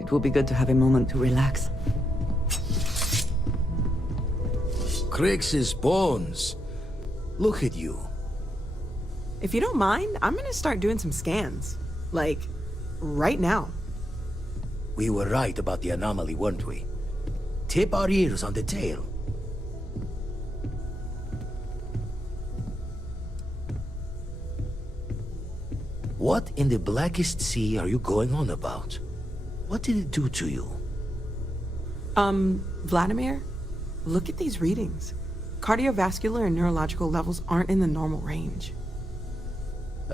It will be good to have a moment to relax. Crix's bones. Look at you. If you don't mind, I'm gonna start doing some scans. Like, right now. We were right about the anomaly, weren't we? Tip our ears on the tail. What in the blackest sea are you going on about? What did it do to you? Vladimir, look at these readings. Cardiovascular and neurological levels aren't in the normal range.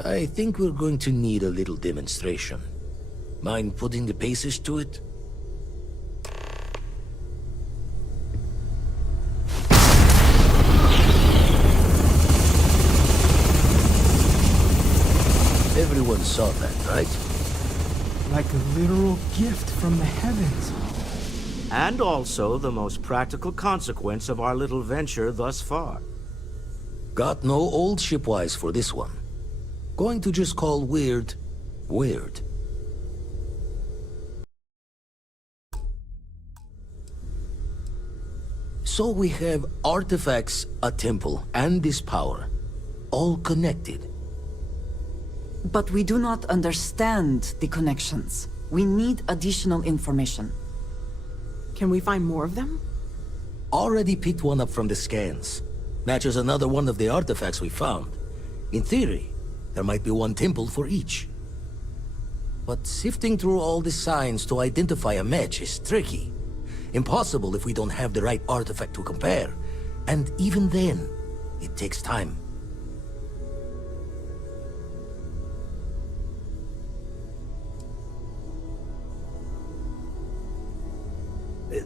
I think we're going to need a little demonstration. Mind putting the paces to it? Everyone saw that, right? Like a literal gift from the heavens. And also the most practical consequence of our little venture thus far. Got no old shipwise for this one. Going to just call weird, weird. So we have artifacts, a temple, and this power. All connected. But we do not understand the connections. We need additional information. Can we find more of them? Already picked one up from the scans. Matches another one of the artifacts we found. In theory, there might be one temple for each. But sifting through all the signs to identify a match is tricky. Impossible if we don't have the right artifact to compare. And even then, it takes time.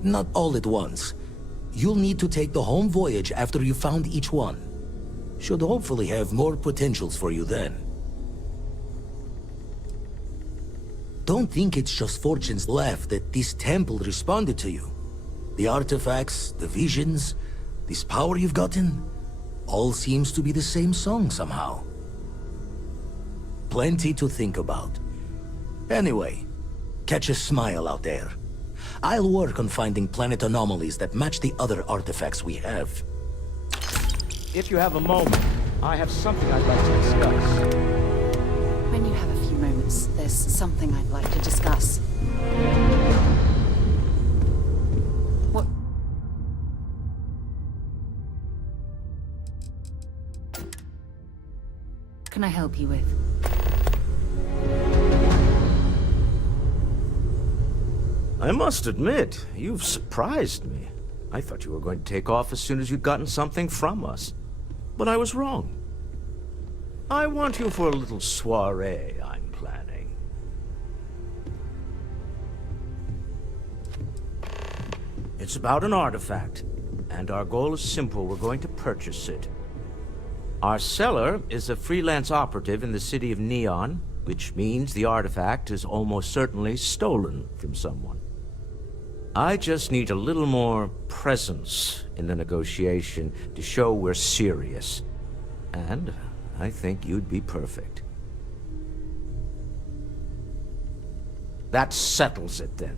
Not all at once. You'll need to take the home voyage after you found each one. Should hopefully have more potentials for you then. Don't think it's just fortune's laugh that this temple responded to you. The artifacts, the visions, this power you've gotten, all seems to be the same song somehow. Plenty to think about. Anyway, catch a smile out there. I'll work on finding planet anomalies that match the other artifacts we have. If you have a moment, I have something I'd like to discuss. When you have a few moments, there's something I'd like to discuss. What? Can I help you with? I must admit, you've surprised me. I thought you were going to take off as soon as you'd gotten something from us. But I was wrong. I want you for a little soiree I'm planning. It's about an artifact, and our goal is simple. We're going to purchase it. Our seller is a freelance operative in the city of Neon, which means the artifact is almost certainly stolen from someone. I just need a little more presence in the negotiation to show we're serious. And I think you'd be perfect. That settles it then.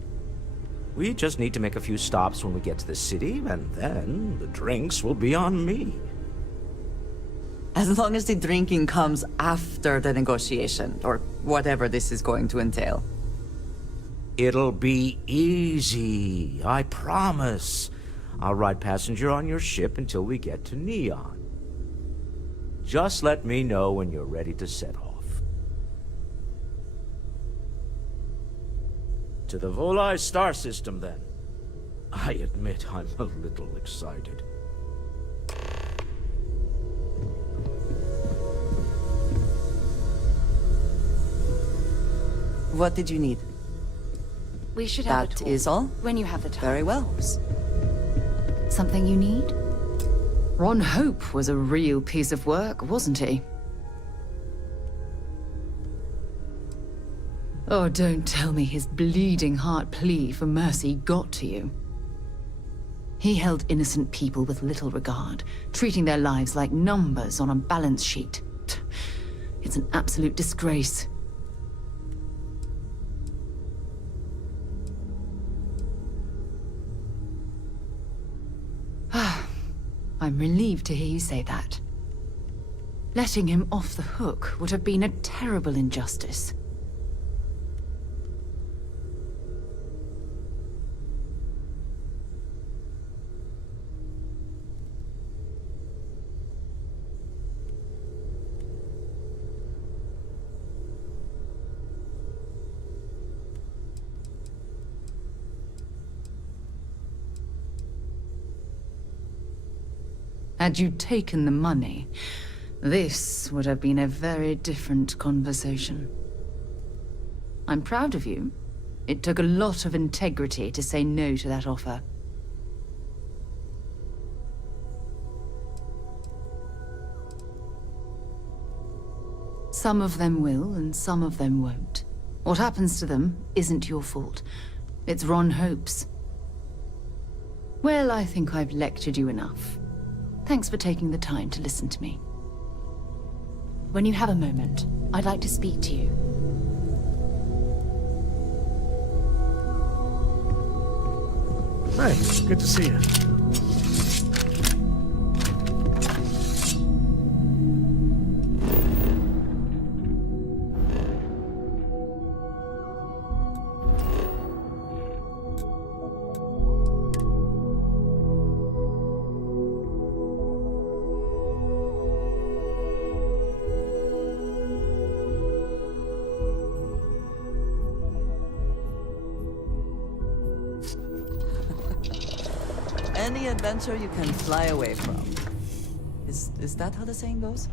We just need to make a few stops when we get to the city, and then the drinks will be on me. As long as the drinking comes after the negotiation, or whatever this is going to entail. It'll be easy, I promise. I'll ride passenger on your ship until we get to Neon. Just let me know when you're ready to set off. To the Volai star system, then. I admit I'm a little excited. What did you need? We should have a That talk. is all? When you have the time. Very well. Something you need? Ron Hope was a real piece of work, wasn't he? Oh, don't tell me his bleeding heart plea for mercy got to you. He held innocent people with little regard, treating their lives like numbers on a balance sheet. It's an absolute disgrace. I'm relieved to hear you say that. Letting him off the hook would have been a terrible injustice. Had you taken the money, this would have been a very different conversation. I'm proud of you. It took a lot of integrity to say no to that offer. Some of them will, and some of them won't. What happens to them isn't your fault. It's Ron Hope's. Well, I think I've lectured you enough. Thanks for taking the time to listen to me. When you have a moment, I'd like to speak to you. Hey, good to see you. Any adventure you can fly away from. Is that how the saying goes?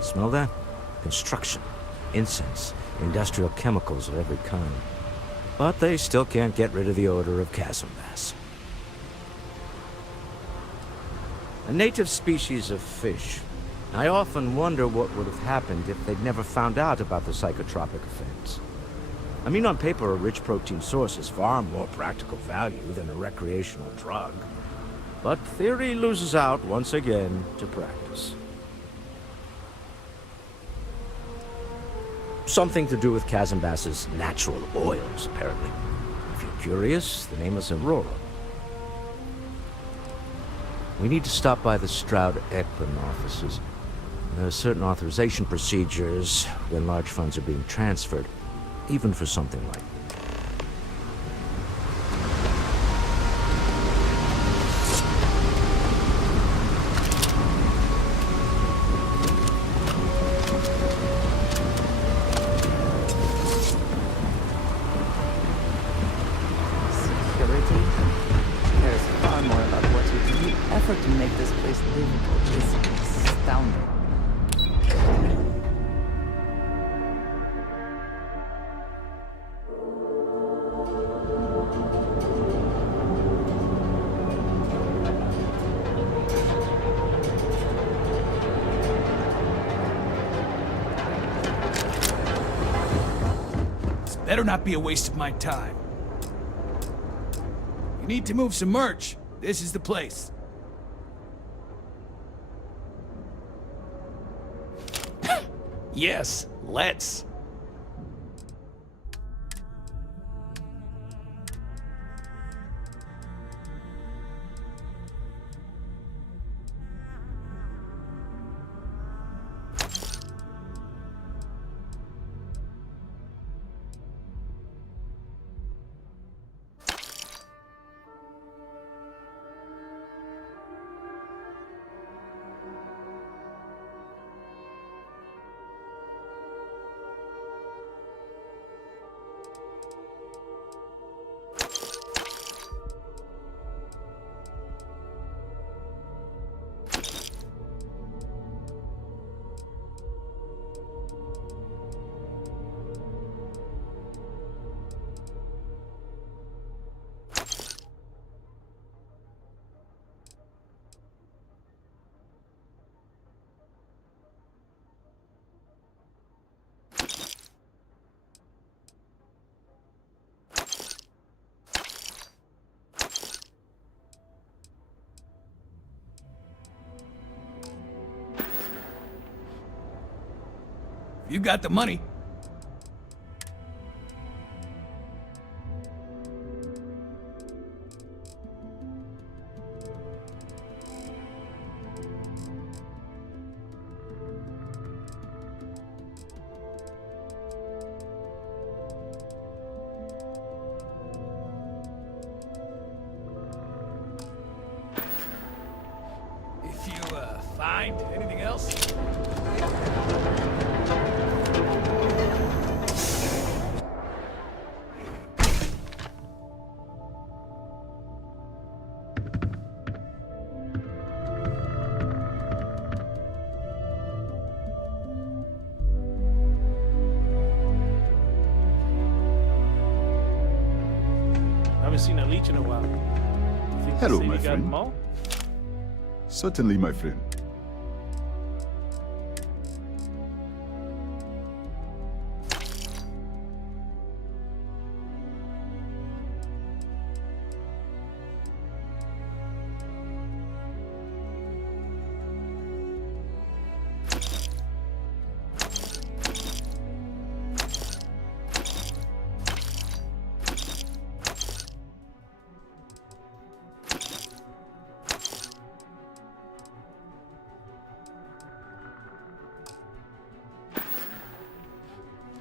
Smell that? Construction, incense, industrial chemicals of every kind. But they still can't get rid of the odor of chasm bass. A native species of fish. I often wonder what would have happened if they'd never found out about the psychotropic effects. I mean, on paper, a rich protein source is far more practical value than a recreational drug. But theory loses out once again to practice. Something to do with chasm bass's natural oils, apparently. If you're curious, the name is Aurora. We need to stop by the Stroud-Ekman offices. There are certain authorization procedures when large funds are being transferred, even for something like that. Better not be a waste of my time. You need to move some merch. This is the place. Yes, let's. You got the money. If you, find anything else? Haven't seen a leech in a while. Think Hello, the city my got friend. them all? Certainly, my friend.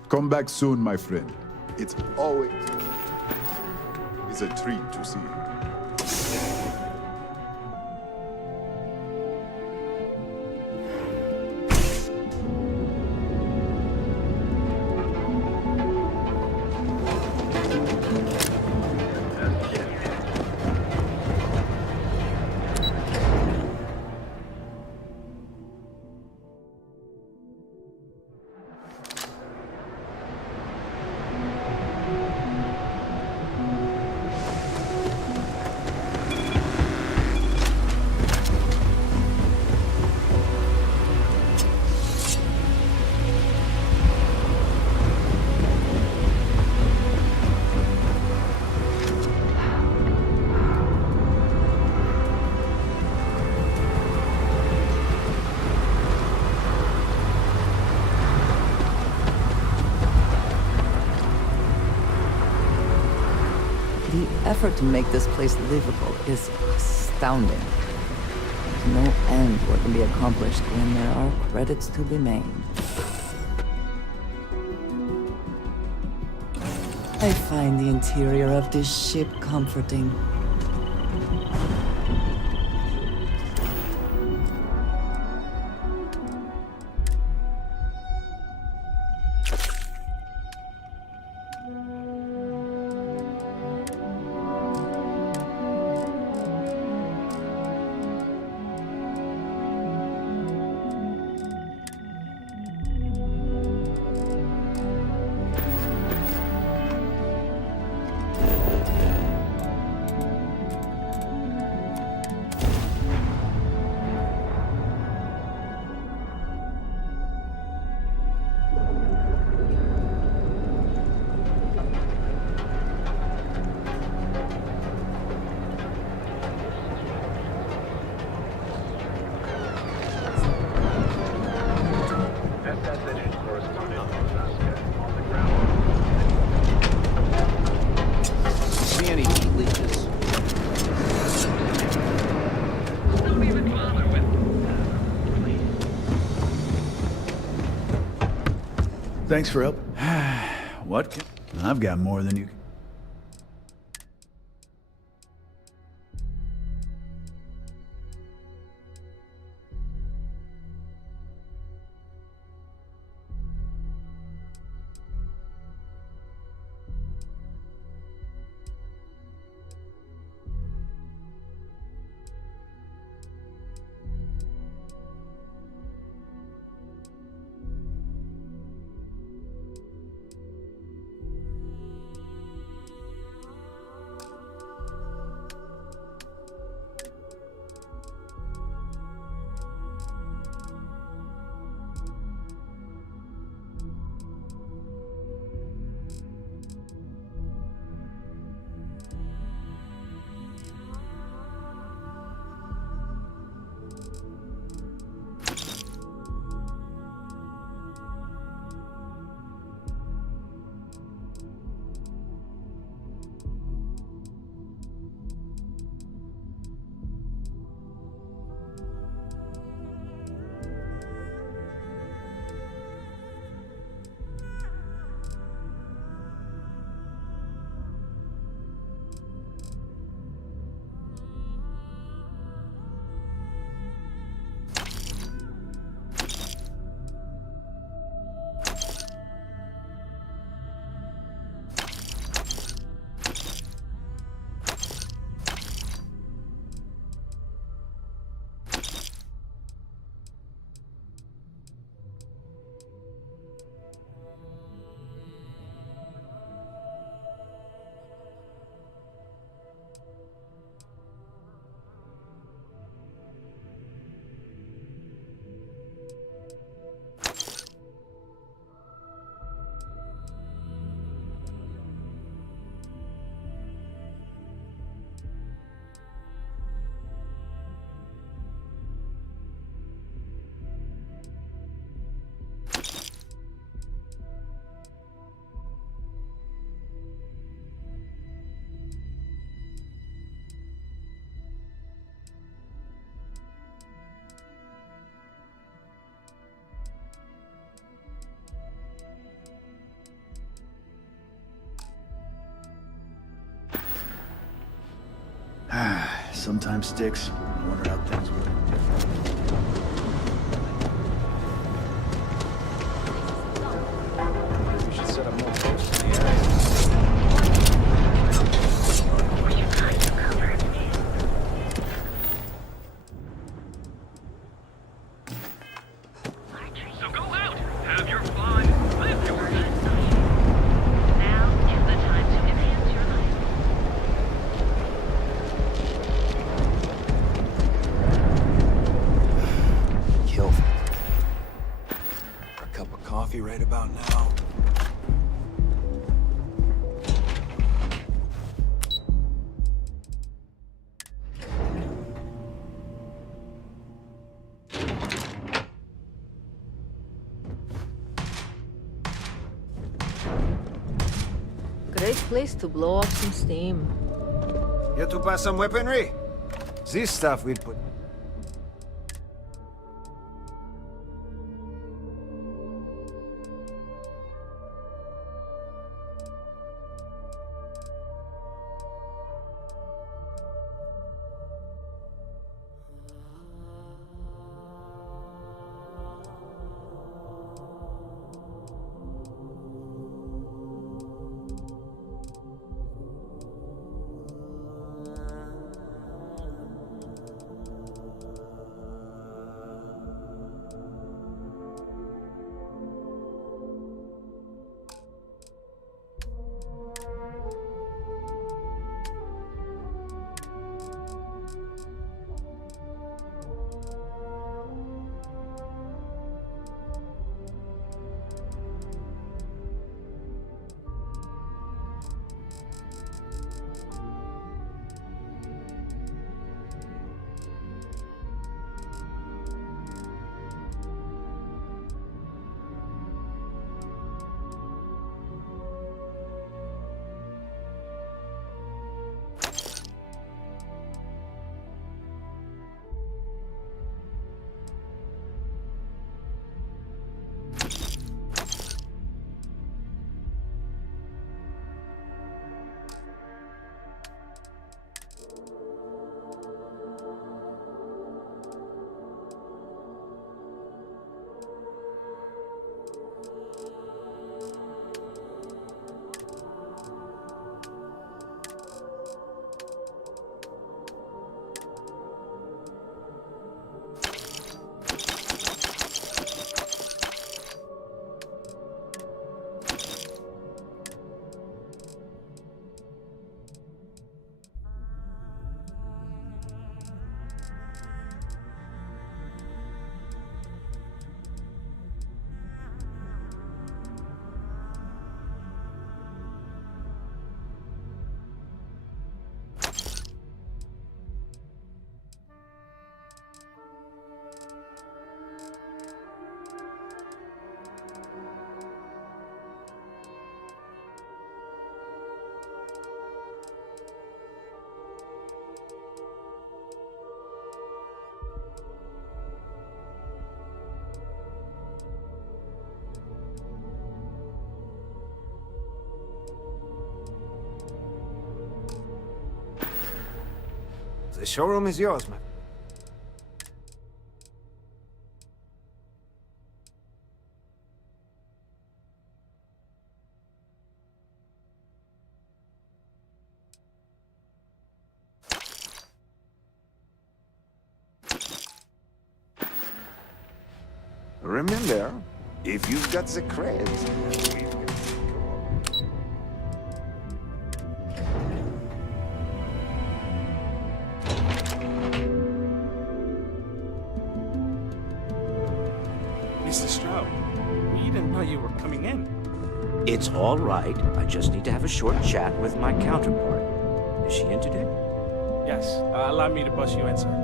Come back soon, my friend. It's always a treat to see you. The effort to make this place livable is astounding. There's no end what can be accomplished when there are credits to be made. I find the interior of this ship comforting. Thanks for help. What? I've got more than you. Sometimes sticks. I wonder how things work. We should set up more posts in the area. So go out, have your fun, live your life. Now is the time to enhance your life. Kill. A cup of coffee right about now. Great place to blow off some steam. Here to buy some weaponry? This stuff we'd put... The showroom is yours, man. Remember, if you've got the creds, we've got the gold. Mr. Stroud, we didn't know you were coming in. It's all right. I just need to have a short chat with my counterpart. Is she in today? Yes, allow me to bust you in, sir.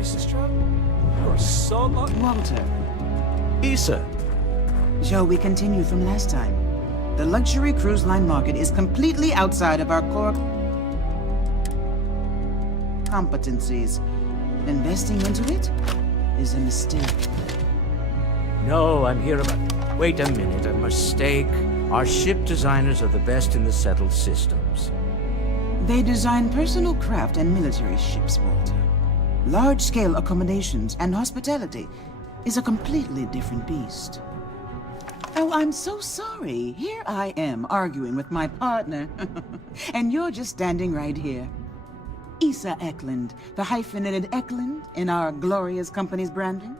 Mrs. Stroud, you're so lucky. Walter, Issa. shall we continue from last time? The luxury cruise line market is completely outside of our core competencies. Investing into it is a mistake. No, I'm here about... Wait a minute, a mistake. Our ship designers are the best in the settled systems. They design personal craft and military ships, Walter. Large-scale accommodations and hospitality is a completely different beast. Oh, I'm so sorry. Here I am arguing with my partner. And you're just standing right here. Issa Eklund, the hyphenated Eklund in our glorious company's branding.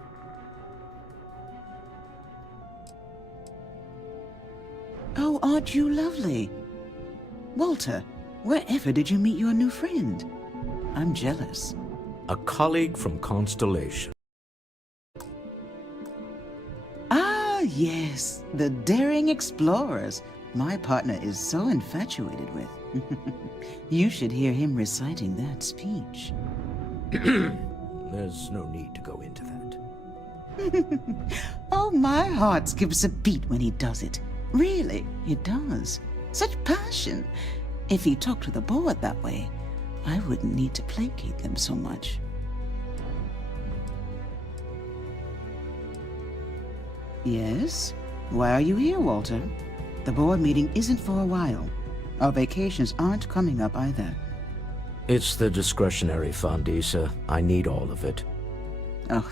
Oh, aren't you lovely? Walter, wherever did you meet your new friend? I'm jealous. A colleague from Constellation. Ah, yes, the daring explorers my partner is so infatuated with. You should hear him reciting that speech. There's no need to go into that. Oh, my heart skips a beat when he does it. Really, it does. Such passion. If he talked to the board that way, I wouldn't need to placate them so much. Yes? Why are you here, Walter? The board meeting isn't for a while. Our vacations aren't coming up either. It's the discretionary fund, Issa. I need all of it. Oh,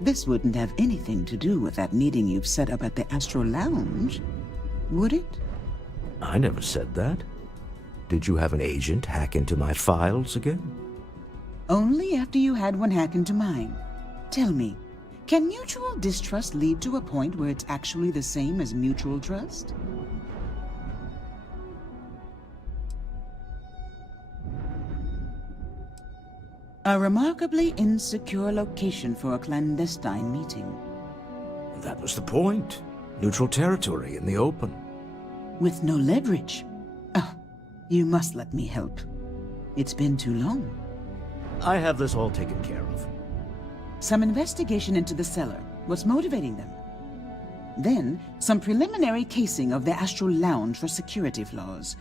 this wouldn't have anything to do with that meeting you've set up at the Astro Lounge, would it? I never said that. Did you have an agent hack into my files again? Only after you had one hack into mine. Tell me, can mutual distrust lead to a point where it's actually the same as mutual trust? A remarkably insecure location for a clandestine meeting. That was the point. Neutral territory in the open. With no leverage. Oh, you must let me help. It's been too long. I have this all taken care of. Some investigation into the cellar. What's motivating them? Then, some preliminary casing of the Astral Lounge for security flaws.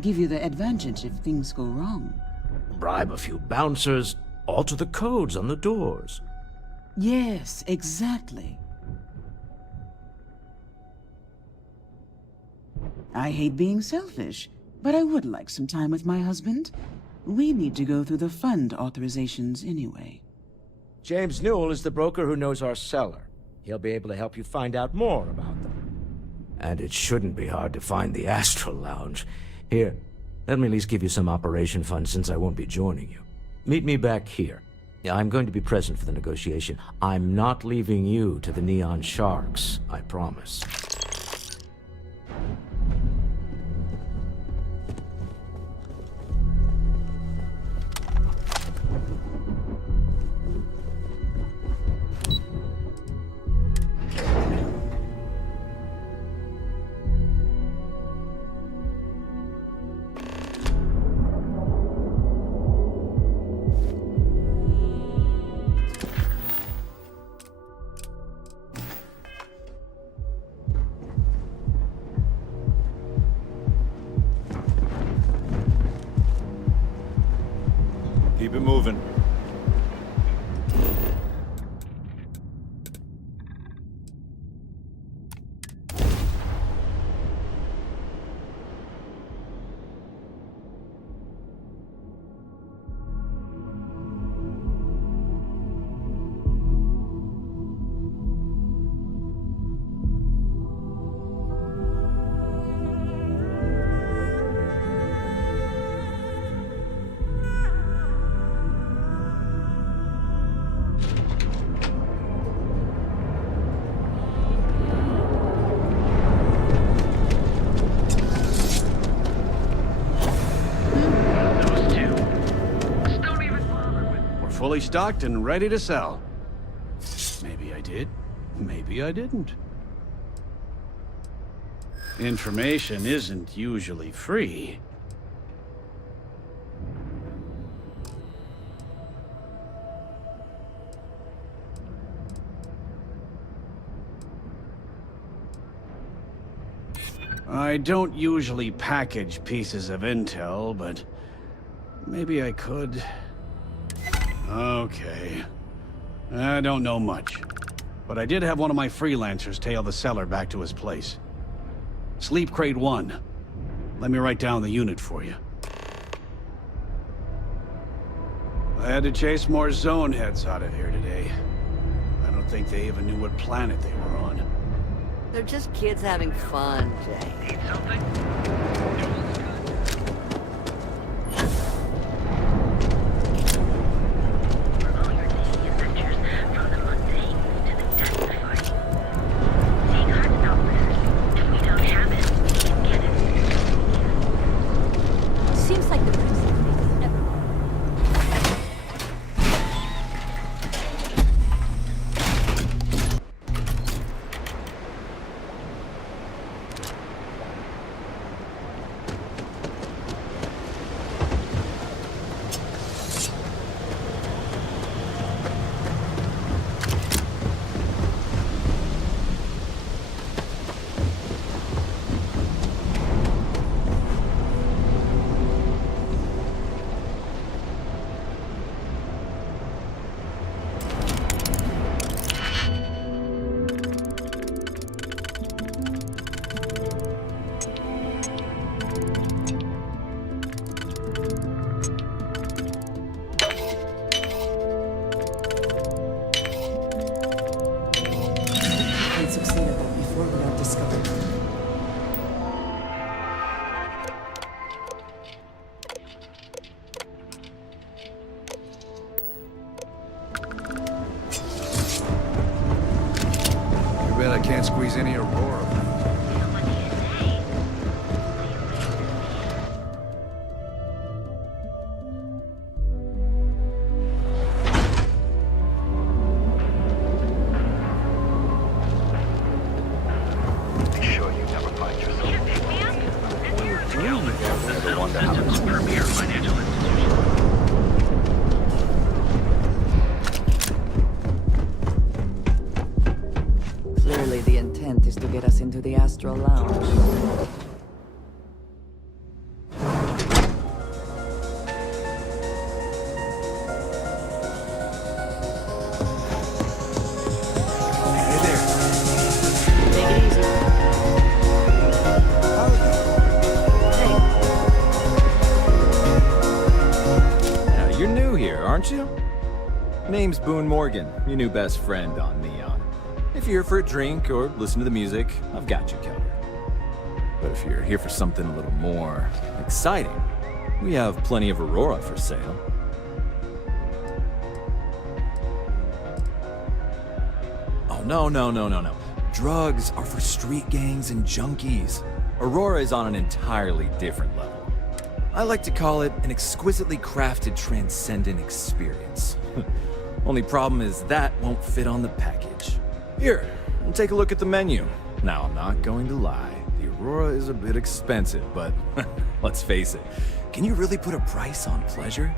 Give you the advantage if things go wrong. Bribe a few bouncers, alter the codes on the doors. Yes, exactly. I hate being selfish, but I would like some time with my husband. We need to go through the fund authorizations anyway. James Newell is the broker who knows our cellar. He'll be able to help you find out more about them. And it shouldn't be hard to find the Astral Lounge. Here, let me at least give you some operation funds since I won't be joining you. Meet me back here. I'm going to be present for the negotiation. I'm not leaving you to the Neon Sharks, I promise. moving. Fully stocked and ready to sell. Maybe I did, maybe I didn't. Information isn't usually free. I don't usually package pieces of intel, but maybe I could. Okay. I don't know much, but I did have one of my freelancers tail the seller back to his place. Sleep Crate 1. Let me write down the unit for you. I had to chase more zone heads out of here today. I don't think they even knew what planet they were on. They're just kids having fun, Jay. Need something? I can't squeeze any Aurora. Be sure you never find yourself. You pick me up? And here are the Gilman. Never one to have Systems premier financial institution. Clearly the intent is to get us into the Astral Lounge. Aren't you? Name's Boone Morgan, your new best friend on Neon. If you're here for a drink or listen to the music, I've got you covered. But if you're here for something a little more exciting, we have plenty of Aurora for sale. Oh, no. Drugs are for street gangs and junkies. Aurora is on an entirely different level. I like to call it an exquisitely crafted, transcendent experience. Only problem is that won't fit on the package. Here, take a look at the menu. Now, I'm not going to lie. The Aurora is a bit expensive, but let's face it. Can you really put a price on pleasure?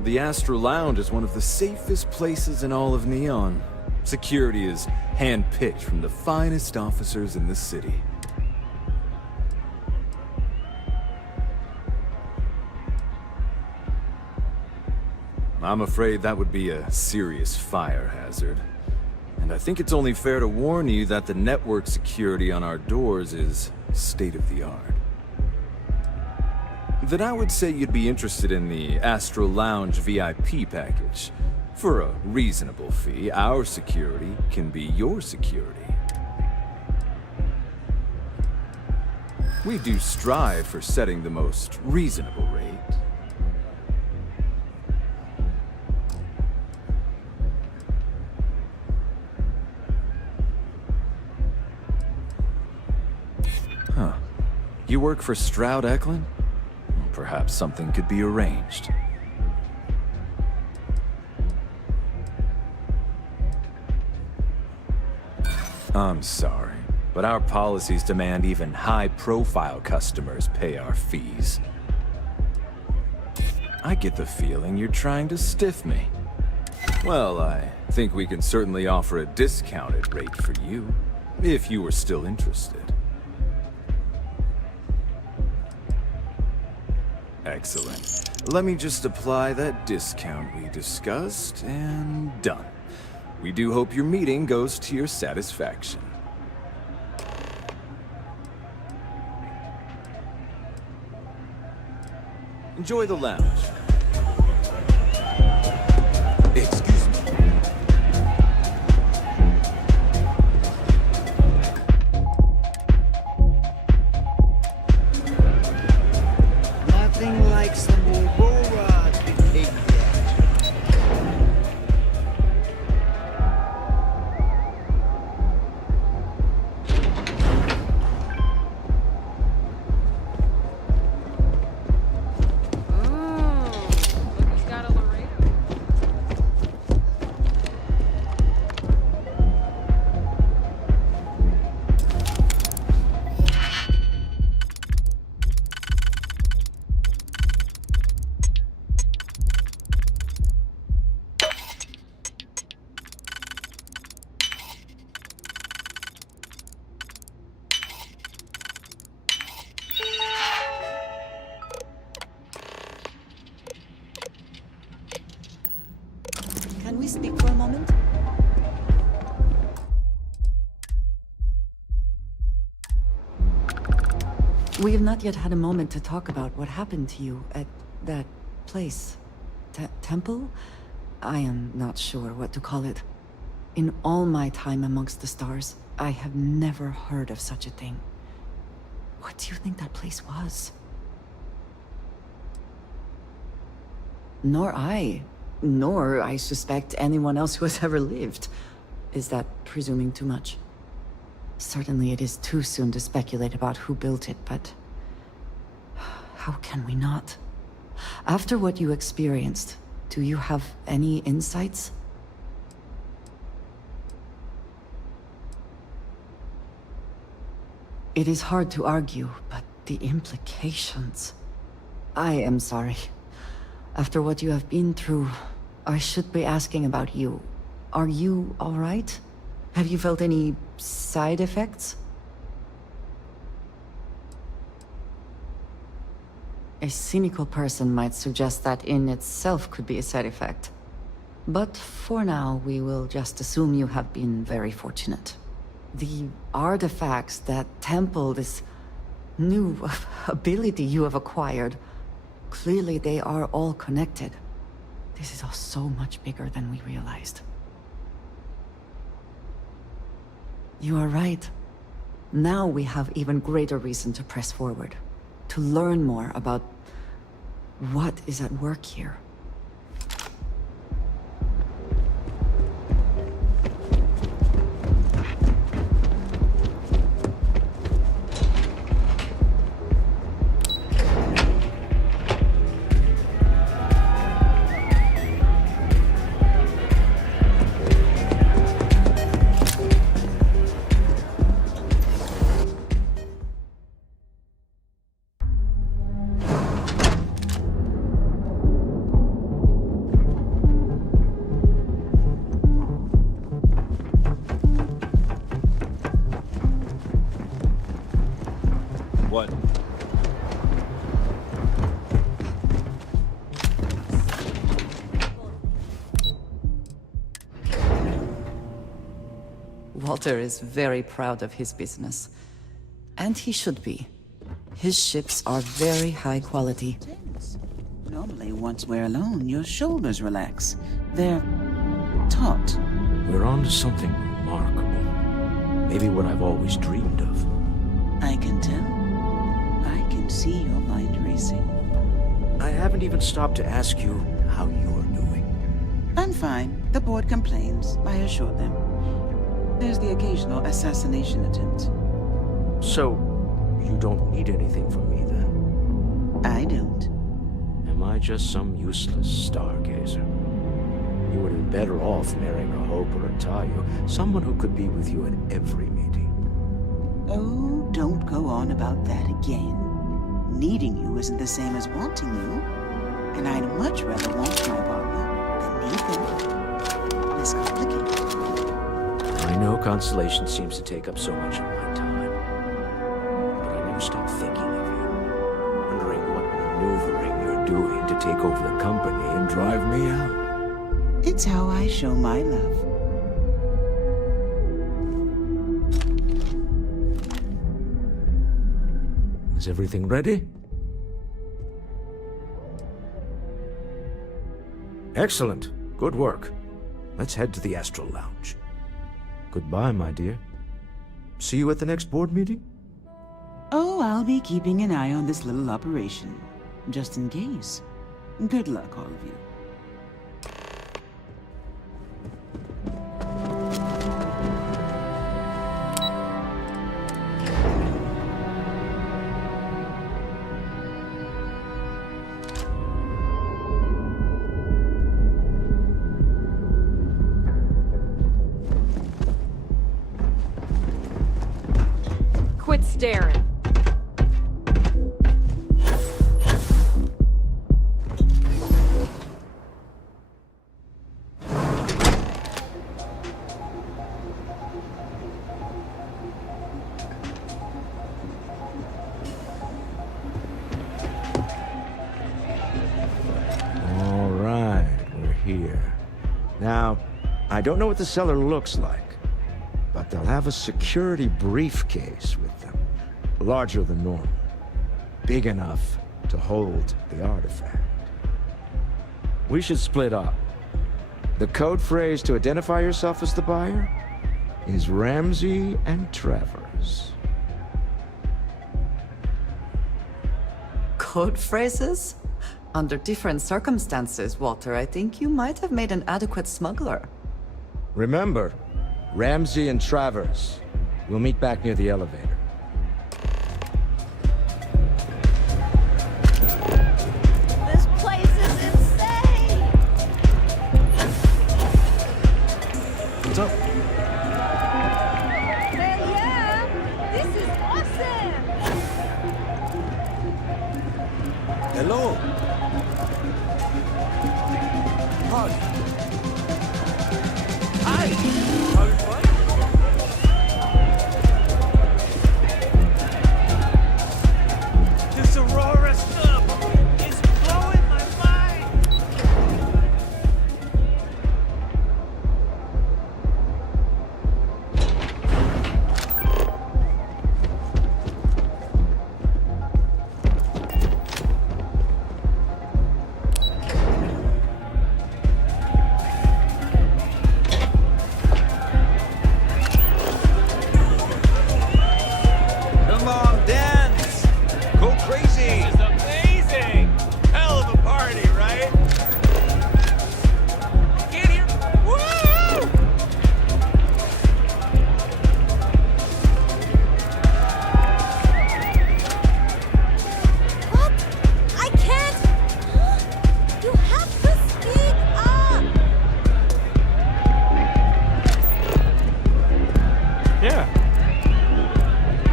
The Astral Lounge is one of the safest places in all of Neon. Security is hand-picked from the finest officers in the city. I'm afraid that would be a serious fire hazard. And I think it's only fair to warn you that the network security on our doors is state-of-the-art. Then I would say you'd be interested in the Astral Lounge VIP package. For a reasonable fee, our security can be your security. We do strive for setting the most reasonable rate. Huh. You work for Stroud Eklund? Well, perhaps something could be arranged. I'm sorry, but our policies demand even high-profile customers pay our fees. I get the feeling you're trying to stiff me. Well, I think we can certainly offer a discounted rate for you, if you were still interested. Excellent. Let me just apply that discount we discussed, and done. We do hope your meeting goes to your satisfaction. Enjoy the lounge. Excuse me. Nothing like some Aurora behavior. Can we speak for a moment? We have not yet had a moment to talk about what happened to you at that place. Temple? I am not sure what to call it. In all my time amongst the stars, I have never heard of such a thing. What do you think that place was? Nor I suspect anyone else who has ever lived. Is that presuming too much? Certainly it is too soon to speculate about who built it, but how can we not? After what you experienced, do you have any insights? It is hard to argue, but the implications... I am sorry. After what you have been through, I should be asking about you. Are you all right? Have you felt any side effects? A cynical person might suggest that in itself could be a side effect. But for now, we will just assume you have been very fortunate. The artifacts that temple this new ability you have acquired, clearly they are all connected. This is all so much bigger than we realized. You are right. Now we have even greater reason to press forward, to learn more about what is at work here. Walter is very proud of his business. And he should be. His ships are very high quality. Normally, once we're alone, your shoulders relax. They're taut. We're on to something remarkable. Maybe what I've always dreamed of. I can tell. I can see your mind racing. I haven't even stopped to ask you how you're doing. I'm fine. The board complains. I assure them. There's the occasional assassination attempt. So, you don't need anything from me then? I don't. Am I just some useless stargazer? You would have been better off marrying a Hope or a Tayo, someone who could be with you at every meeting. Oh, don't go on about that again. Needing you isn't the same as wanting you. And I'd much rather want my partner than need them. Less complicated. I know Constellation seems to take up so much of my time. But I never stop thinking of you. Wondering what maneuvering you're doing to take over the company and drive me out. It's how I show my love. Is everything ready? Excellent. Good work. Let's head to the Astral Lounge. Goodbye, my dear. See you at the next board meeting? Oh, I'll be keeping an eye on this little operation. Just in case. Good luck, all of you. Quit staring. All right, we're here. Now, I don't know what the cellar looks like, but they'll have a security briefcase with them, larger than normal, big enough to hold the artifact. We should split up. The code phrase to identify yourself as the buyer is Ramsey and Travers. Code phrases? Under different circumstances, Walter, I think you might have made an adequate smuggler. Remember, Ramsey and Travers. We'll meet back near the elevator. This place is insane! What's up? Hell yeah! This is awesome! Hello. Hi. This Aurora stuff is blowing my mind! Come on, dance! Go crazy! This is amazing! Hell of a party, right? Get here! Woo! What? I can't! You have to speak up! Yeah.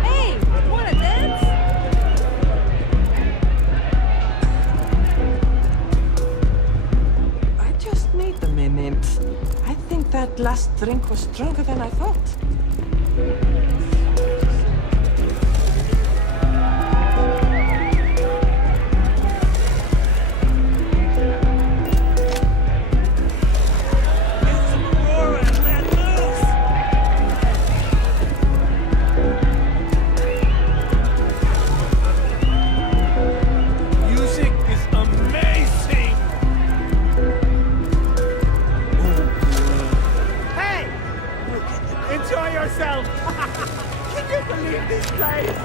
Hey, wanna dance? I just need a minute. I think that last drink was stronger than I thought. Get some Aurora and let loose! Enjoy yourself! Can you believe this place?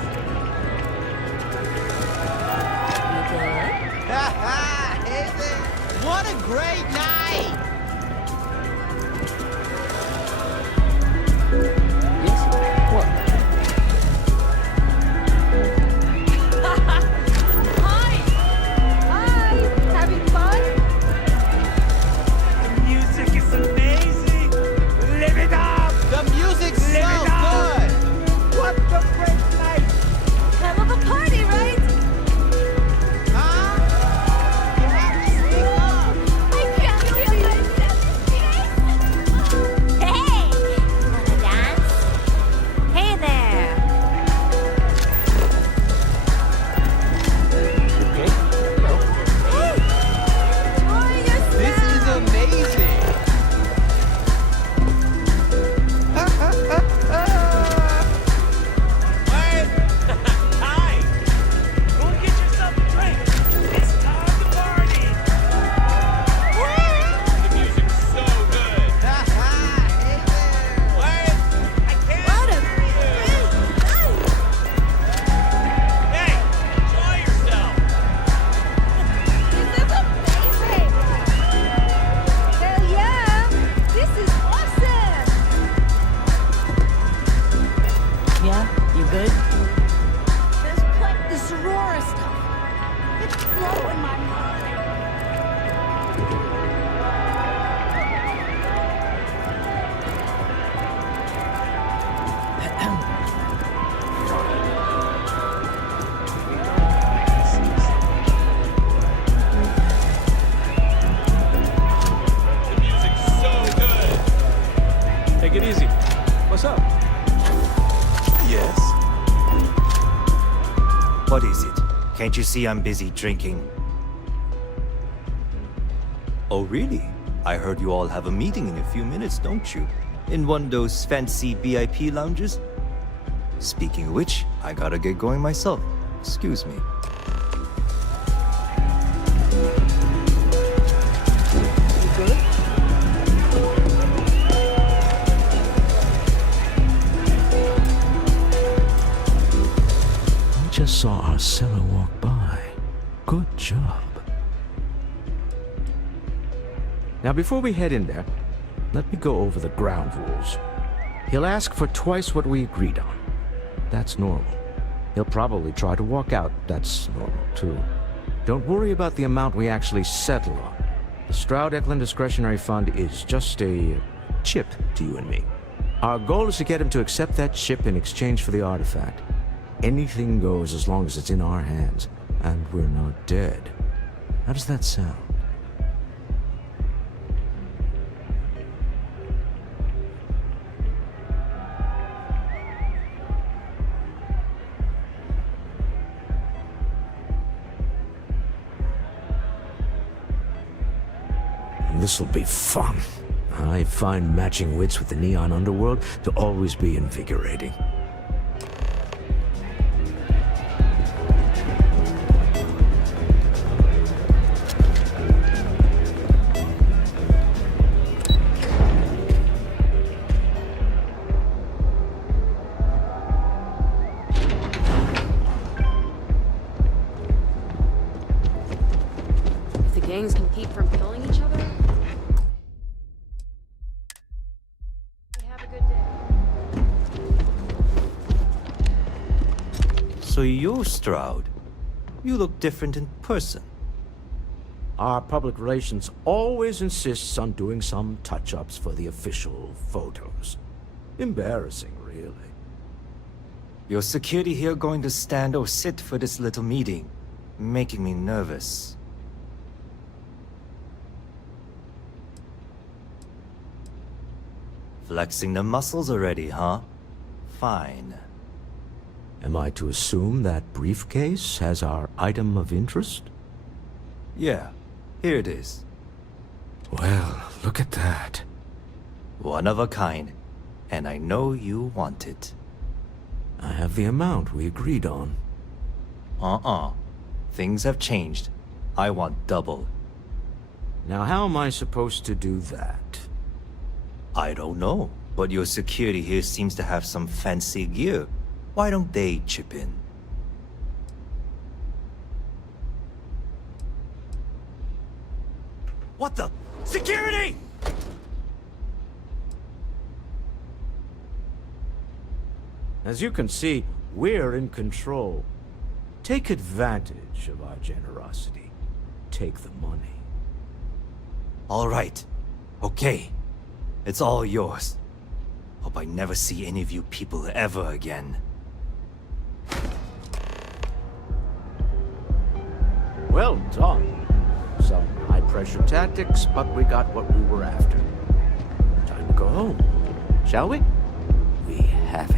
Hey there! What a great night! Yes? What? Hi! Hi! Having fun? The music is amazing! Live it up! The music's so Live it up! good! What a great night! Hell of a party, right? Huh? You have to speak up! I can't hear myself. Hey! Wanna dance? Hey there! Okay. Hello. Hey! Enjoy yourself! This is amazing! Wait! Hi! Go and get yourself a drink! It's time to party! The music's so good! Hey there! Wait! I can't What a hear you! great night! Hey! Enjoy yourself! This is amazing! Hell yeah! This is awesome! Yeah? You good? There's this Aurora stuff. It's blowing my mind. The music's so good! Take it easy. What's up? Yes? What is it? Can't you see I'm busy drinking? Oh, really? I heard you all have a meeting in a few minutes, don't you? In one of those fancy VIP lounges? Speaking of which, I gotta get going myself. Excuse me. You good? I just saw our seller walk by. Good job. Now, before we head in there, let me go over the ground rules. He'll ask for twice what we agreed on. That's normal. He'll probably try to walk out. That's normal, too. Don't worry about the amount we actually settle on. The Stroud-Eklund Discretionary Fund is just a chip to you and me. Our goal is to get him to accept that chip in exchange for the artifact. Anything goes as long as it's in our hands, and we're not dead. How does that sound? This'll be fun. I find matching wits with the neon underworld to always be invigorating. If the gangs can keep from killing each other, have a good day. So you're Stroud. You look different in person. Our public relations always insists on doing some touch-ups for the official photos. Embarrassing, really. Your security here going to stand or sit for this little meeting, making me nervous. Flexing the muscles already, huh? Fine. Am I to assume that briefcase has our item of interest? Yeah, here it is. Well, look at that. One of a kind, and I know you want it. I have the amount we agreed on. Things have changed. I want double. Now, how am I supposed to do that? I don't know. But your security here seems to have some fancy gear. Why don't they chip in? What the? Security! As you can see, we're in control. Take advantage of our generosity. Take the money. All right. Okay. It's all yours. Hope I never see any of you people ever again. Well done. Some high-pressure tactics, but we got what we were after. Time to go home, shall we? We have it.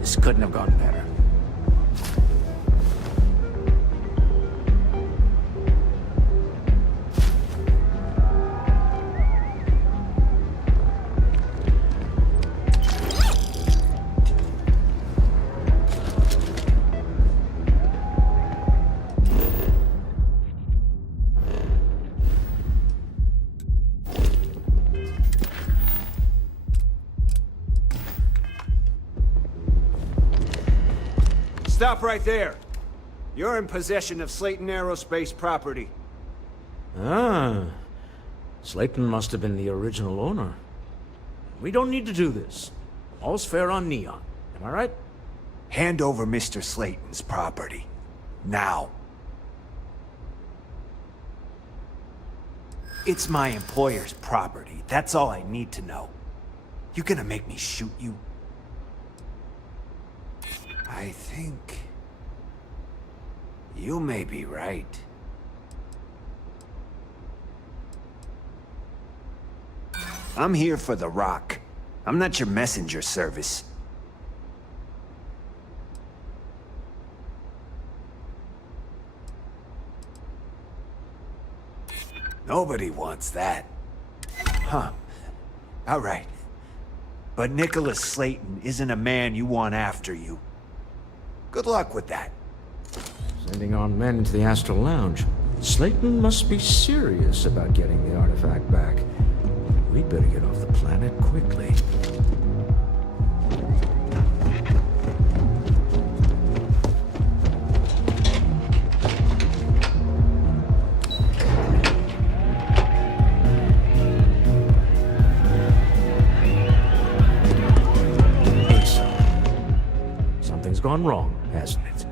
This couldn't have gone better. Stop right there. You're in possession of Slayton Aerospace property. Ah. Slayton must have been the original owner. We don't need to do this. All's fair on Neon. Am I right? Hand over Mr. Slayton's property. Now. It's my employer's property. That's all I need to know. You gonna make me shoot you? I think... you may be right. I'm here for the rock. I'm not your messenger service. Nobody wants that. Huh. All right. But Nicholas Slayton isn't a man you want after you. Good luck with that. Sending our men into the Astral Lounge. Slayton must be serious about getting the artifact back. We'd better get off the planet quickly. Something's gone wrong, hasn't it?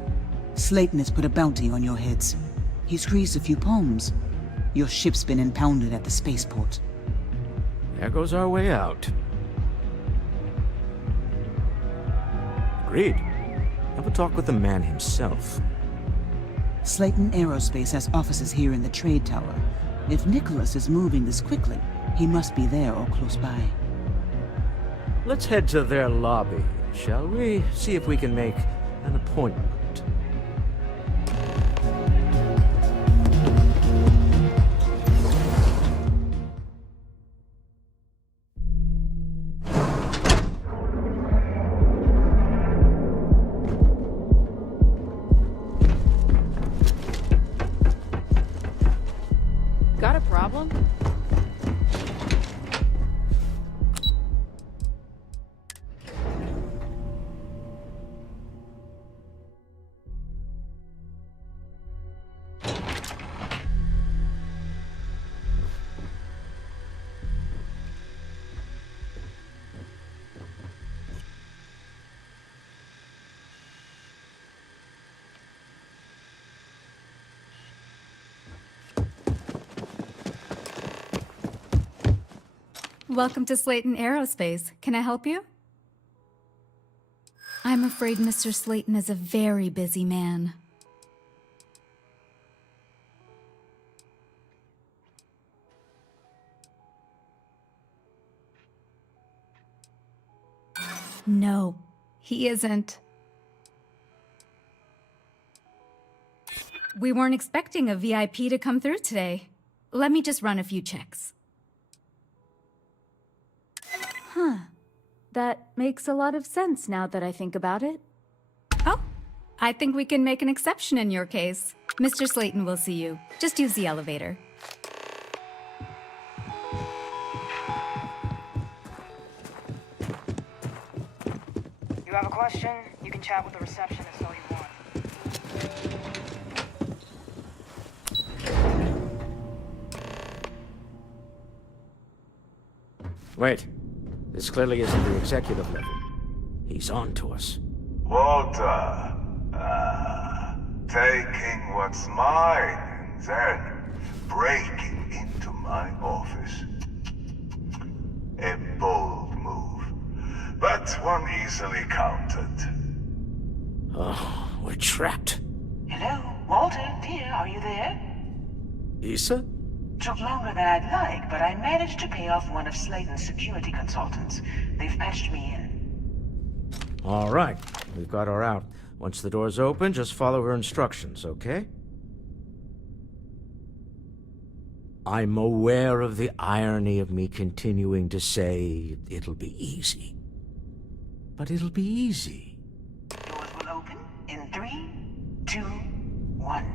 Slayton has put a bounty on your heads. He squeezed a few palms. Your ship's been impounded at the spaceport. There goes our way out. Agreed. Have a talk with the man himself. Slayton Aerospace has offices here in the trade tower. If Nicholas is moving this quickly, he must be there or close by. Let's head to their lobby, shall we? See if we can make an appointment. Got a problem? Welcome to Slayton Aerospace. Can I help you? I'm afraid Mr. Slayton is a very busy man. No, he isn't. We weren't expecting a VIP to come through today. Let me just run a few checks. Huh. That makes a lot of sense now that I think about it. Oh, I think we can make an exception in your case. Mr. Slayton will see you. Just use the elevator. You have a question? You can chat with the receptionist all you want. Wait. This clearly isn't the executive level. He's on to us. Walter. Taking what's mine and then breaking into my office. A bold move, but one easily countered. Oh, we're trapped. Hello, Walter, dear, are you there? Issa? Took longer than I'd like, but I managed to pay off one of Slayton's security consultants. They've patched me in. All right. We've got her out. Once the door's open, just follow her instructions, okay? I'm aware of the irony of me continuing to say it'll be easy. But it'll be easy. Doors will open in 3, 2, 1.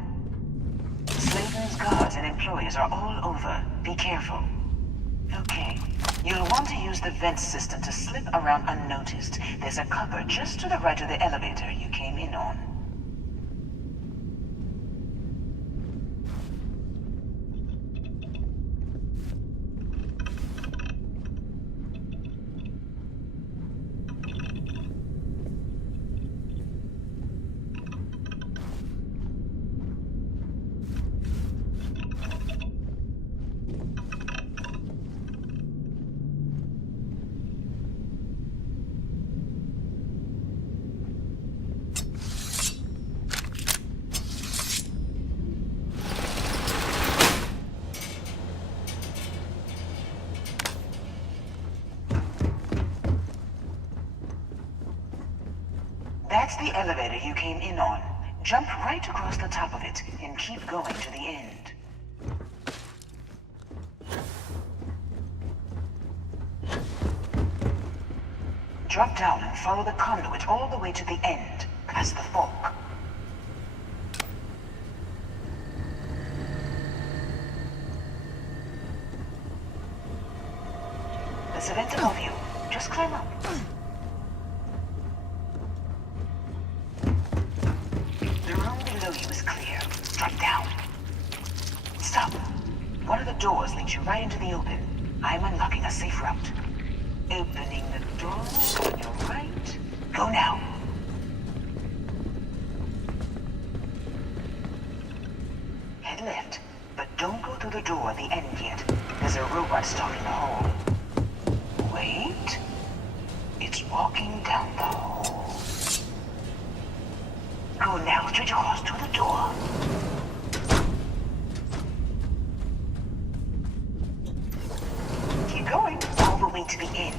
Slayton's guards and employees are all over. Be careful. Okay. You'll want to use the vent system to slip around unnoticed. There's a cupboard just to the right of the elevator you came in on. That's the elevator you came in on. Jump right across the top of it and keep going to the end. Drop down and follow the conduit all the way to the end, past the fork. There's a vent above you. Just climb up. The room below you is clear. Drop down. Stop. One of the doors leads you right into the open. I'm unlocking a safe route. Opening the door on your right. Go now. Head left, but don't go through the door at the end yet. There's a robot stalking the hall. Wait. It's walking down the hall. Go now, straight across to the door. Keep going, all the way to the end.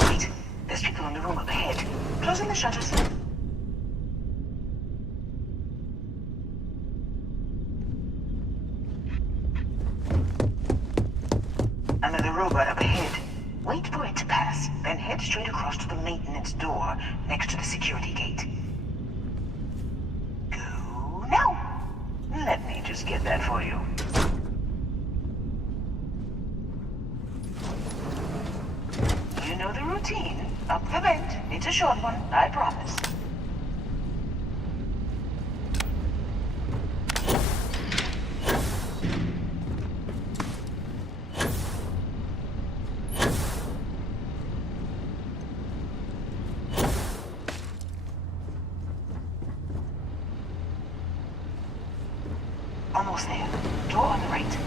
Wait, there's people in the room up ahead. Closing the shutters. Another robot up ahead. Wait for it to pass, then head straight across to the maintenance door next to the security gate. Go now. Let me just get that for you. You know the routine. Up the vent. It's a short one, I promise. Almost there. Door on the right.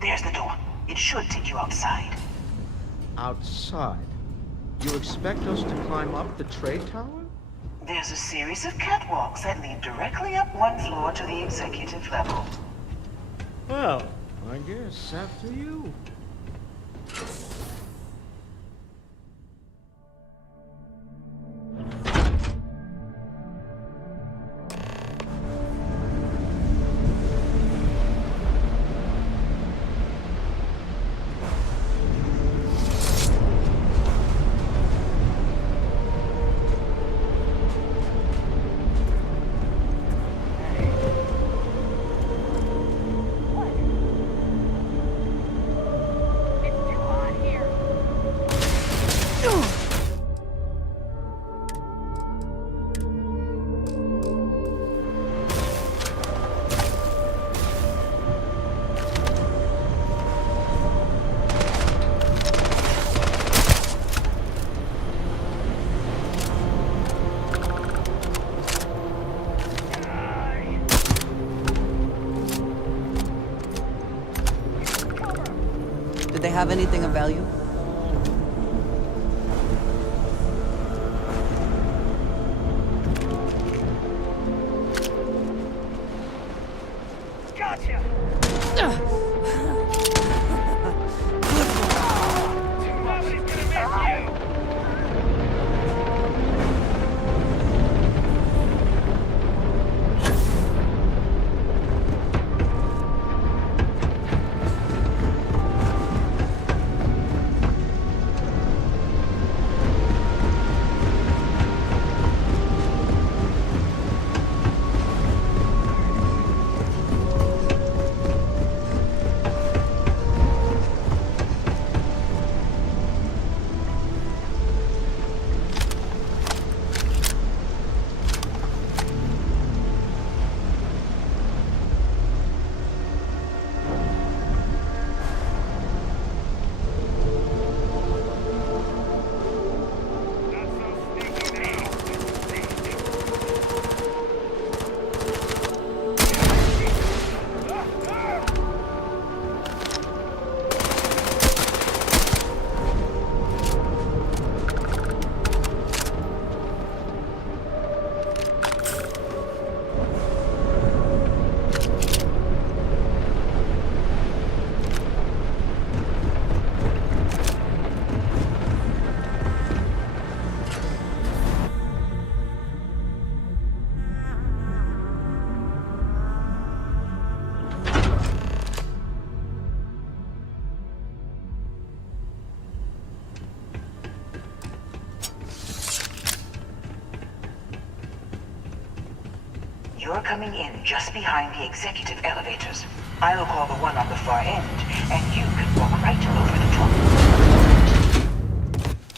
There's the door. It should take you outside. outside. You expect us to climb up the trade tower? There's a series of catwalks that lead directly up one floor to the executive level. Well, I guess after you. Did they have anything of value? Gotcha! Nobody's gonna miss you! You're coming in just behind the executive elevators. I'll call the one on the far end, and you can walk right over the top.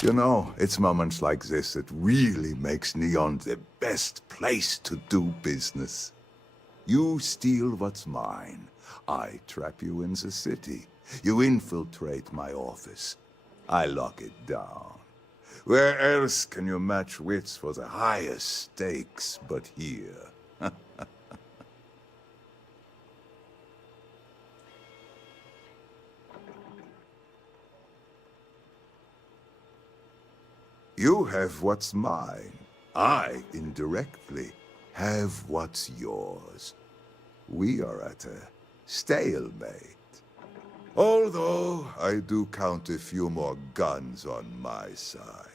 You know, it's moments like this that really makes Neon the best place to do business. You steal what's mine. I trap you in the city. You infiltrate my office. I lock it down. Where else can you match wits for the highest stakes but here? You have what's mine. I, indirectly, have what's yours. We are at a stalemate. Although, I do count a few more guns on my side.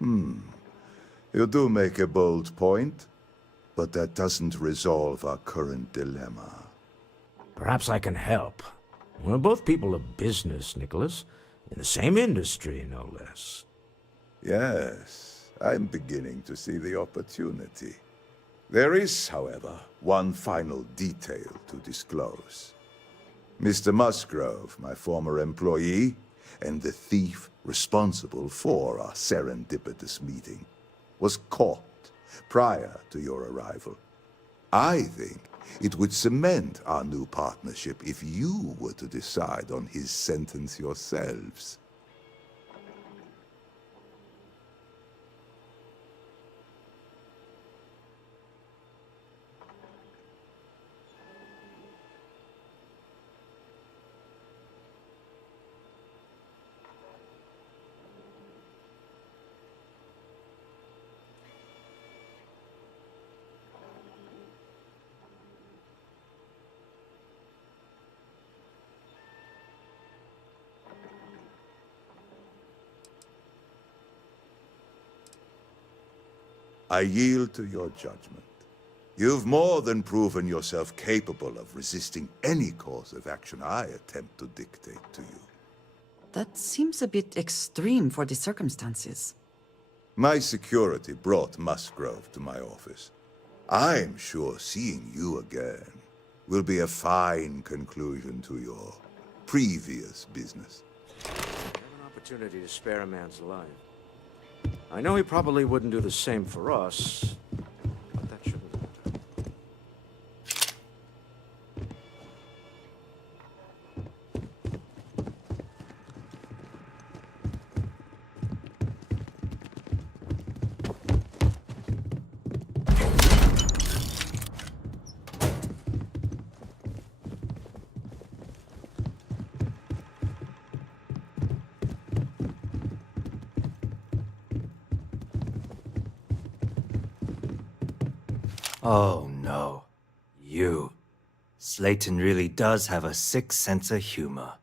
You do make a bold point, but that doesn't resolve our current dilemma. Perhaps I can help. We're both people of business, Nicholas. In the same industry, no less. Yes, I'm beginning to see the opportunity. There is, however, one final detail to disclose. Mr. Musgrove, my former employee, and the thief responsible for our serendipitous meeting, was caught prior to your arrival. I think it would cement our new partnership if you were to decide on his sentence yourselves. I yield to your judgment. You've more than proven yourself capable of resisting any course of action I attempt to dictate to you. That seems a bit extreme for the circumstances. My security brought Musgrove to my office. I'm sure seeing you again will be a fine conclusion to your previous business. I have an opportunity to spare a man's life. I know he probably wouldn't do the same for us, but that shouldn't matter. Oh no. You. Slayton really does have a sick sense of humor.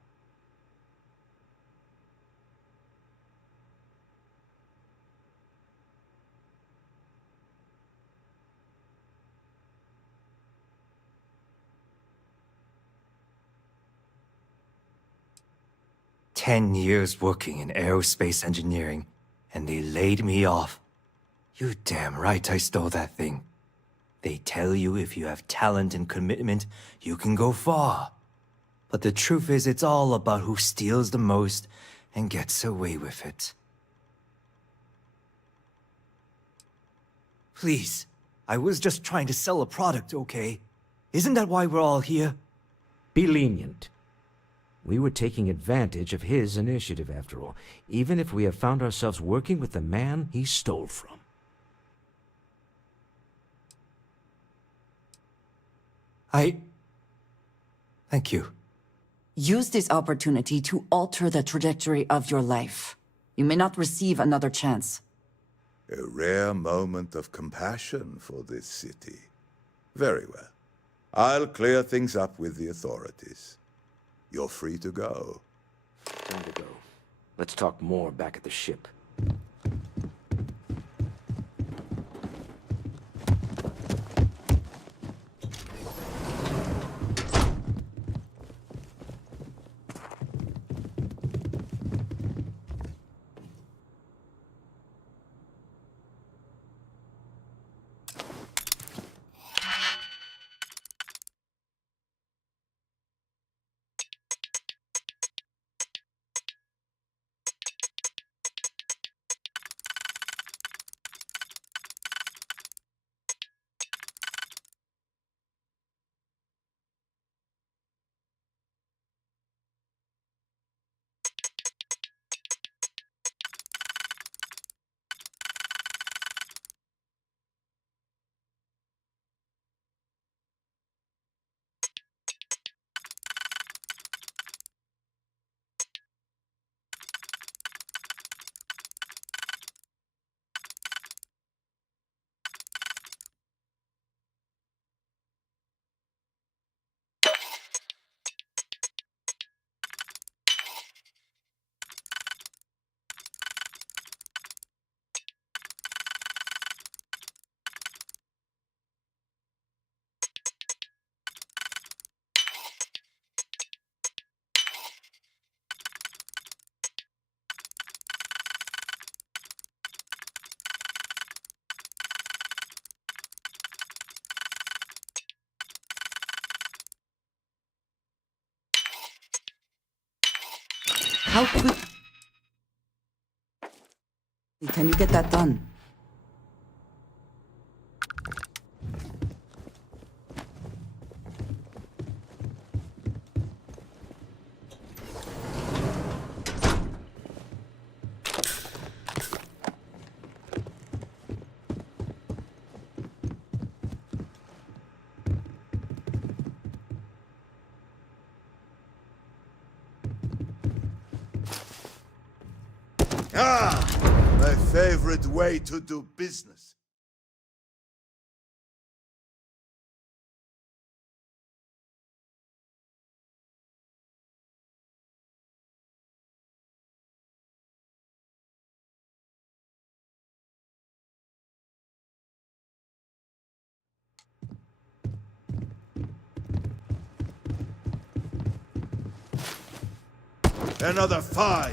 "10 years working in aerospace engineering, and they laid me off. You damn right I stole that thing. They tell you if you have talent and commitment, you can go far. But the truth is, it's all about who steals the most and gets away with it." Please, I was just trying to sell a product, okay? Isn't that why we're all here? Be lenient. We were taking advantage of his initiative, after all, even if we have found ourselves working with the man he stole from. Thank you. Use this opportunity to alter the trajectory of your life. You may not receive another chance. A rare moment of compassion for this city. Very well. I'll clear things up with the authorities. You're free to go. Time to go. Let's talk more back at the ship. How quick... Can you get that done? Ah! My favorite way to do business. Another 5.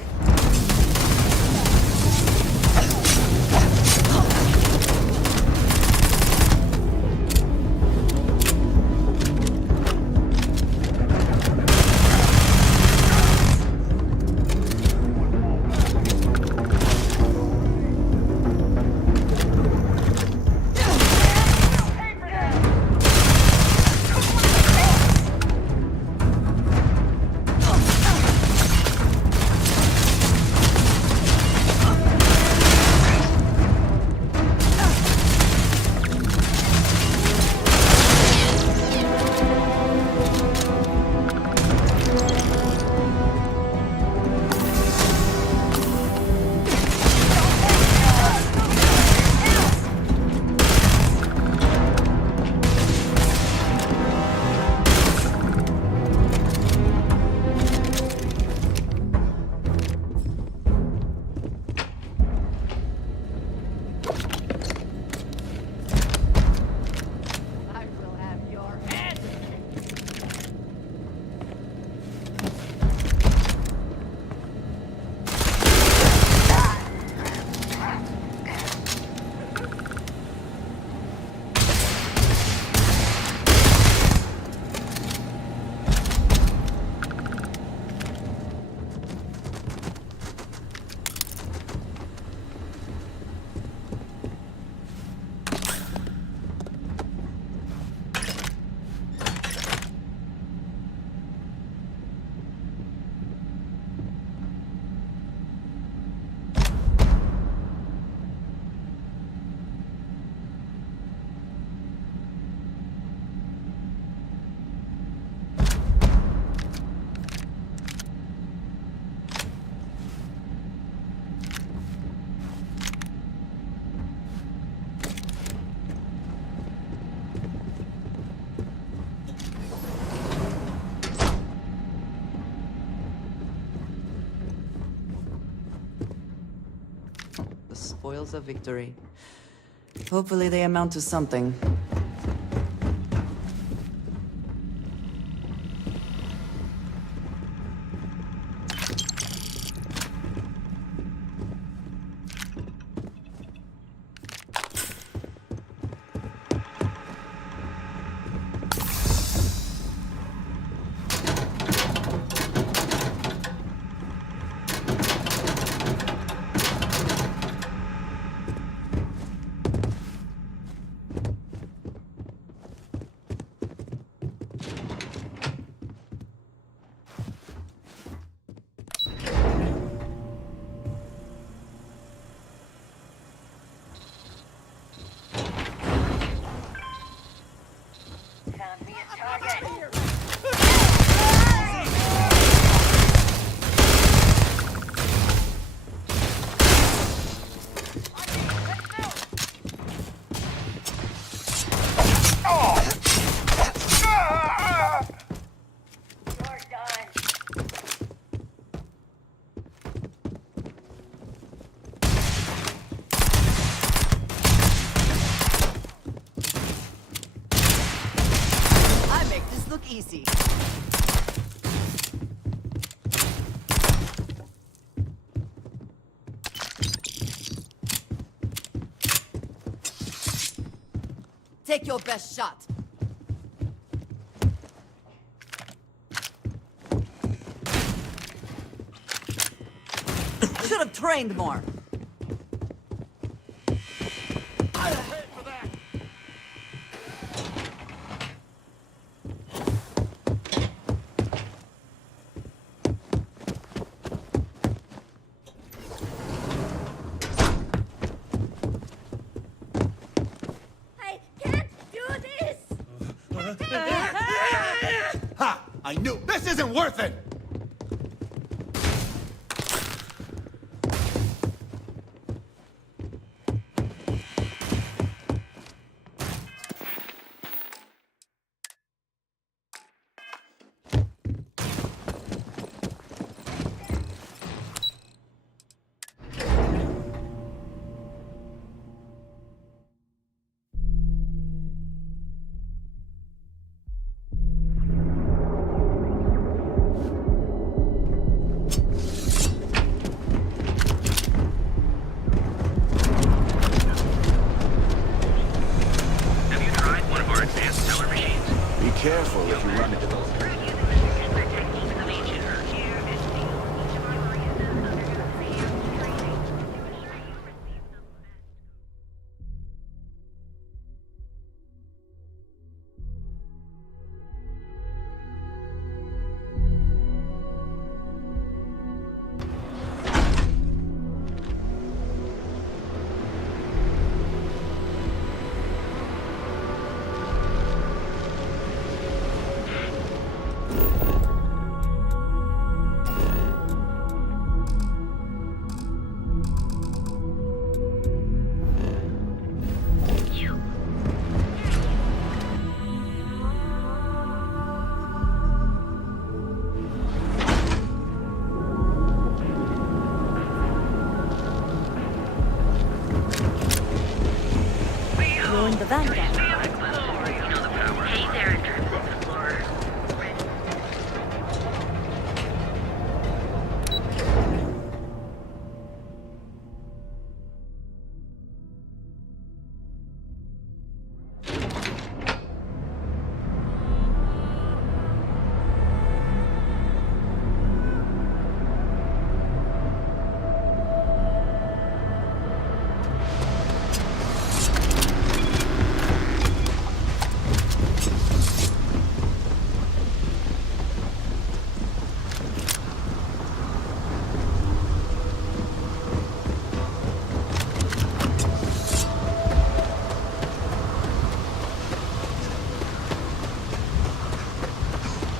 The spoils of victory. Hopefully they amount to something. Found me a target. I make this look easy. Take your best shot. Should have trained more. I can't do this! Ha! I knew this isn't worth it! careful if you run into those. You're in the Vanguard. Hey there, Driven Explorer.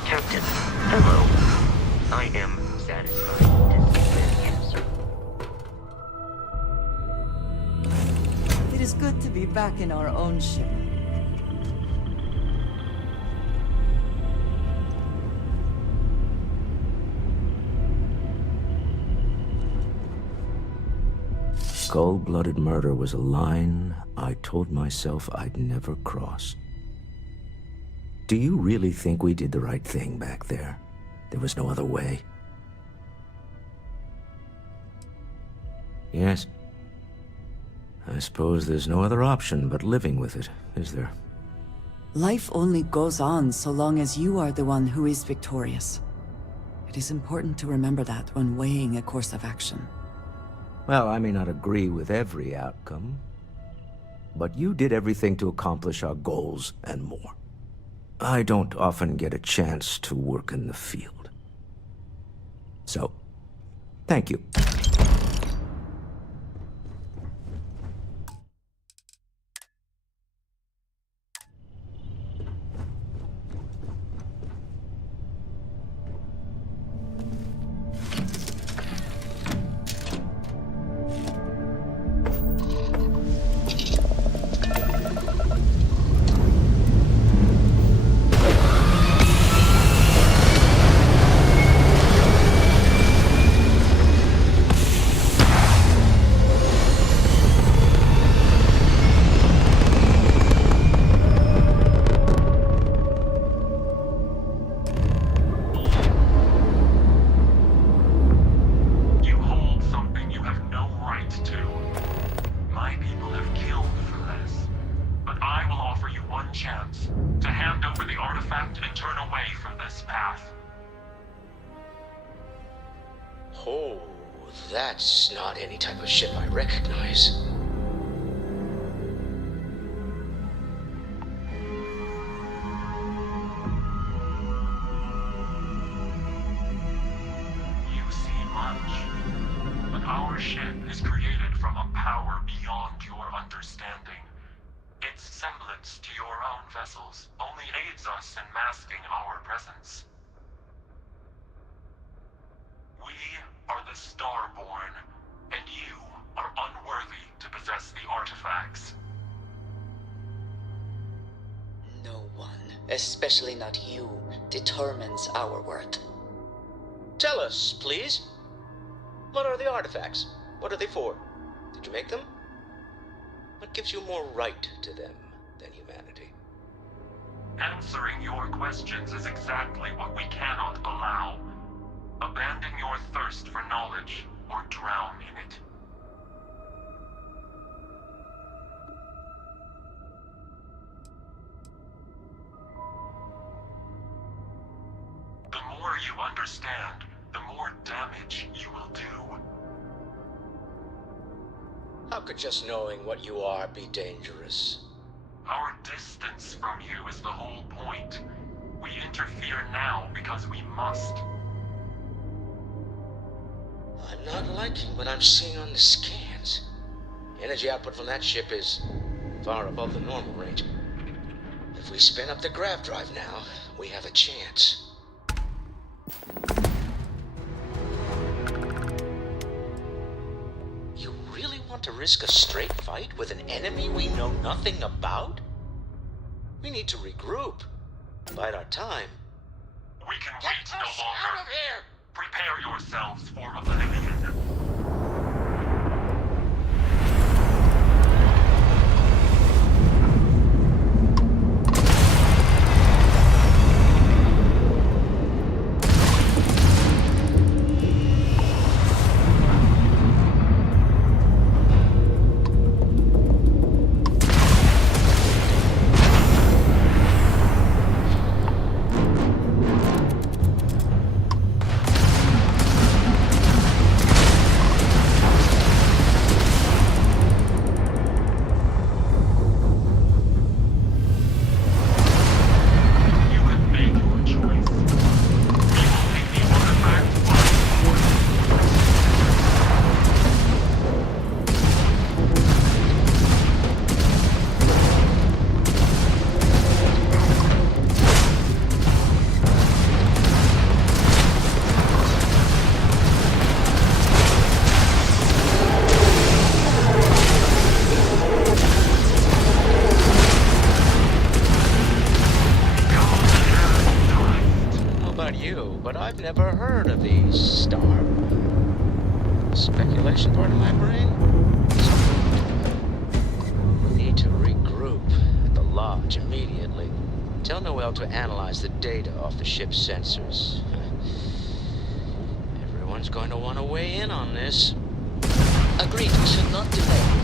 Captain, hello. I am satisfied to see the answer. It is good to be back in our own ship. Cold-blooded murder was a line I told myself I'd never cross. Do you really think we did the right thing back there? There was no other way. Yes. I suppose there's no other option but living with it, is there? Life only goes on so long as you are the one who is victorious. It is important to remember that when weighing a course of action. Well, I may not agree with every outcome, but you did everything to accomplish our goals and more. I don't often get a chance to work in the field. So, thank you. Oh, that's not any type of ship I recognize. You see much, but our ship is created from a power beyond your understanding. Its semblance to your own vessels only aids us in masking our presence. We are the Starborn, and you are unworthy to possess the artifacts. No one, especially not you, determines our worth. Tell us, please. What are the artifacts? What are they for? Did you make them? What gives you more right to them than humanity? Answering your questions is exactly what we cannot allow. Abandon your thirst for knowledge, or drown in it. you understand, the more damage you will do. How could just knowing what you are be dangerous? Our distance from you is the whole point. We interfere now because we must. I'm not liking what I'm seeing on the scans. Energy output from that ship is far above the normal range. If we spin up the grav drive now, we have a chance. You really want to risk a straight fight with an enemy we know nothing about? We need to regroup. Bide our time. We can wait no longer. Out of here! Prepare yourselves for oblivion. But I've never heard of these speculation part of my brain? We need to regroup at the lodge immediately. Tell Noel to analyze the data off the ship's sensors. Everyone's going to want to weigh in on this. Agreed, we should not delay.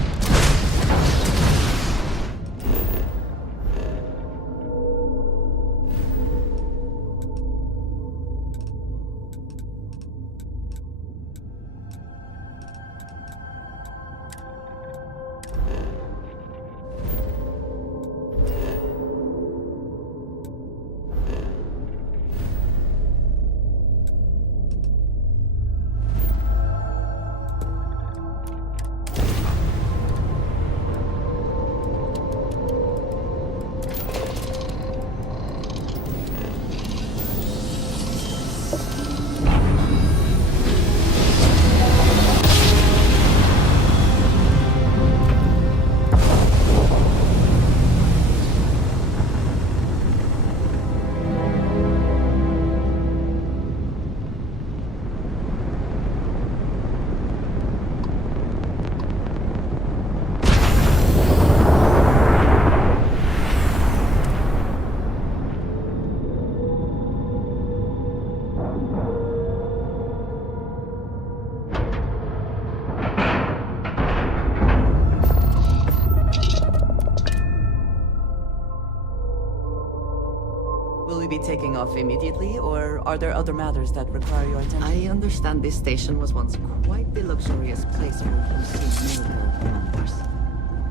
Will we be taking off immediately, or are there other matters that require your attention? I understand this station was once quite the luxurious place for routine military commanders.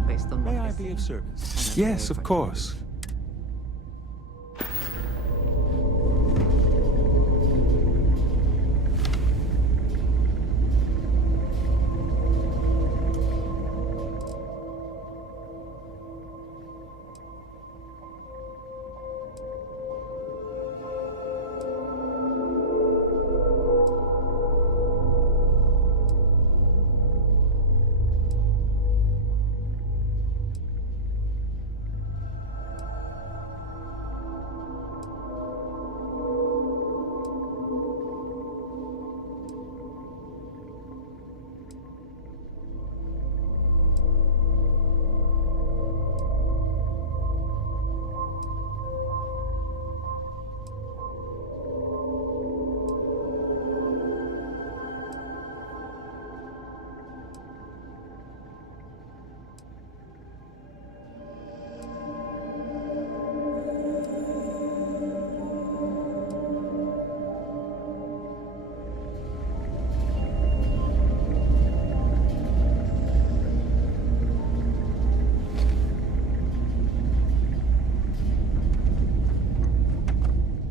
Based on May I be of service? Yes, of course.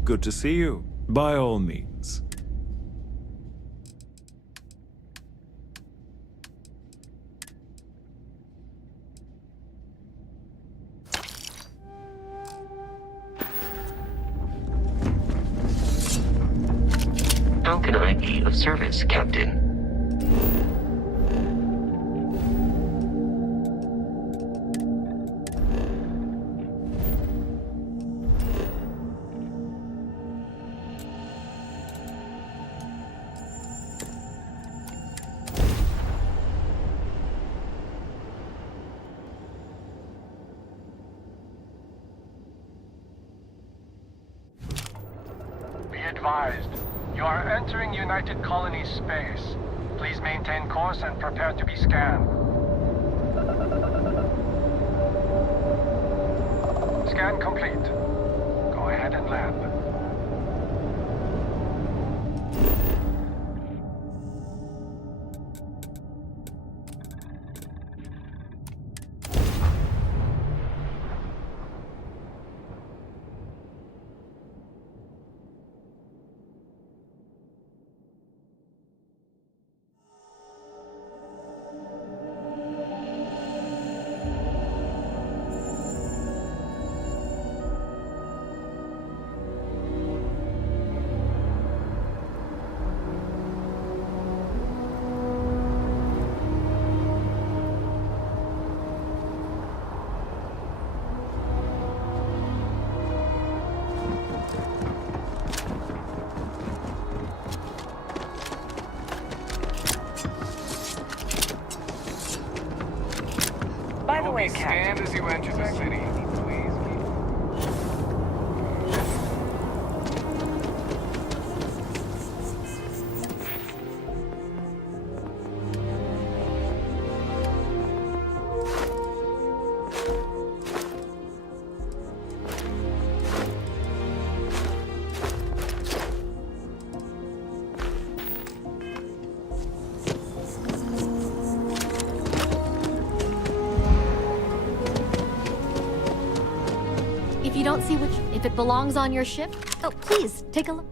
Good to see you. By all means. How can I be of service, Captain? Be advised, you are entering United Colonies space. Please maintain course and prepare to be scanned. Scan complete. Go ahead and land. By the way, Stand as you enter the city. If you don't see if it belongs on your ship, oh, please, take a look.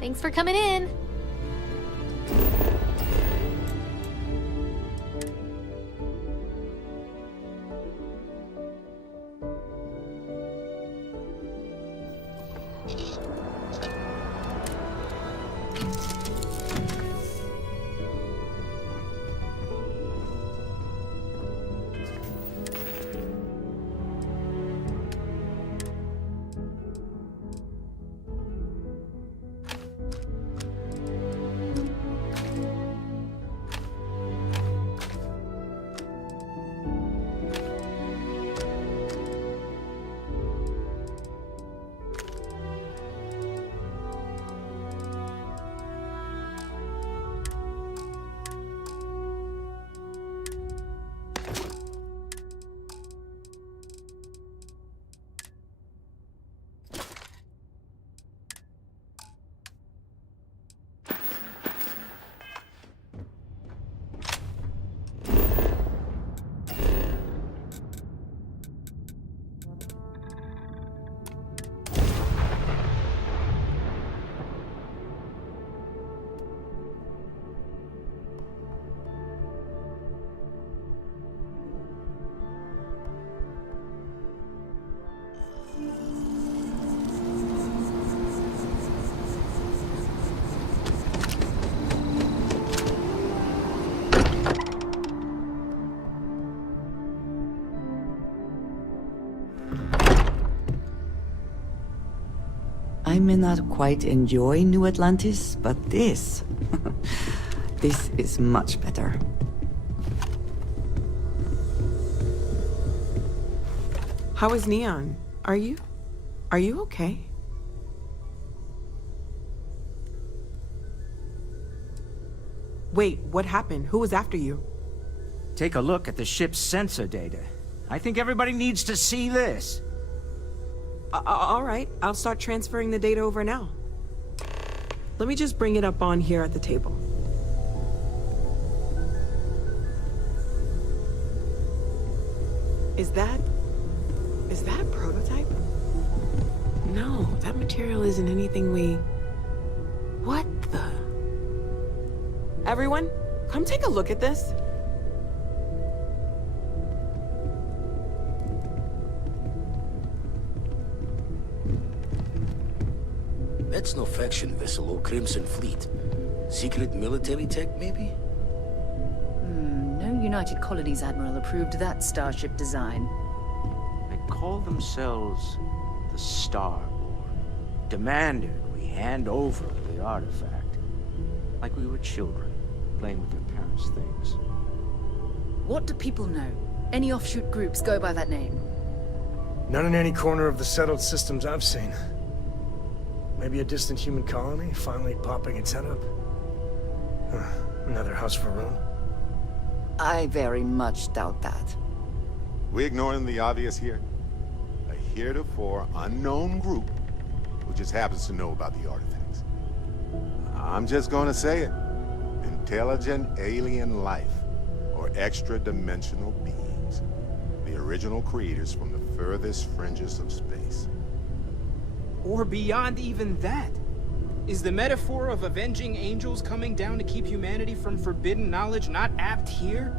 Thanks for coming in. may not quite enjoy New Atlantis, but this... this is much better. How is Neon? Are you okay? Wait, what happened? Who was after you? Take a look at the ship's sensor data. I think everybody needs to see this. All right, I'll start transferring the data over now. Let me just bring it up on here at the table. Is that a prototype? No, that material isn't anything we... What the... Everyone, come take a look at this. That's no faction vessel or Crimson Fleet. Secret military tech, maybe? No United Colonies Admiral approved that starship design. They call themselves the Starboard. Demanded we hand over the artifact. Like we were children, playing with their parents' things. What do people know? Any offshoot groups go by that name? None in any corner of the settled systems I've seen. Maybe a distant human colony finally popping its head up. Another house for Rome. I very much doubt that. We ignoring the obvious here? A heretofore unknown group who just happens to know about the artifacts. I'm just gonna say it. Intelligent alien life, or extra-dimensional beings. The original creators from the furthest fringes of space. Or beyond even that. Is the metaphor of avenging angels coming down to keep humanity from forbidden knowledge not apt here?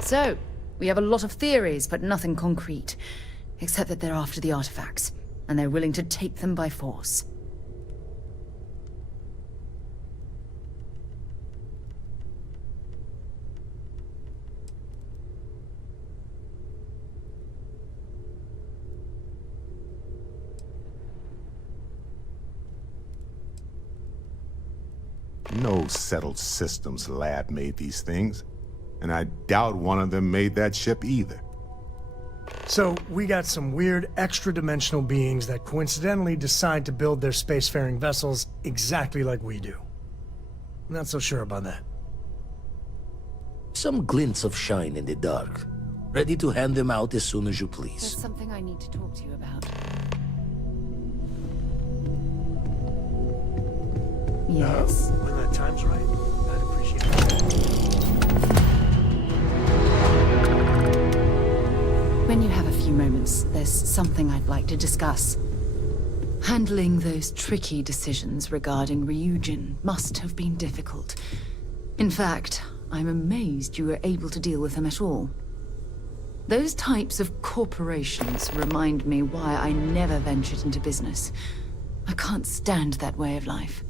So, we have a lot of theories, but nothing concrete. Except that they're after the artifacts, and they're willing to take them by force. No settled systems lab made these things, and I doubt one of them made that ship either. So, we got some weird extra-dimensional beings that coincidentally decide to build their spacefaring vessels exactly like we do. Not so sure about that. Some glints of shine in the dark. Ready to hand them out as soon as you please. There's something I need to talk to you about. Yes? When that time's right, I'd appreciate it. When you have a few moments, there's something I'd like to discuss. Handling those tricky decisions regarding Ryujin must have been difficult. In fact, I'm amazed you were able to deal with them at all. Those types of corporations remind me why I never ventured into business. I can't stand that way of life.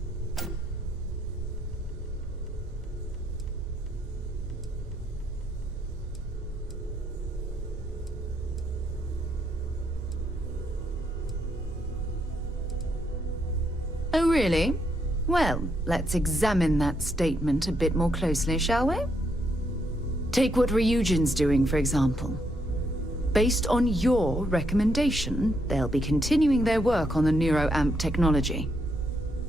Oh, really? Well, let's examine that statement a bit more closely, shall we? Take what Ryujin's doing, for example. Based on your recommendation, they'll be continuing their work on the NeuroAmp technology.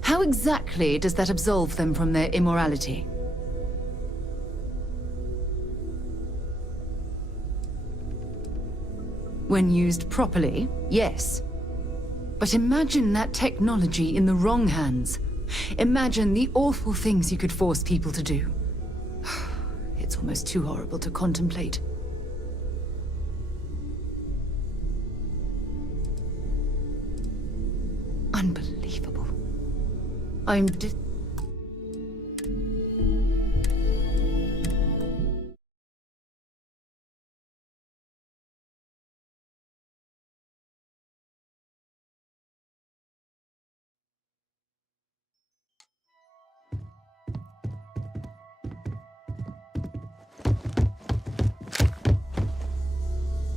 How exactly does that absolve them from their immorality? When used properly, yes. But imagine that technology in the wrong hands. Imagine the awful things you could force people to do. It's almost too horrible to contemplate. Unbelievable. I'm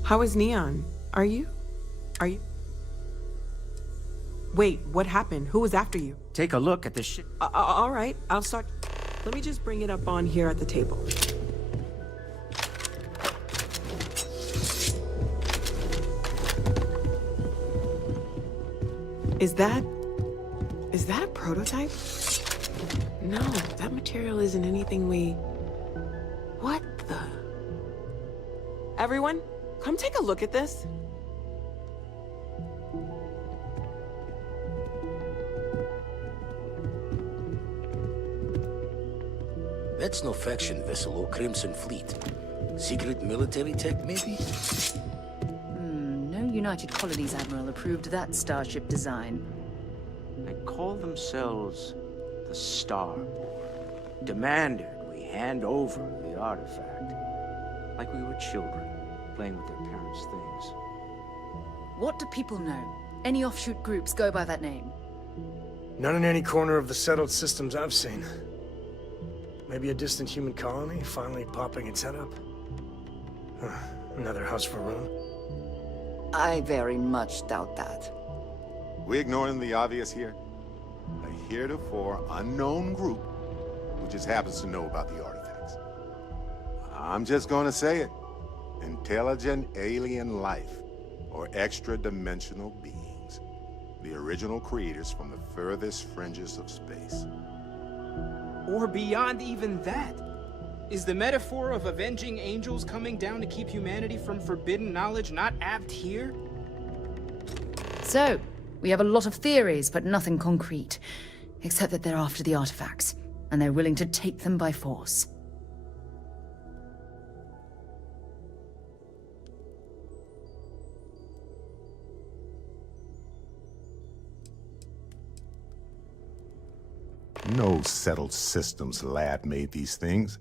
How is Neon? Are you? Wait, what happened? Who was after you? Take a look at the shit. All right, I'll start. Let me just bring it up on here at the table. Is that a prototype? No, that material isn't anything we... What the... Everyone, come take a look at this. That's no faction vessel or Crimson Fleet. Secret military tech, maybe? No United Colonies Admiral approved that starship design. They call themselves the Starboard. Demanded we hand over the artifact. Like we were children, playing with their parents' things. What do people know? Any offshoot groups go by that name? None in any corner of the settled systems I've seen. Maybe a distant human colony finally popping its head up? Another house for Rune? I very much doubt that. We ignoring the obvious here? A heretofore unknown group who just happens to know about the artifacts. I'm just gonna say it. Intelligent alien life, or extra-dimensional beings. The original creators from the furthest fringes of space. Or beyond even that. Is the metaphor of avenging angels coming down to keep humanity from forbidden knowledge not apt here? So, we have a lot of theories, but nothing concrete. Except that they're after the artifacts, and they're willing to take them by force. No settled systems lab made these things,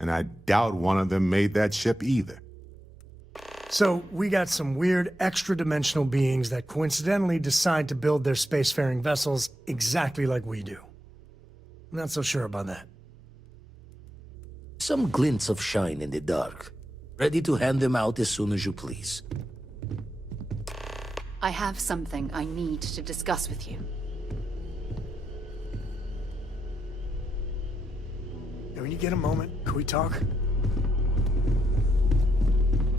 and I doubt one of them made that ship either. So, we got some weird extra-dimensional beings that coincidentally decide to build their spacefaring vessels exactly like we do. Not so sure about that. Some glints of shine in the dark. Ready to hand them out as soon as you please. I have something I need to discuss with you. When you get a moment, can we talk?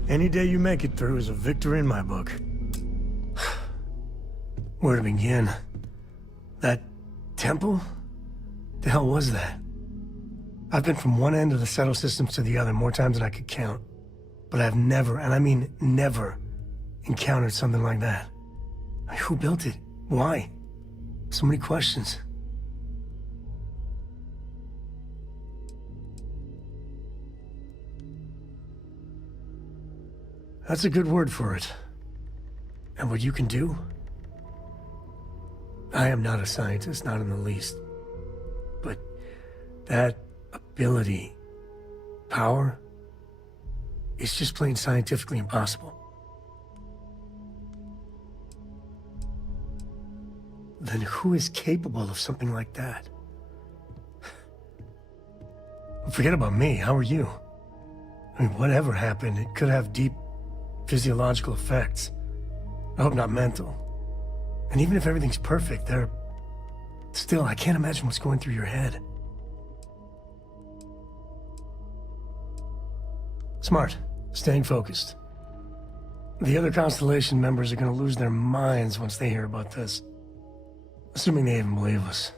Any day you make it through is a victory in my book. Where to begin? That temple? The hell was that? I've been from one end of the settled systems to the other more times than I could count. But I've never, and I mean never, encountered something like that. Who built it? Why? So many questions. That's a good word for it. And what you can do? I am not a scientist, not in the least. But that ability, power, is just plain scientifically impossible. Then who is capable of something like that? Forget about me, how are you? I mean, whatever happened, it could have deep physiological effects. I hope not mental. And even if everything's perfect, still, I can't imagine what's going through your head. Smart. Staying focused. The other Constellation members are gonna lose their minds once they hear about this. Assuming they even believe us.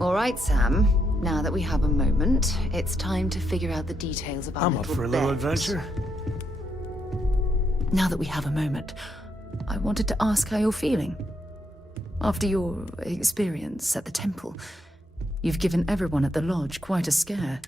All right, Sam. Now that we have a moment, it's time to figure out the details of our I'm up for a little adventure. Now that we have a moment, I wanted to ask how you're feeling. After your experience at the temple, you've given everyone at the lodge quite a scare.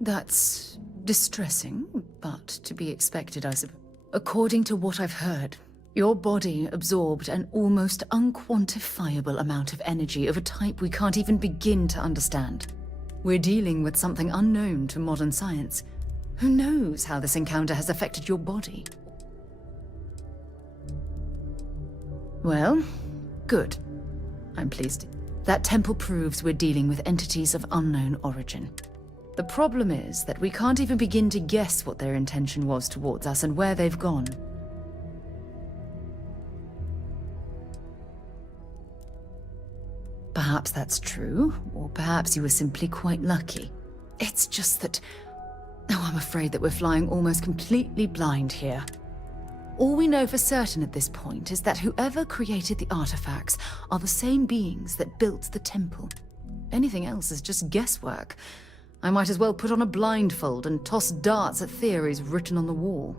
That's distressing, but to be expected, I suppose. According to what I've heard, your body absorbed an almost unquantifiable amount of energy of a type we can't even begin to understand. We're dealing with something unknown to modern science. Who knows how this encounter has affected your body? Well, Good. I'm pleased. That temple proves we're dealing with entities of unknown origin. The problem is that we can't even begin to guess what their intention was towards us and where they've gone. Perhaps that's true, or perhaps you were simply quite lucky. It's just that... Oh, I'm afraid that we're flying almost completely blind here. All we know for certain at this point is that whoever created the artifacts are the same beings that built the temple. Anything else is just guesswork. I might as well put on a blindfold and toss darts at theories written on the wall.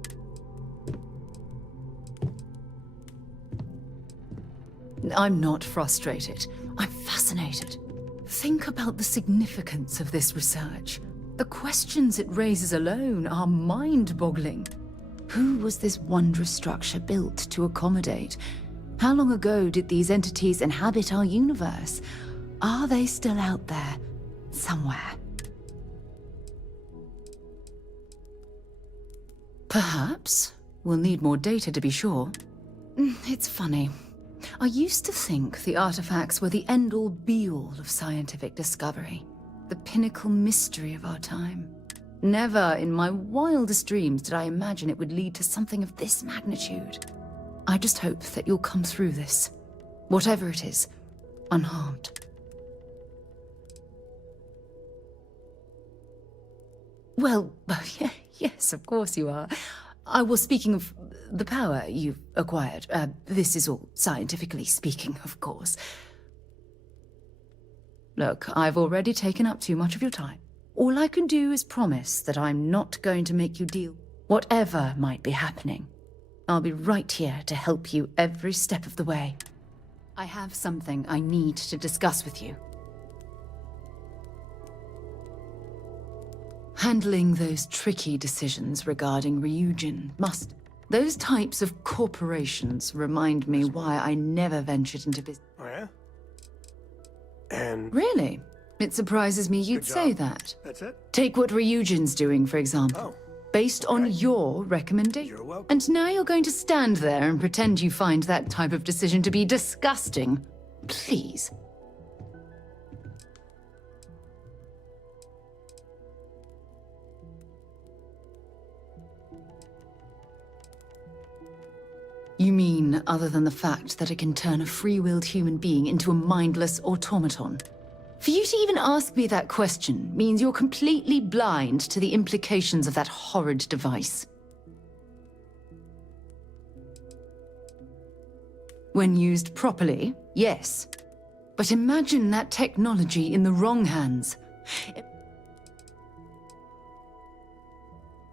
I'm not frustrated. I'm fascinated. Think about the significance of this research. The questions it raises alone are mind-boggling. Who was this wondrous structure built to accommodate? How long ago did these entities inhabit our universe? Are they still out there, somewhere? Perhaps. We'll need more data to be sure. It's funny. I used to think the artifacts were the end-all be-all of scientific discovery, the pinnacle mystery of our time. Never in my wildest dreams did I imagine it would lead to something of this magnitude. I just hope that you'll come through this, whatever it is, unharmed. Well, yes, of course you are. I was speaking of the power you've acquired. This is all scientifically speaking, of course. Look, I've already taken up too much of your time. All I can do is promise that I'm not going to make you deal whatever might be happening. I'll be right here to help you every step of the way. I have something I need to discuss with you. Handling those tricky decisions regarding Ryujin must... Those types of corporations remind me why I never ventured into business. Oh, yeah? And... Really? It surprises me you'd say that. That's it? Take what Ryujin's doing, for example. Oh. Based on your recommendation. You're welcome. And now you're going to stand there and pretend you find that type of decision to be disgusting. Please. You mean, other than the fact that it can turn a free-willed human being into a mindless automaton? For you to even ask me that question means you're completely blind to the implications of that horrid device. When used properly, yes. But imagine that technology in the wrong hands.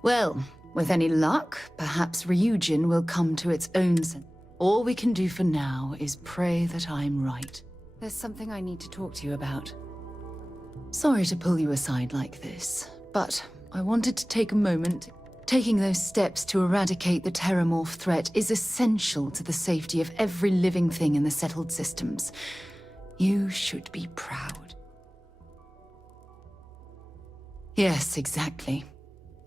Well, with any luck, perhaps Ryujin will come to its own sense. All we can do for now is pray that I'm right. There's something I need to talk to you about. Sorry to pull you aside like this, but I wanted to take a moment. Taking those steps to eradicate the Terramorph threat is essential to the safety of every living thing in the settled systems. You should be proud. Yes, exactly.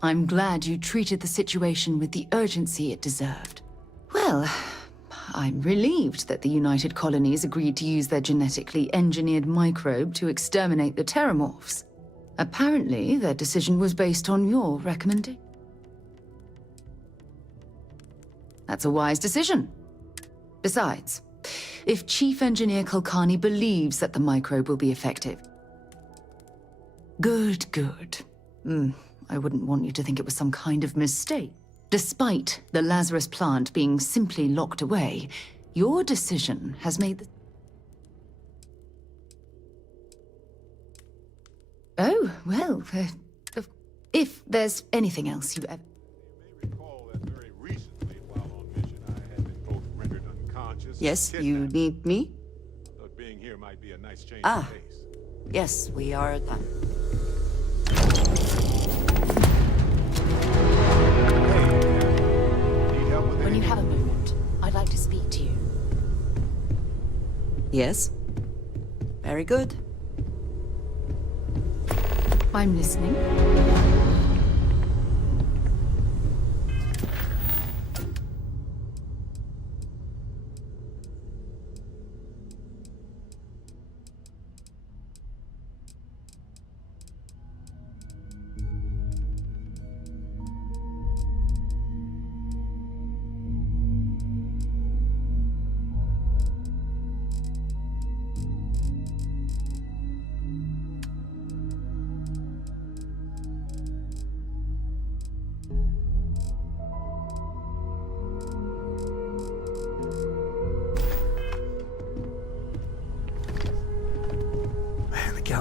I'm glad you treated the situation with the urgency it deserved. Well, I'm relieved that the United Colonies agreed to use their genetically engineered microbe to exterminate the Terramorphs. Apparently, their decision was based on your recommendation. That's a wise decision. Besides, if Chief Engineer Kulkarni believes that the microbe will be effective... Good. I wouldn't want you to think it was some kind of mistake. Despite the Lazarus plant being simply locked away, your decision has made the... Oh, well, if there's anything else you ever... You may recall that very recently, while on mission, I had been both rendered unconscious. Yes, and you need me? Thought being here might be a nice change Ah. of pace. Yes, we are done. Need help with When you anything? have a moment, I'd like to speak to you. Yes? Very good. I'm listening.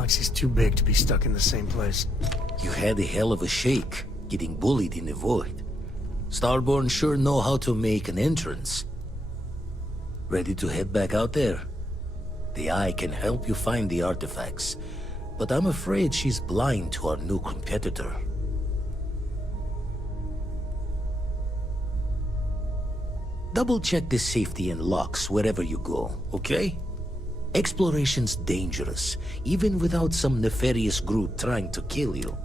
galaxy's too big to be stuck in the same place. You had a hell of a shake, getting bullied in the void. Starborn sure know how to make an entrance. Ready to head back out there? The Eye can help you find the artifacts, but I'm afraid she's blind to our new competitor. Double-check the safety and locks wherever you go, okay? Exploration's dangerous, even without some nefarious group trying to kill you.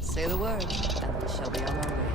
Say the word, and we shall be on our way.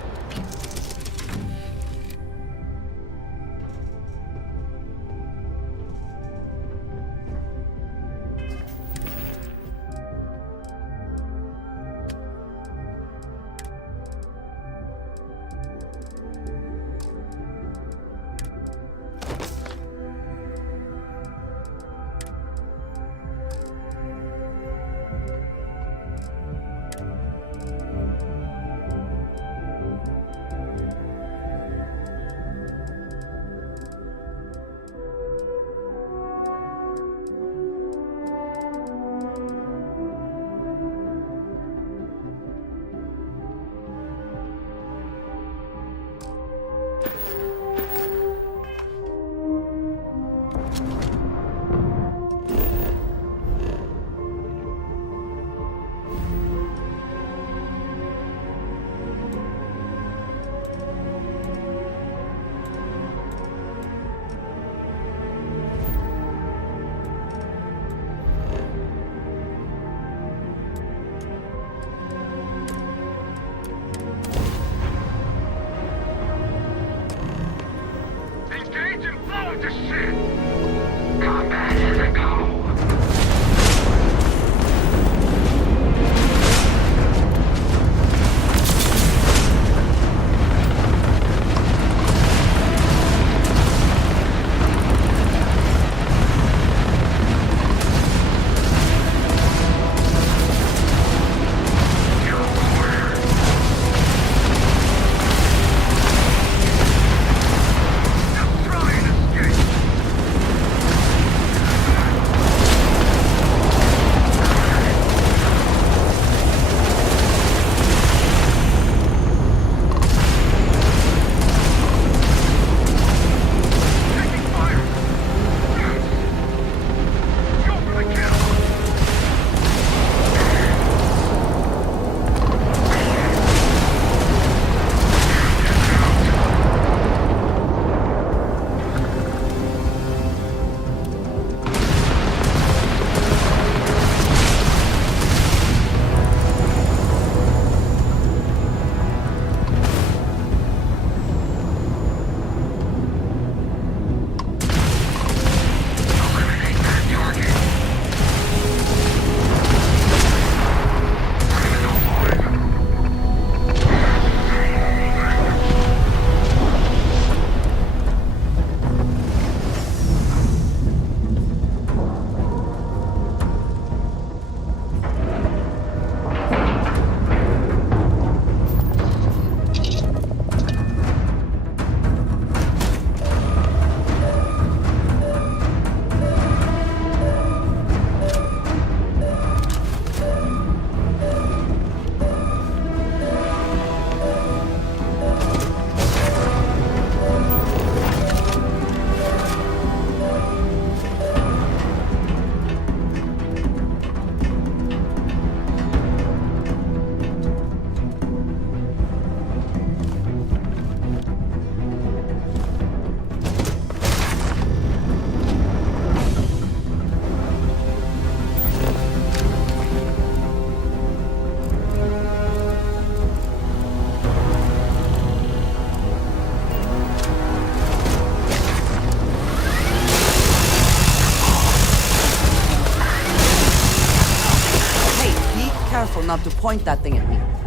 careful not to point that thing at me.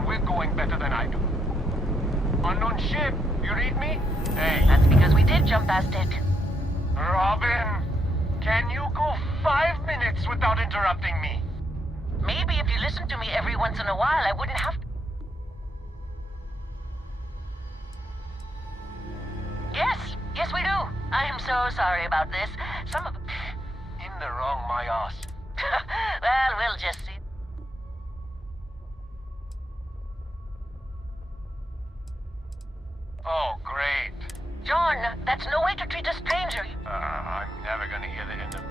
where we're going better than I do. Unknown ship, you read me? Hey. That's because we did jump past it. Robin, can you go 5 minutes without interrupting me? Maybe if you listened to me every once in a while, I wouldn't have to. Yes, we do. I am so sorry about this. Some of... In the wrong, my ass. Well, we'll just see. Oh, great. John, that's no way to treat a stranger. I'm never gonna hear the end of it.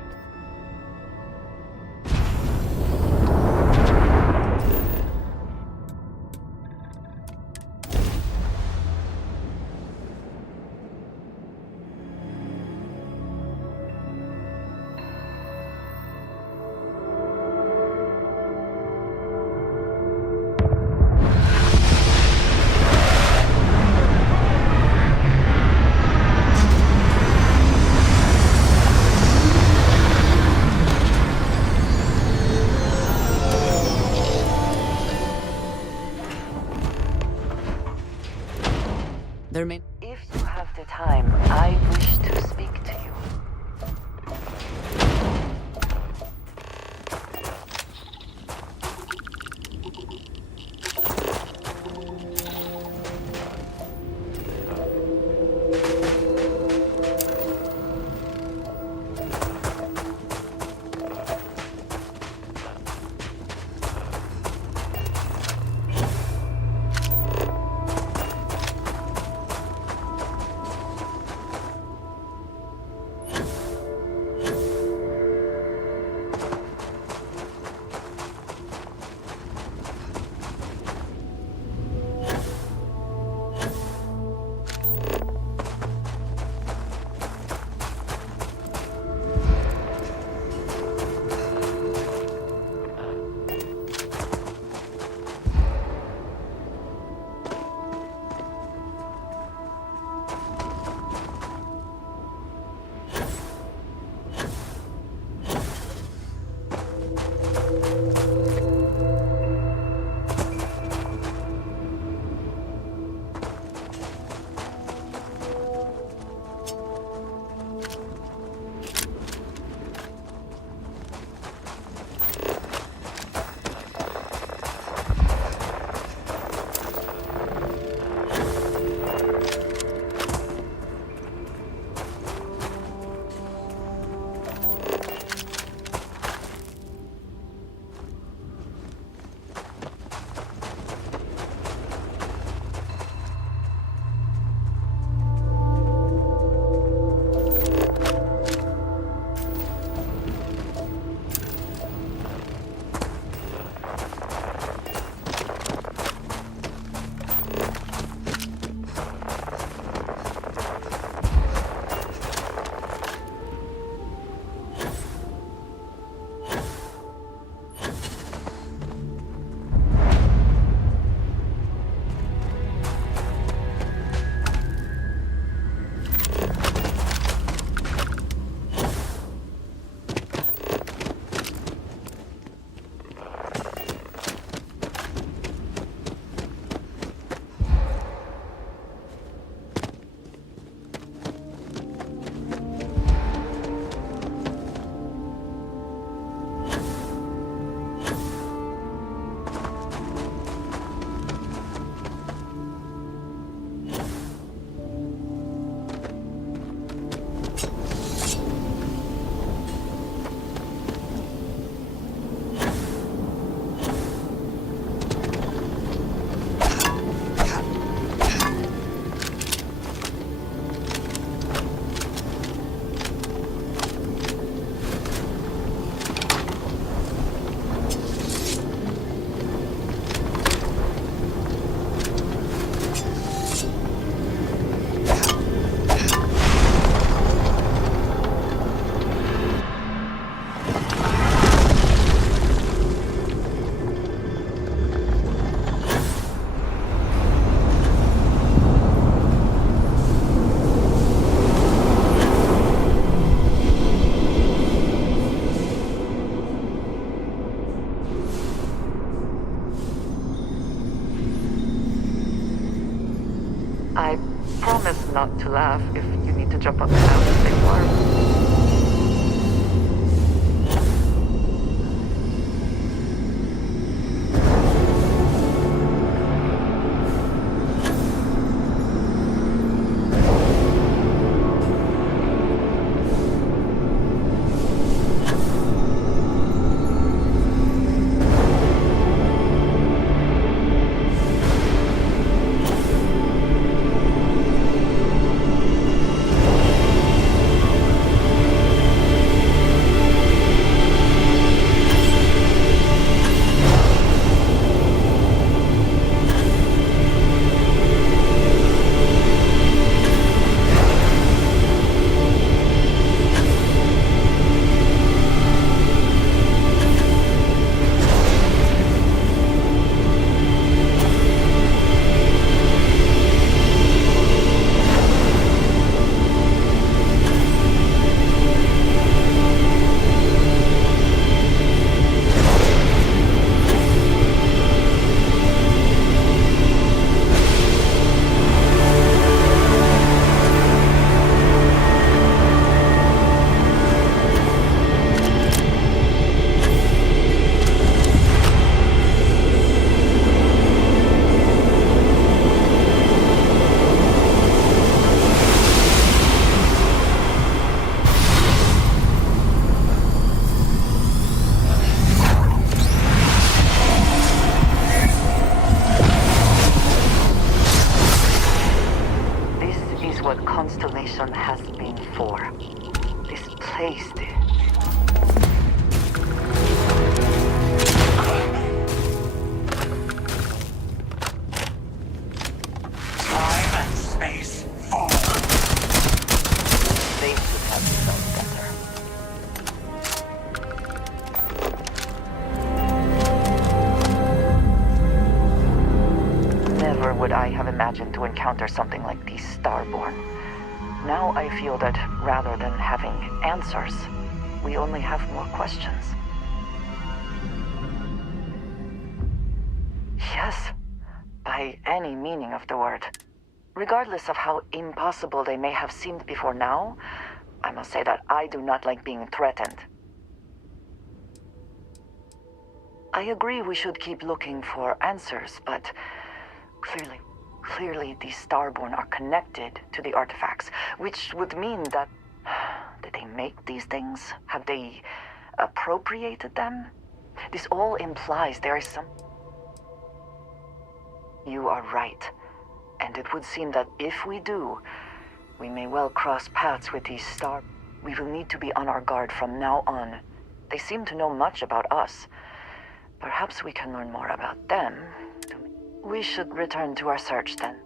There may... If you have the time, I wish to speak to you. I promise not to laugh if you need to jump up and down to stay warm. What Constellation has been for. This place, Time and space fall. They should have known better. Never would I have imagined to encounter something like these Starborn. Now I feel that rather than having answers, we only have more questions. Yes, by any meaning of the word. Regardless of how impossible they may have seemed before now, I must say that I do not like being threatened. I agree we should keep looking for answers, but Clearly, these Starborn are connected to the artifacts, which would mean that... Did they make these things? Have they appropriated them? This all implies there is some... You are right. And it would seem that if we do, we may well cross paths with these We will need to be on our guard from now on. They seem to know much about us. Perhaps we can learn more about them. We should return to our search then.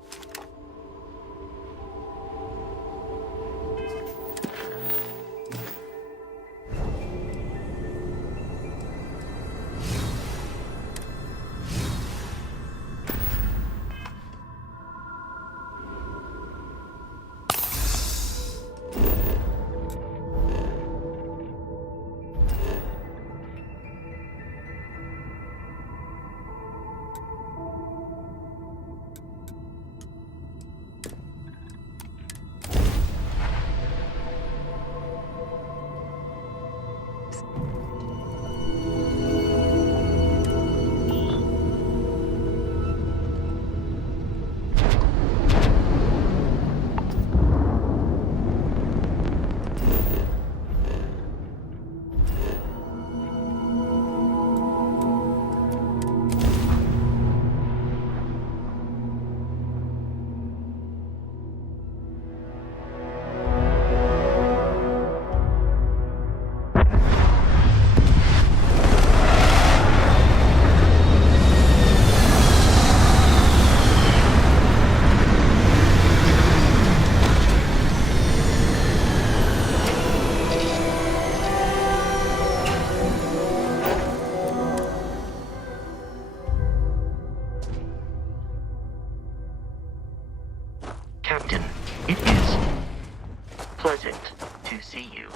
Captain, it is pleasant to see you.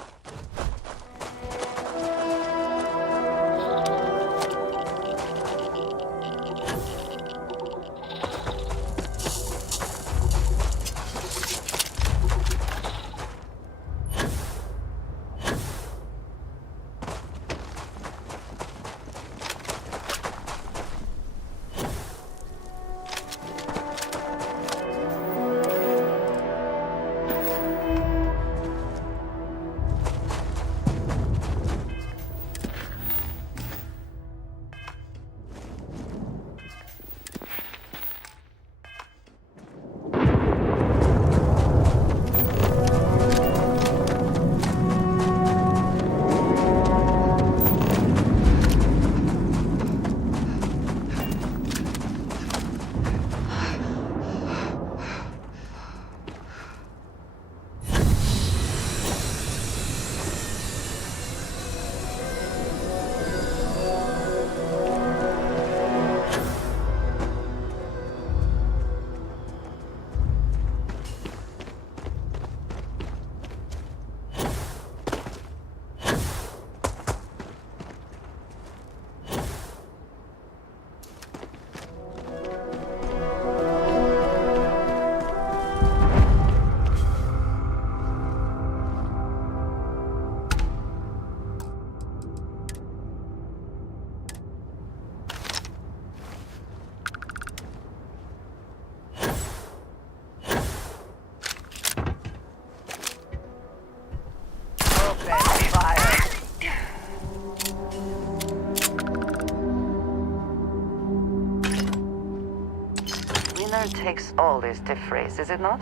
Winner takes all is the phrase, is it not?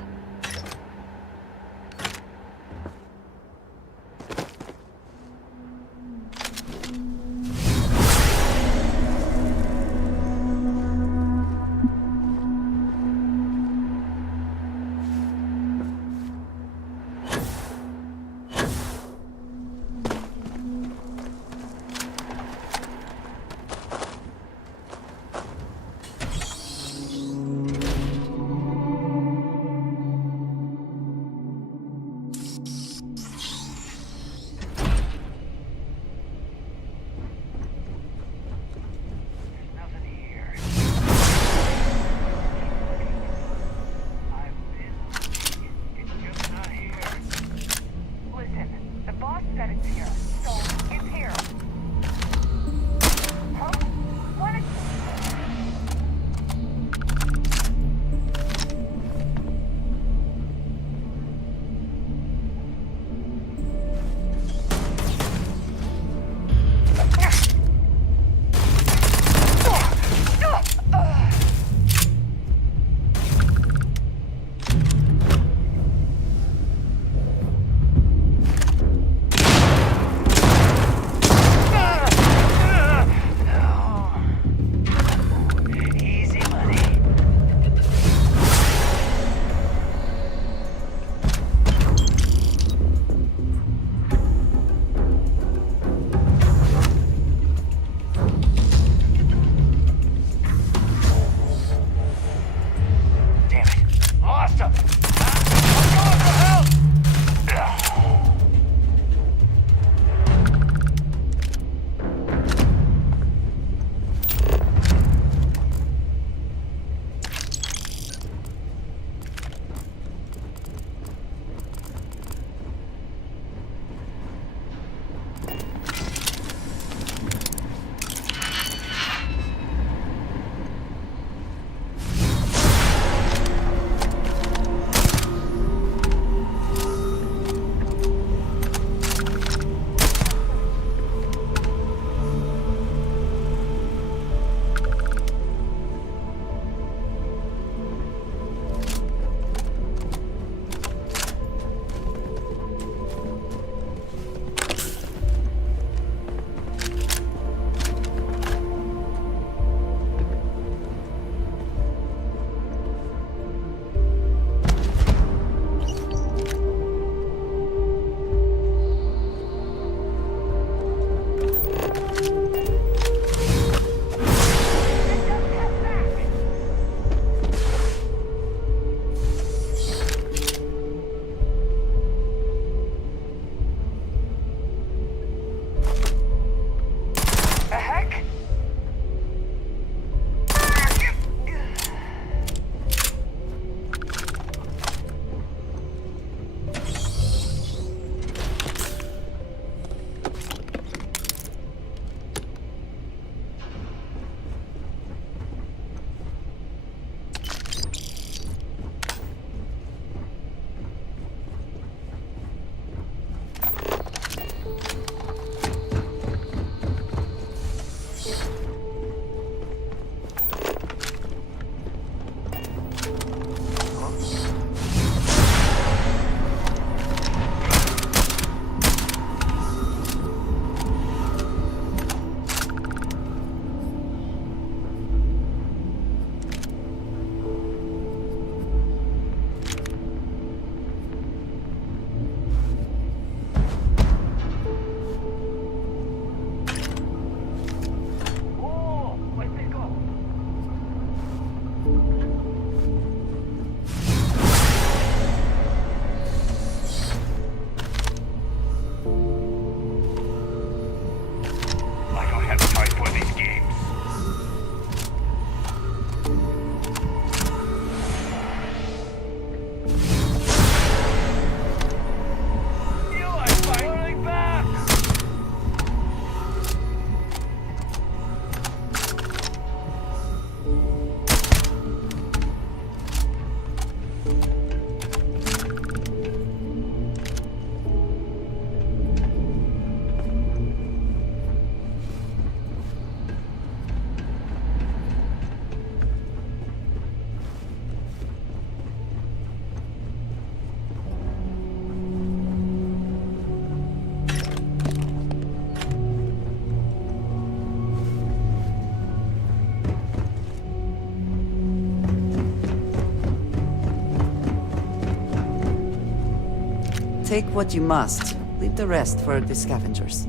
Take what you must. Leave the rest for the scavengers.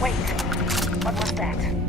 Wait, what was that?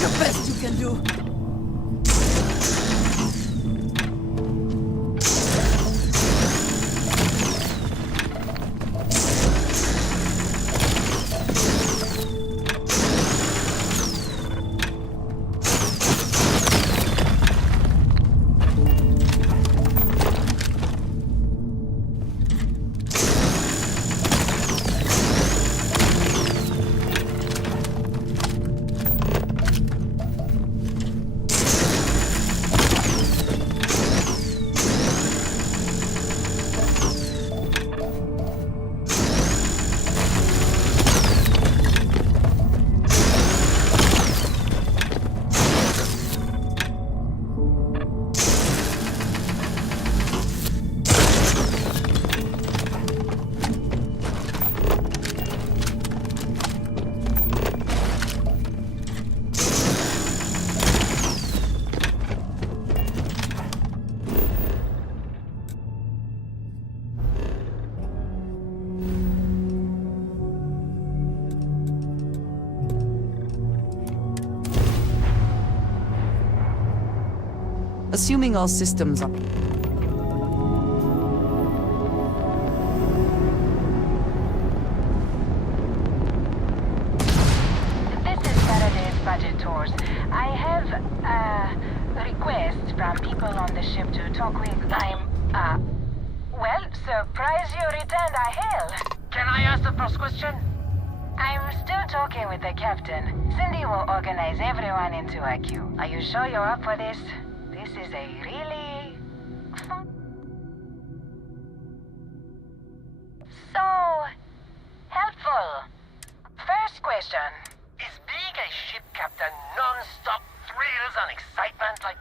the best you can do. Assuming all systems are... This is Faraday's budget tours. I have a request from people on the ship to talk with. Well, surprise you returned, I hail. Can I ask the first question? I'm still talking with the captain. Cindy will organize everyone into a queue. Are you sure you're up for this? This is a really fun... So... helpful. First question. Is being a ship captain non-stop thrills and excitement like...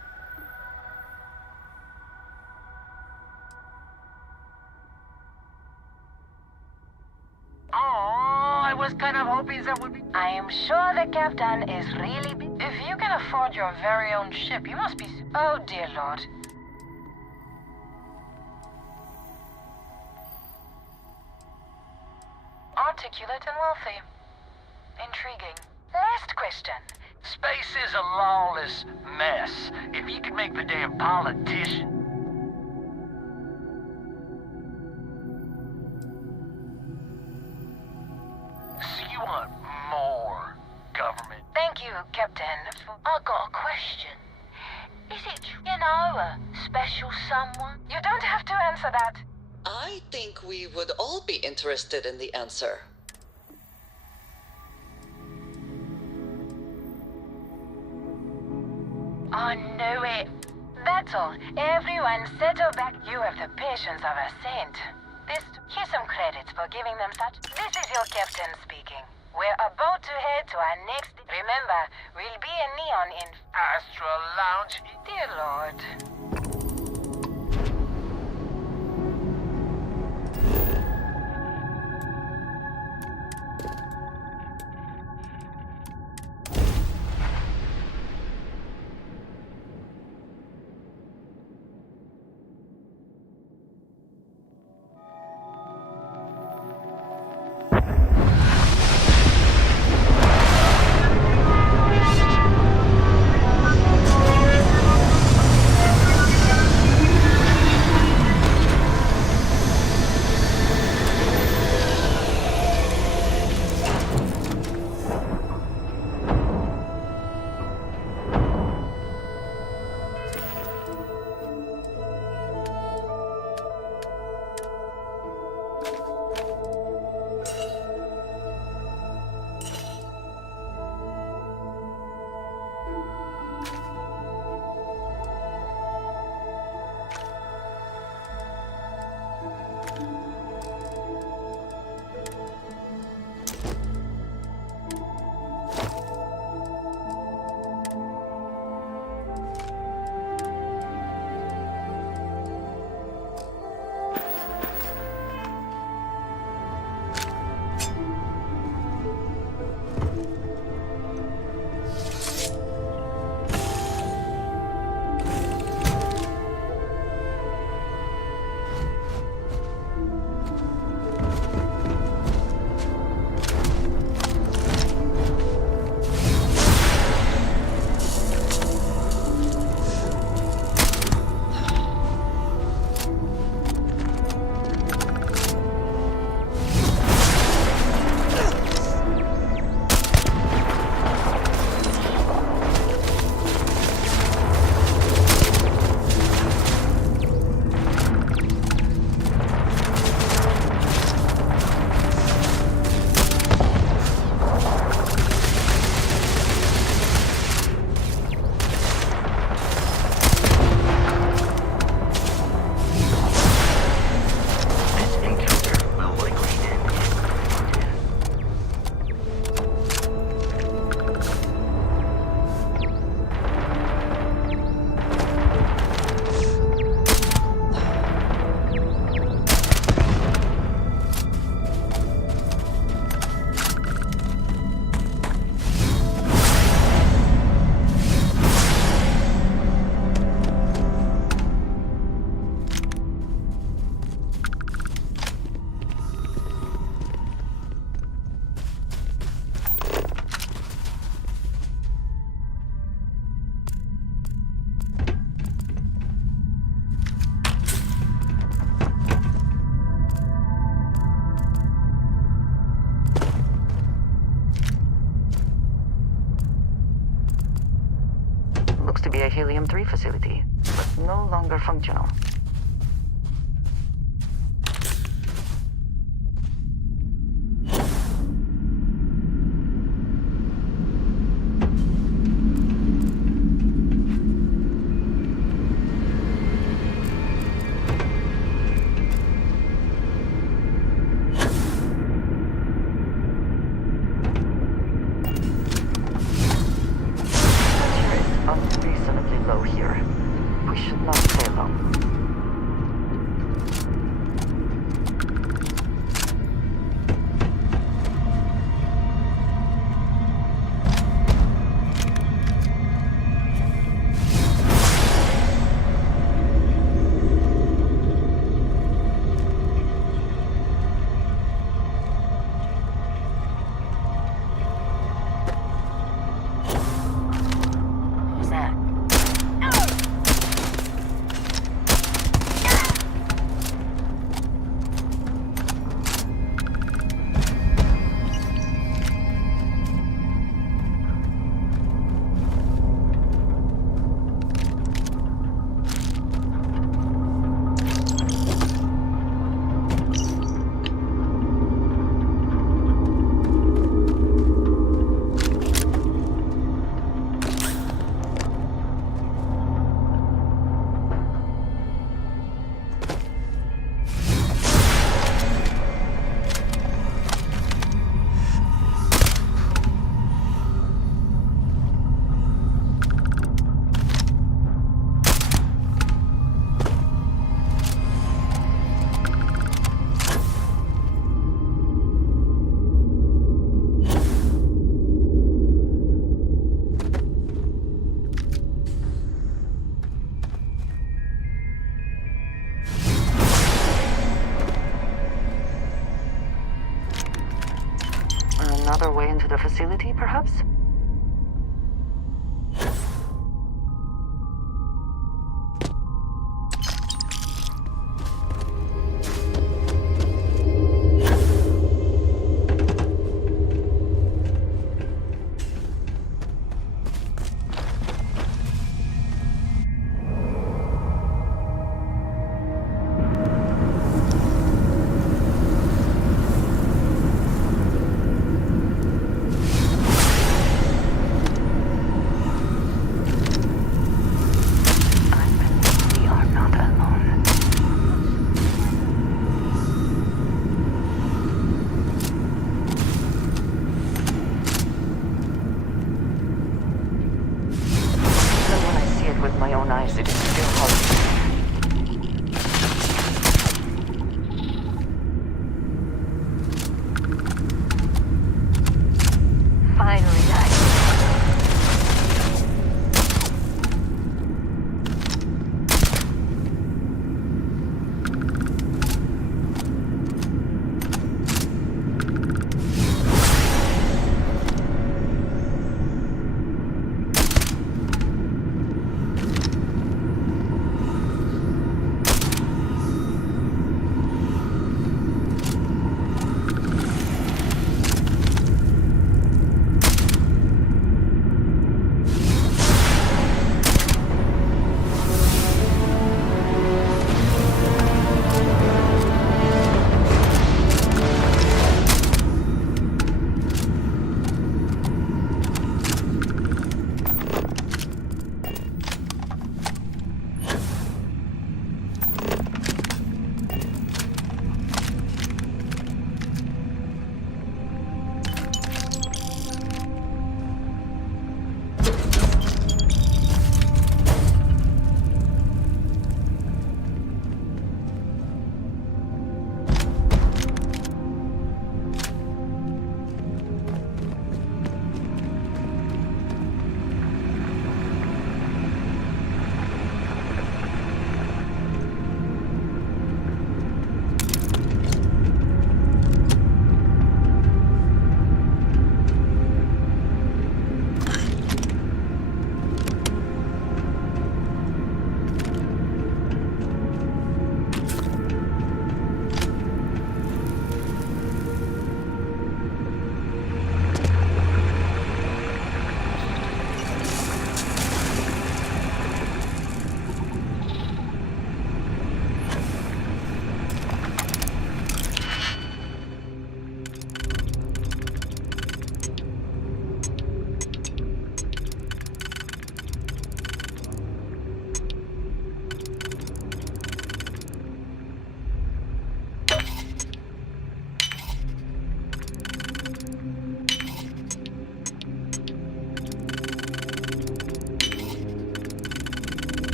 Oh, I was kind of hoping that would be... I am sure the captain is really... If you can afford your very own ship, you must be... Oh, dear Lord. Articulate and wealthy. Intriguing. Last question. Space is a lawless mess. If you could make the damn politician... So you want more government? Thank you, Captain. I got a question. Is it, a special someone? You don't have to answer that. I think we would all be interested in the answer. I knew it. That's all. Everyone settle back. You have the patience of a saint. Here's some credits for giving them such... This is your captain speaking. We're about to head to our next... Remember, we'll be in Neon in... Astral Lounge. Dear Lord. looks to be a helium-3 facility, but no longer functional. Unreasonably low here. We should not stay long. Who's that? Another way into the facility, perhaps?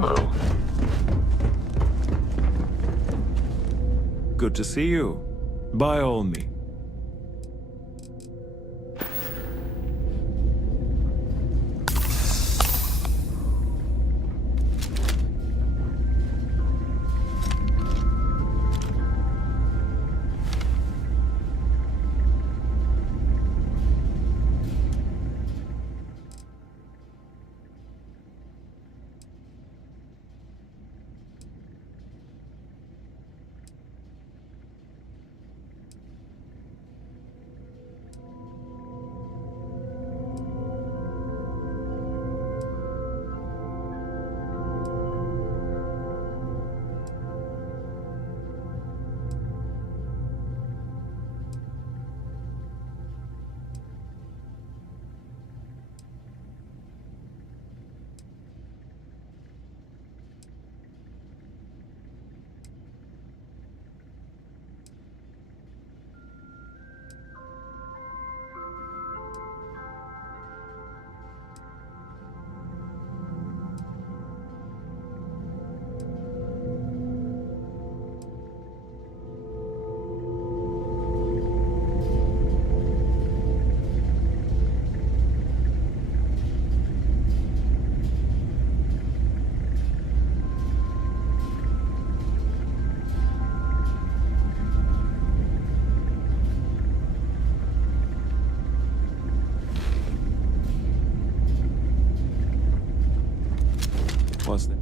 Hello. Good to see you. By all means.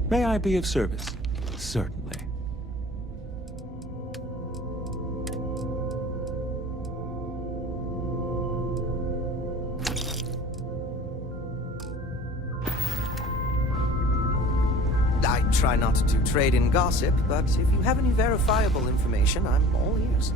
May I be of service? Certainly. I try not to trade in gossip, but if you have any verifiable information, I'm all ears.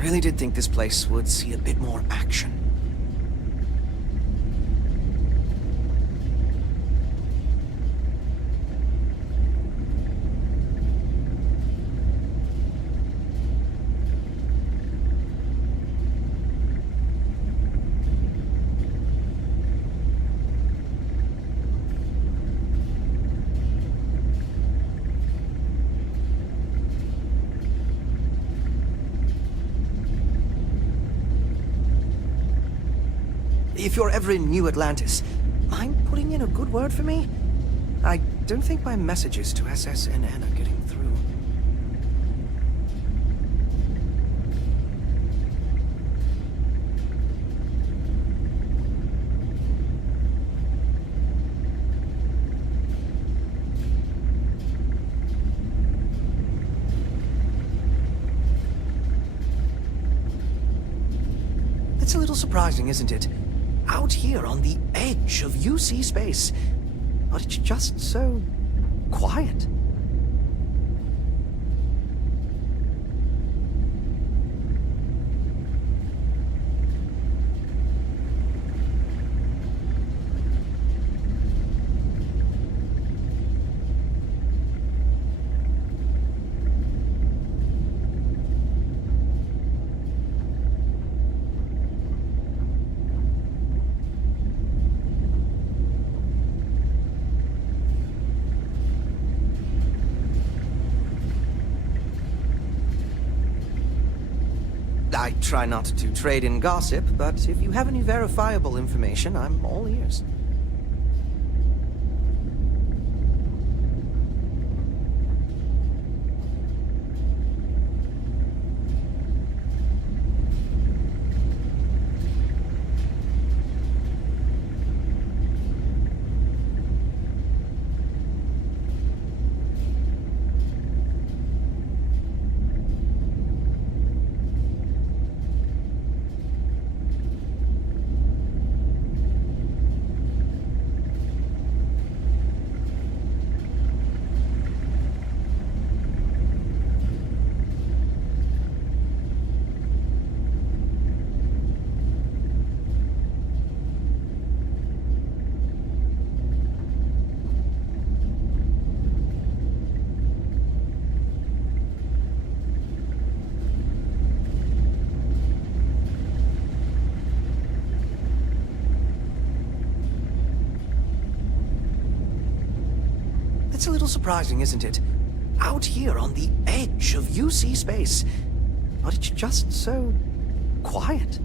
I really did think this place would see a bit more action. If you're ever in New Atlantis, mind putting in a good word for me? I don't think my messages to SSNN are getting through. It's a little surprising, isn't it? Out here on the edge of UC space, but it's just so quiet. I try not to trade in gossip, but if you have any verifiable information, I'm all ears. It's a little surprising, isn't it? Out here on the edge of UC space, but it's just so quiet.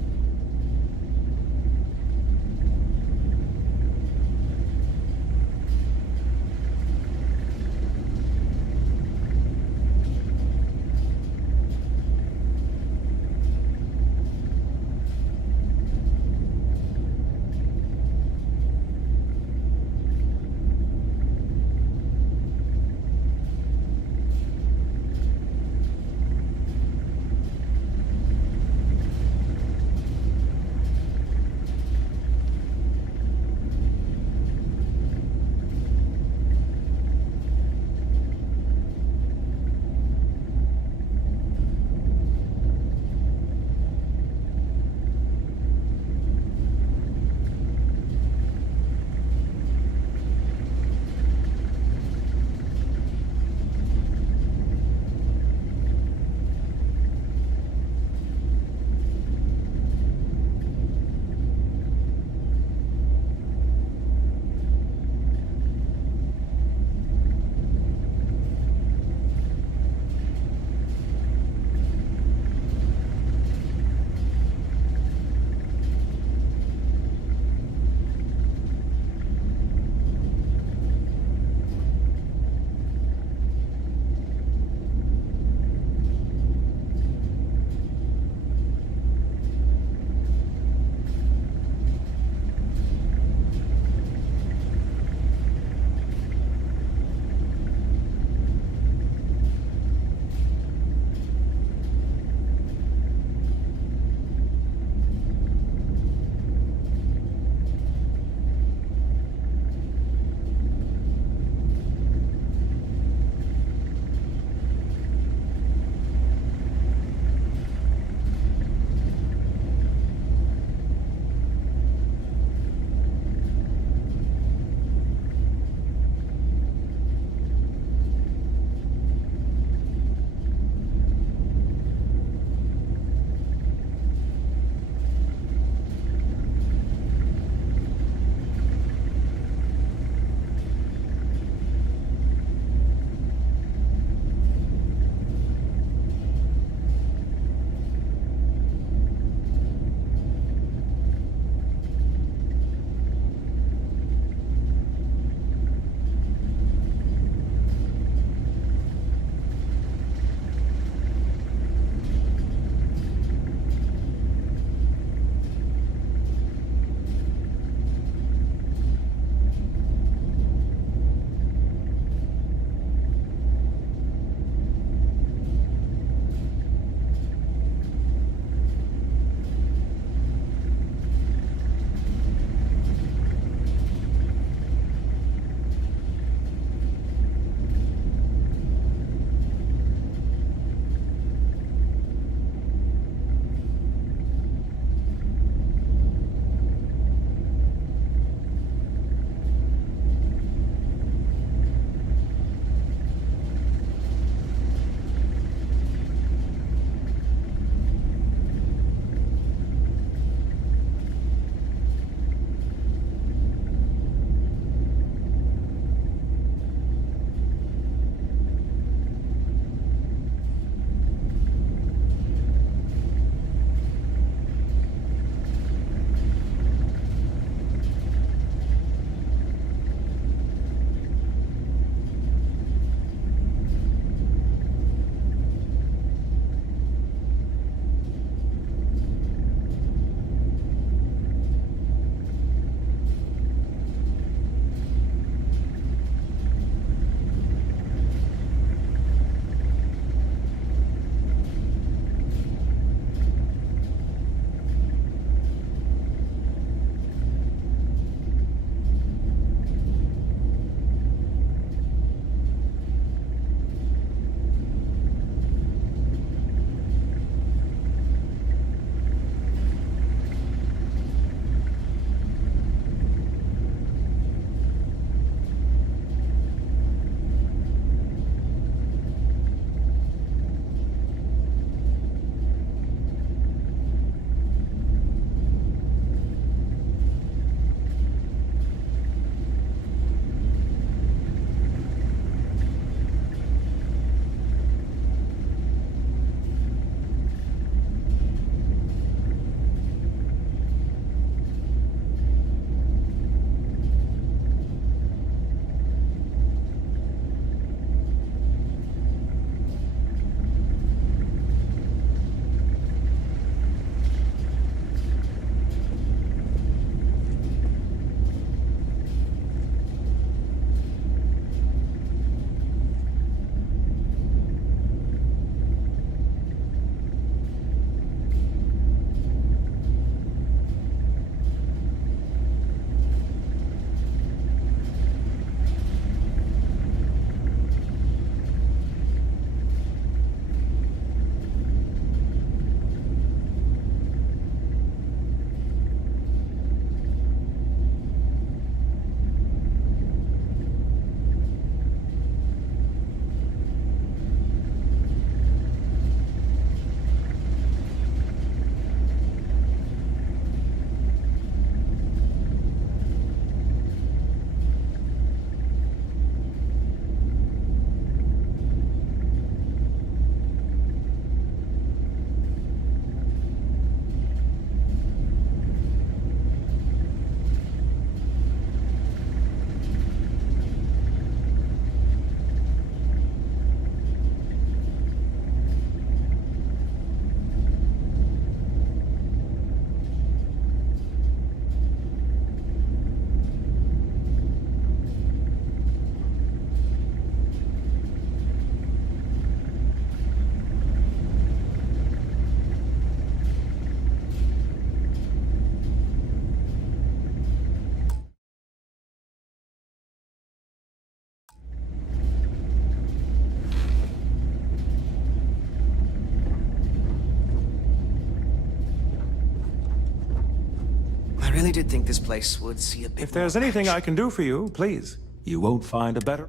did think this place would see a bit If there's anything I can do for you, please. You won't find a better...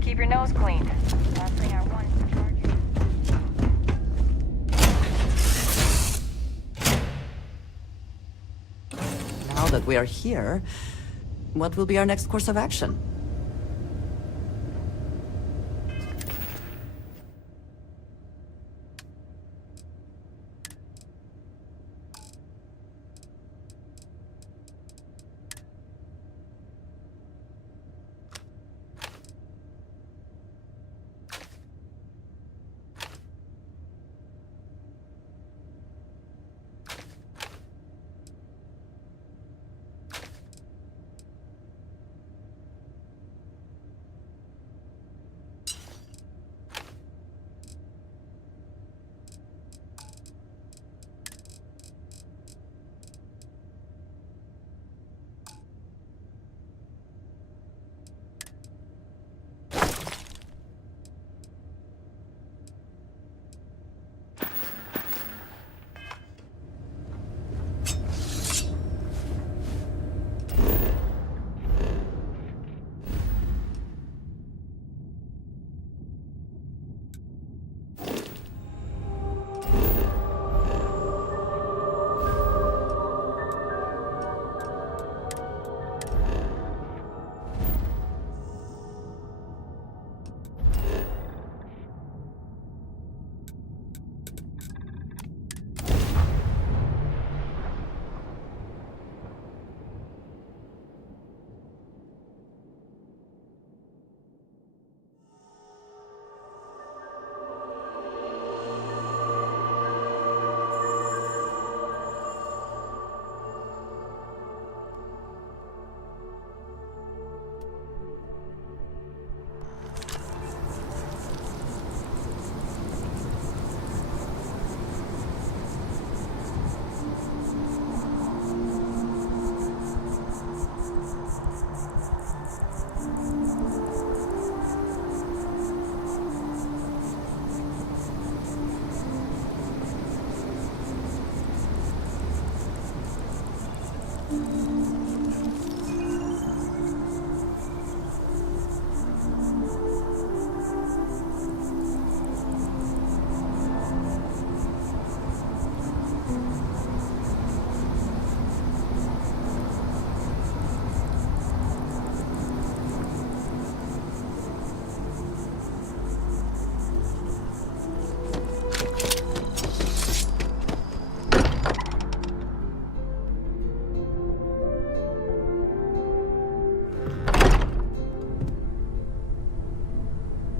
Keep your nose clean. Last thing I want is to charge you. Now that we are here, what will be our next course of action?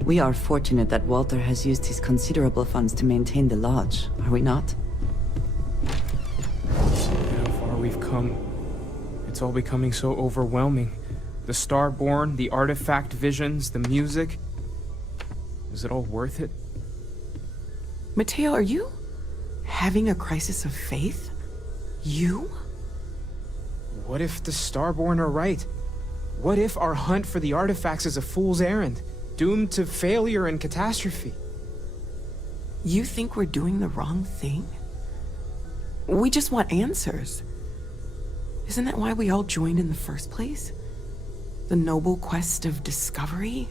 We are fortunate that Walter has used his considerable funds to maintain the lodge, are we not? How far we've come. It's all becoming so overwhelming. The Starborn, the artifact visions, the music. Is it all worth it? Mateo, are you having a crisis of faith? You? What if the Starborn are right? What if our hunt for the artifacts is a fool's errand, doomed to failure and catastrophe? You think we're doing the wrong thing? We just want answers. Isn't that why we all joined in the first place? The noble quest of discovery?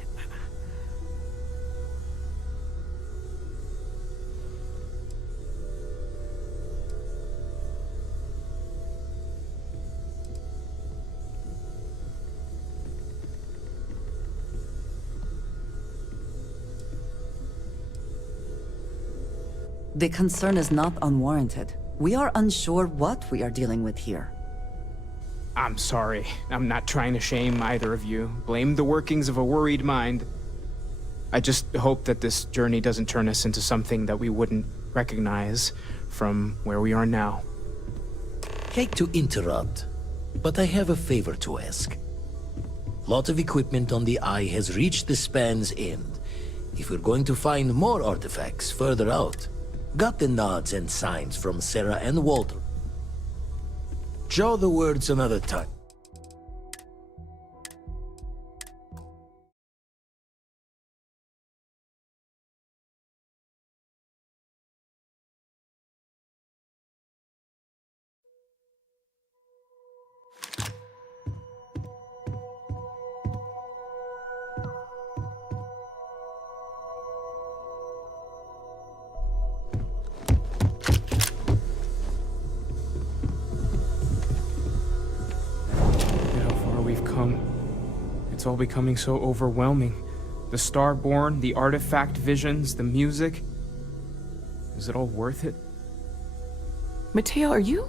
The concern is not unwarranted. We are unsure what we are dealing with here. I'm sorry. I'm not trying to shame either of you. Blame the workings of a worried mind. I just hope that this journey doesn't turn us into something that we wouldn't recognize from where we are now. Hate to interrupt, but I have a favor to ask. Lot of equipment on the Eye has reached the span's end. If we're going to find more artifacts further out, got the nods and signs from Sarah and Walter. Jaw the words another time. It's all becoming so overwhelming. The Starborn, the artifact visions, the music. Is it all worth it? Mateo, are you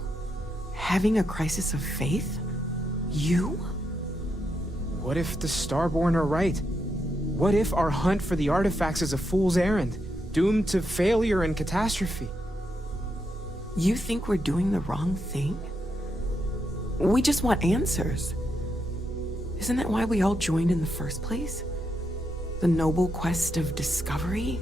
having a crisis of faith? You? What if the Starborn are right? What if our hunt for the artifacts is a fool's errand, doomed to failure and catastrophe? You think we're doing the wrong thing? We just want answers. Isn't that why we all joined in the first place? The noble quest of discovery?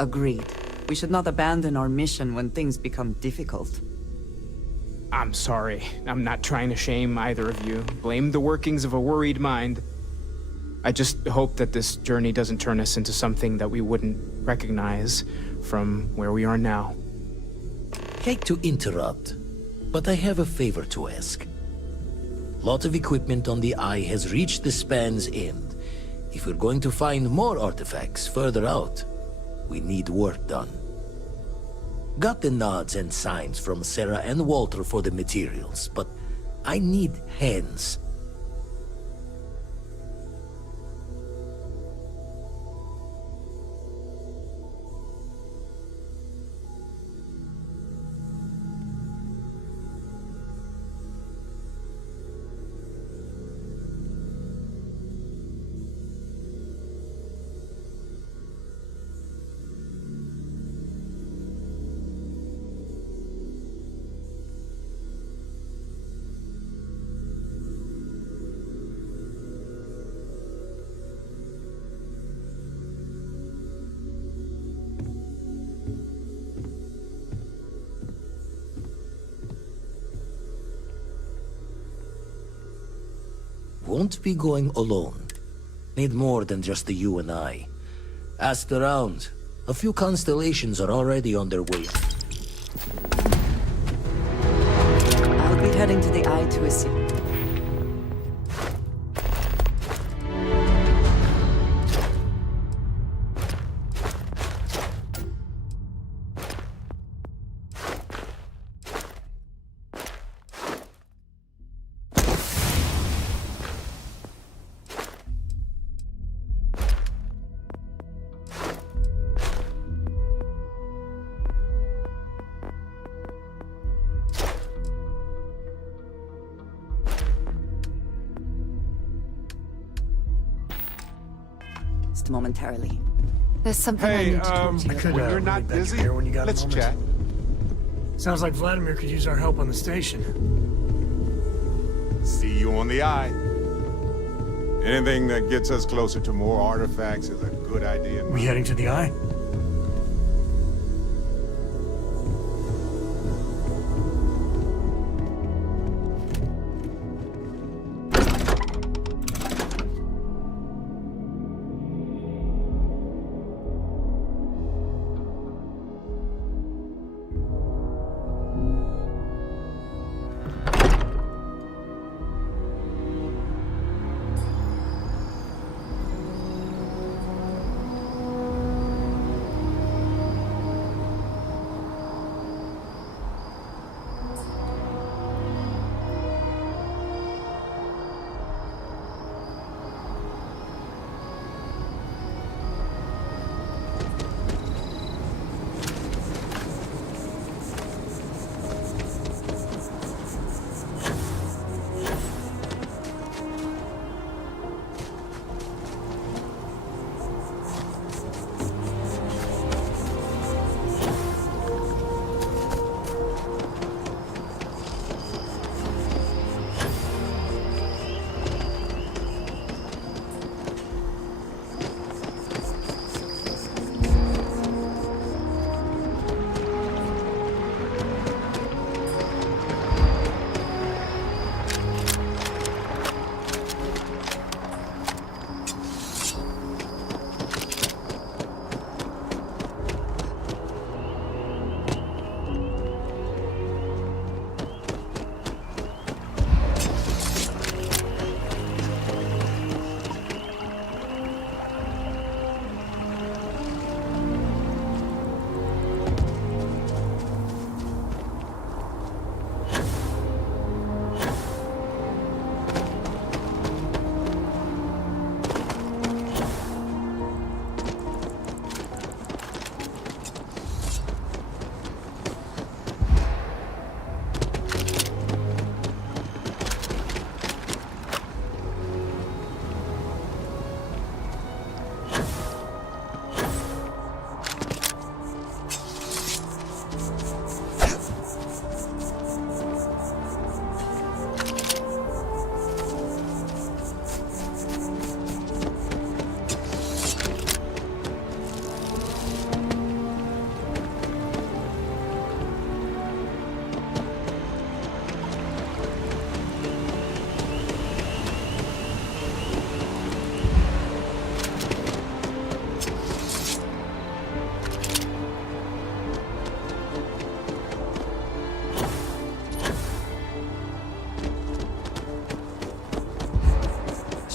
Agreed. We should not abandon our mission when things become difficult. I'm sorry. I'm not trying to shame either of you. Blame the workings of a worried mind. I just hope that this journey doesn't turn us into something that we wouldn't recognize from where we are now. Hate to interrupt, but I have a favor to ask. Lot of equipment on the Eye has reached the span's end. If we're going to find more artifacts further out, we need work done. Got the nods and signs from Sarah and Walter for the materials, but I need hands. Won't be going alone. Need more than just the you and I. Asked around. A few constellations are already on their way. I'll be heading to the Eye to assist. Momentarily. There's something I need to talk to you about. When you're not busy, when you got let's a moment. chat. Sounds like Vladimir could use our help on the station. See you on the Eye. Anything that gets us closer to more artifacts is a good idea. We heading to the Eye?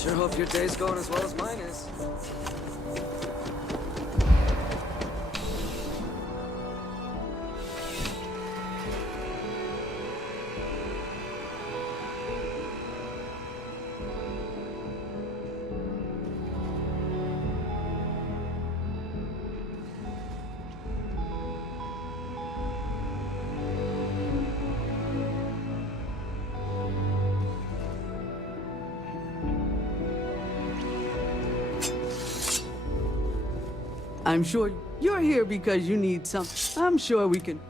Sure hope your day's going as well as mine is. I'm sure you're here because you need some. I'm sure we can.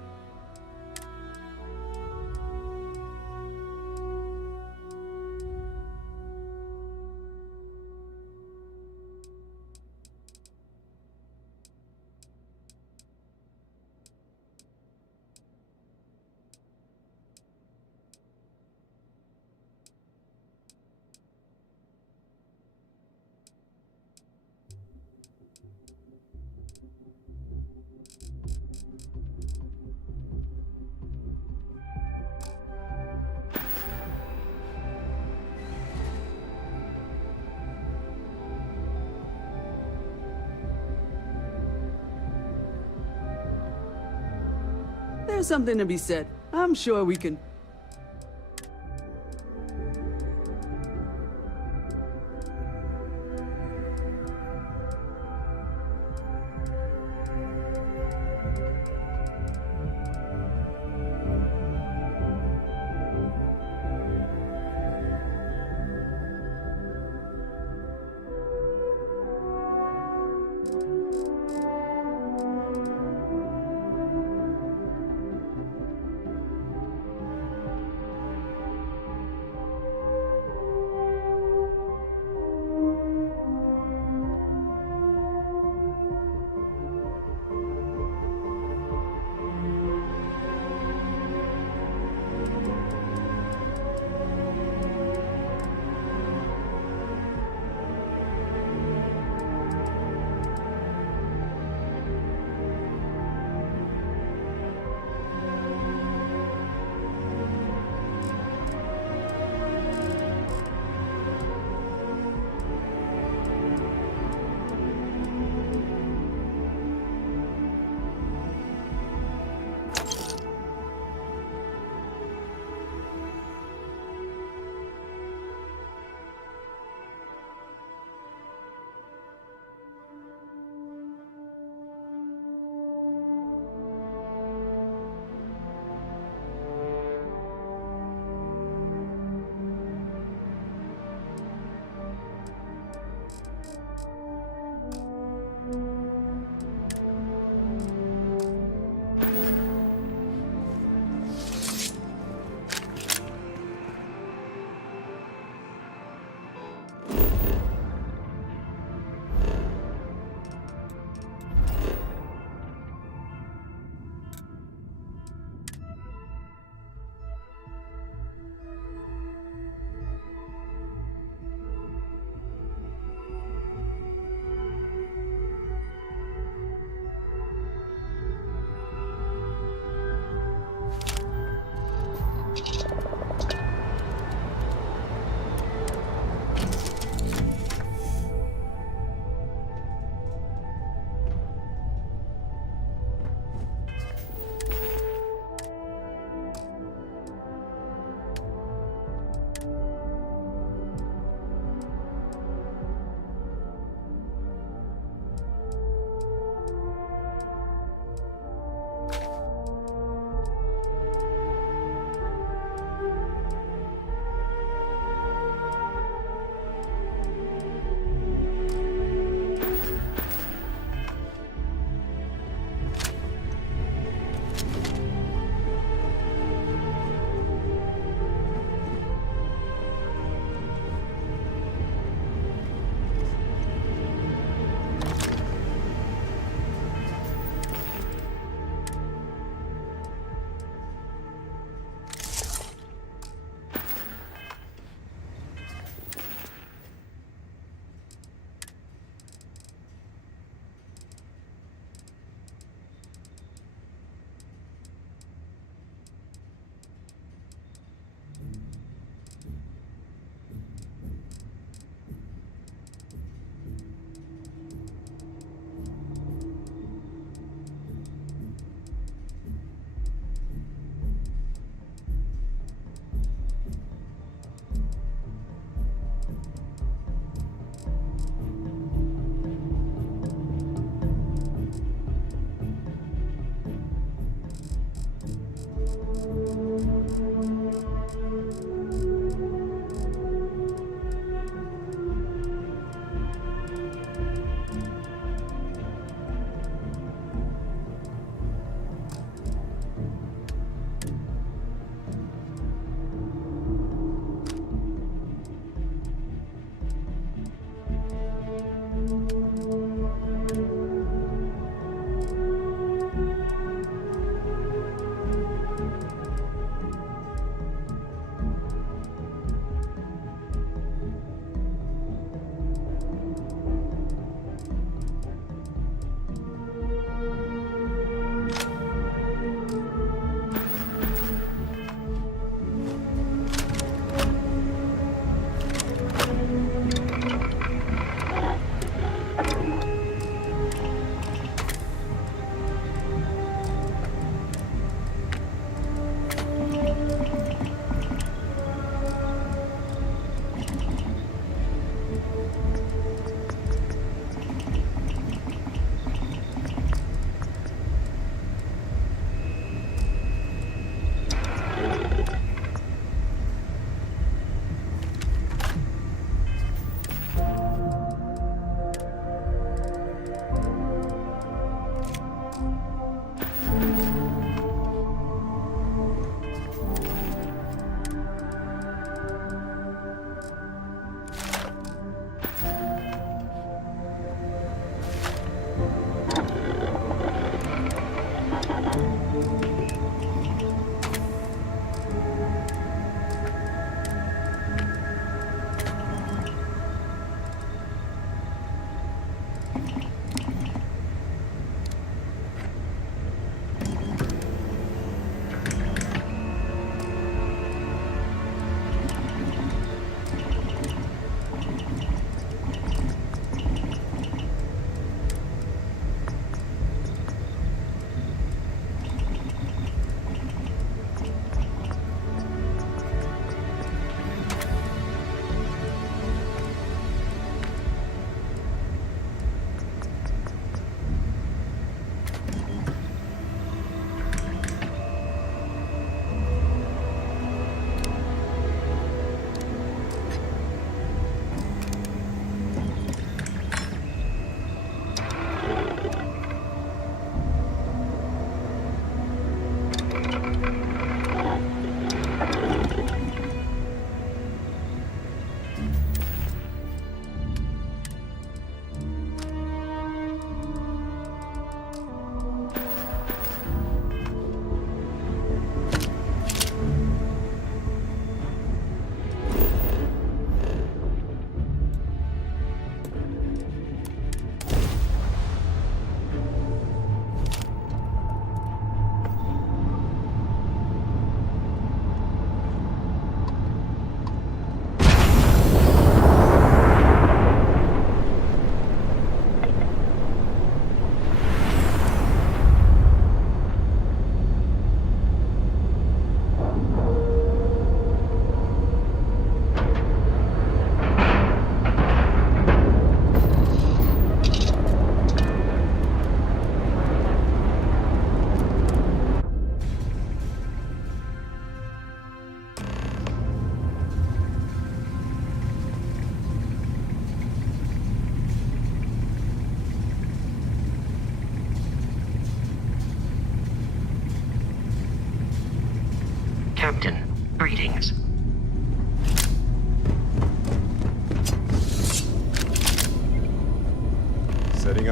There's something to be said. I'm sure we can.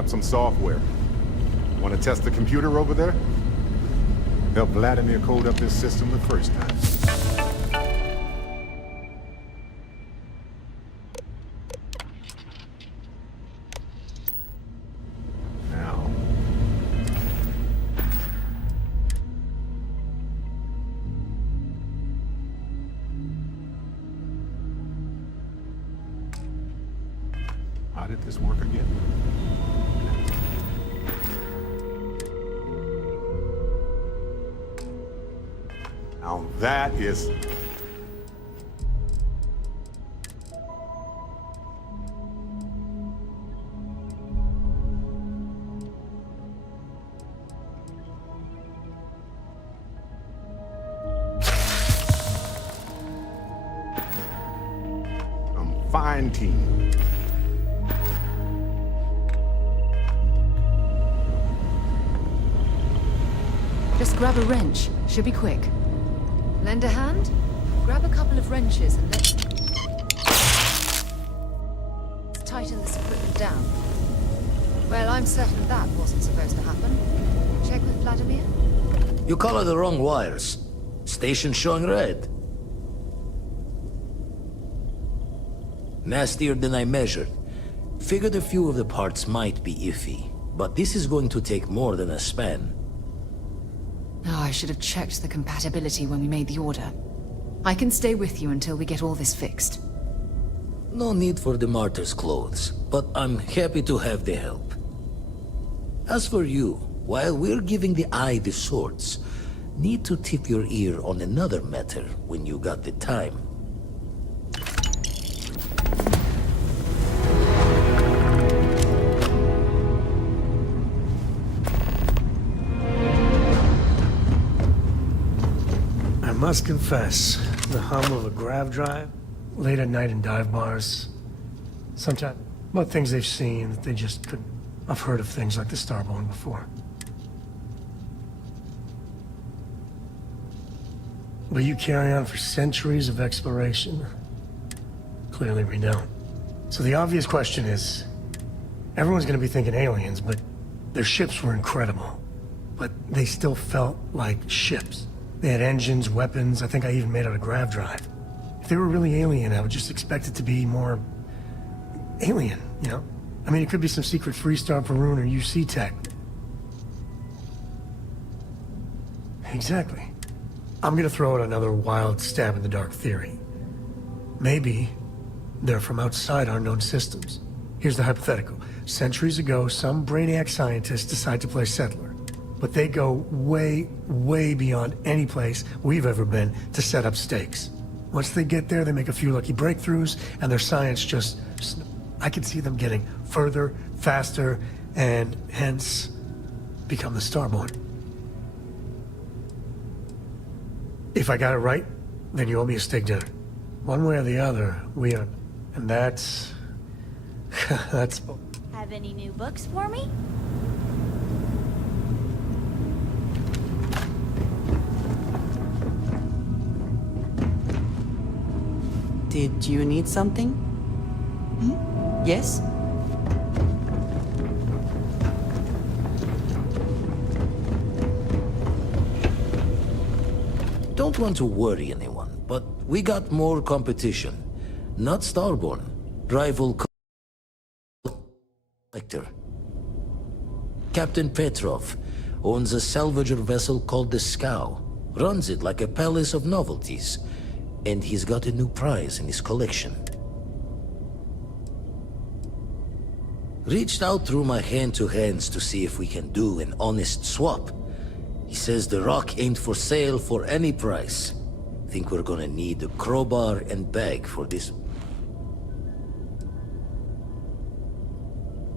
up some software. Want to test the computer over there? Help Vladimir code up this system the first time. Now. How did this work again? Now that is... fine team. Just grab a wrench. Should be quick. Lend a hand? Grab a couple of wrenches and let's tighten this equipment down. Well, I'm certain that wasn't supposed to happen. Check with Vladimir? You color the wrong wires. Station showing red. Nastier than I measured. Figured a few of the parts might be iffy, but this is going to take more than a span. Oh, I should have checked the compatibility when we made the order. I can stay with you until we get all this fixed. No need for the martyr's clothes, but I'm happy to have the help. As for you, while we're giving the eye the swords, need to tip your ear on another matter when you got the time. I must confess, the hum of a grav drive, late at night in dive bars, sometimes about things they've seen that they just couldn't. I've heard of things like the Starborn before. But you carry on for centuries of exploration. Clearly we don't. So the obvious question is, everyone's gonna be thinking aliens, but their ships were incredible. But they still felt like ships. They had engines, weapons, I think I even made out a grav drive. If they were really alien, I would just expect it to be more... alien, you know? I mean, it could be some secret Freestar Perun or UC tech. Exactly. I'm gonna throw out another wild stab in the dark theory. Maybe they're from outside our known systems. Here's the hypothetical. Centuries ago, some brainiac scientists decide to play settler. But they go way, way beyond any place we've ever been to set up stakes. Once they get there, they make a few lucky breakthroughs, and their science just... I can see them getting further, faster, and hence become the Starborn. If I got it right, then you owe me a steak dinner. One way or the other, we are... And that's... that's... Have any new books for me? Did you need something? Yes? Don't want to worry anyone, but we got more competition. Not Starborn. Rival collector. Captain Petrov owns a salvager vessel called the Scow. Runs it like a palace of novelties. And he's got a new prize in his collection. Reached out through my hand-to-hands to see if we can do an honest swap. He says the rock ain't for sale for any price. Think we're gonna need a crowbar and bag for this.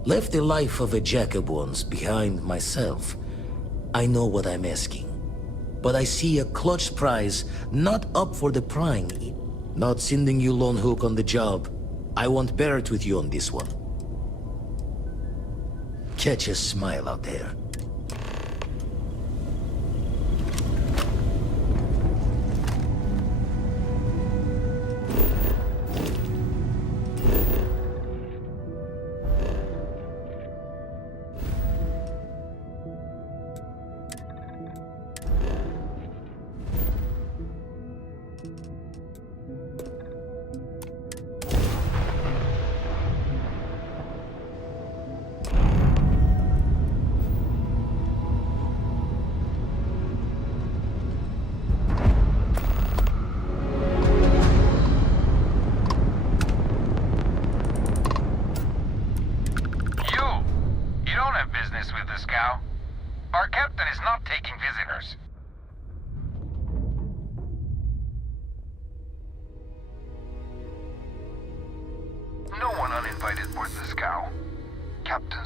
Left the life of a Jacobons behind myself. I know what I'm asking. But I see a clutch prize not up for the prying. Not sending you lone hook on the job. I want Barrett with you on this one. Catch a smile out there.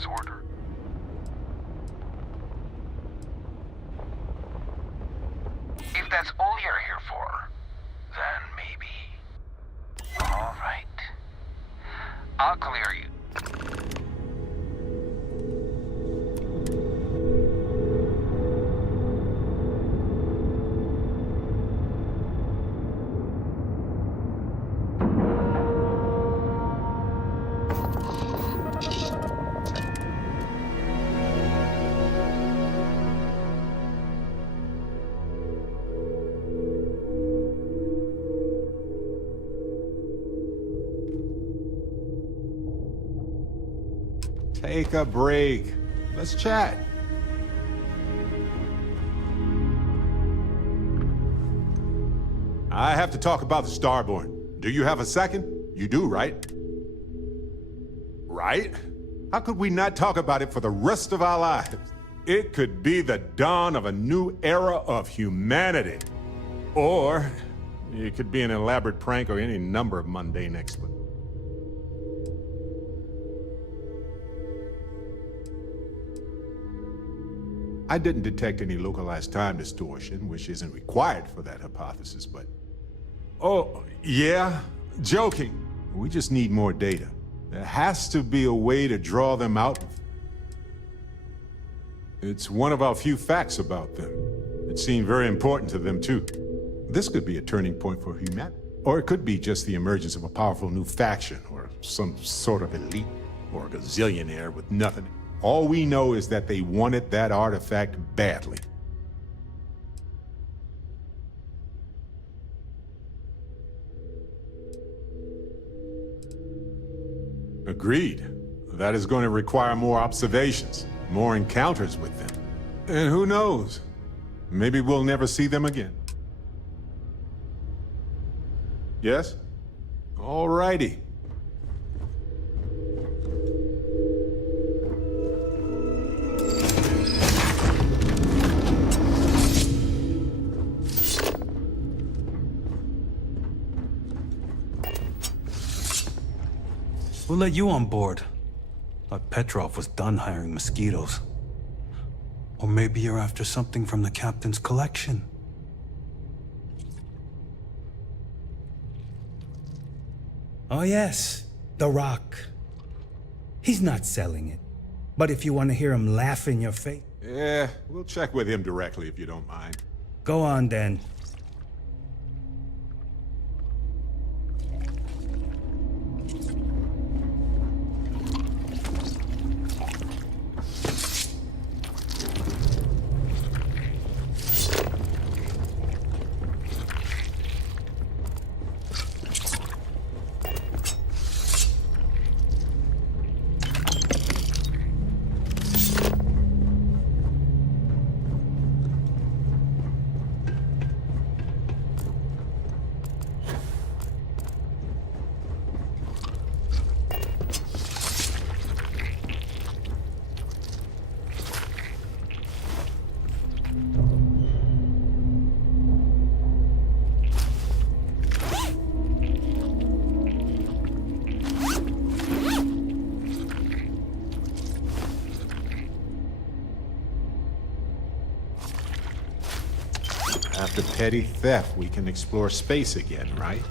this order. If that's all you're here for, then maybe. All right. I'll clear you. Take a break. Let's chat. I have to talk about the Starborn. Do you have a second? You do, right? Right? How could we not talk about it for the rest of our lives? It could be the dawn of a new era of humanity. Or it could be an elaborate prank or any number of mundane explanations. I didn't detect any localized time distortion, which isn't required for that hypothesis, but... Oh, yeah? Joking. We just need more data. There has to be a way to draw them out. It's one of our few facts about them. It seemed very important to them, too. This could be a turning point for humanity. Or it could be just the emergence of a powerful new faction, or some sort of elite, or a gazillionaire with nothing. All we know is that they wanted that artifact badly. Agreed. That is going to require more observations, more encounters with them. And who knows? Maybe we'll never see them again. Yes? All righty. Who let you on board? Thought Petrov was done hiring mosquitoes. Or maybe you're after something from the captain's collection. Oh yes, The Rock. He's not selling it. But if you want to hear him laugh in your face... Yeah, we'll check with him directly if you don't mind. Go on then. After petty theft, we can explore space again, right?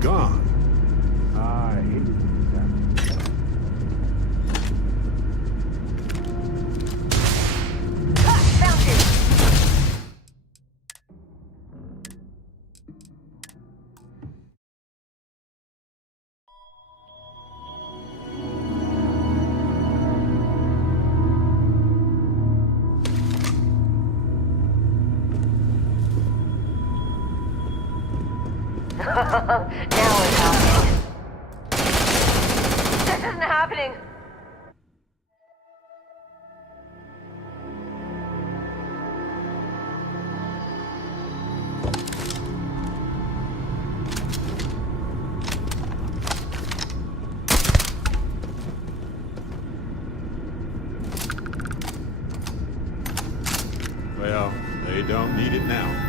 gone. I hated Found you! Now it's happening. This isn't happening. Well, they don't need it now.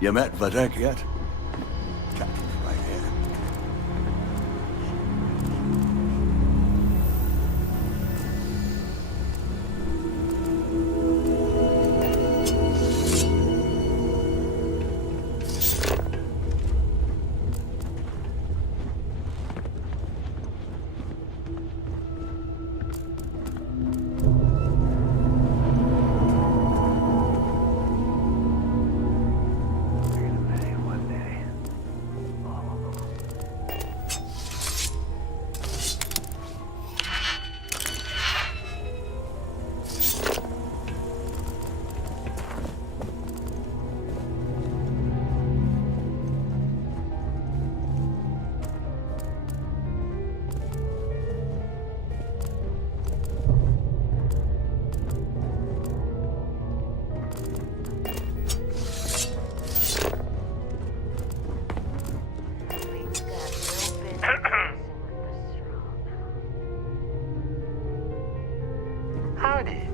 You met Vadek yet? Captain, right here. Howdy.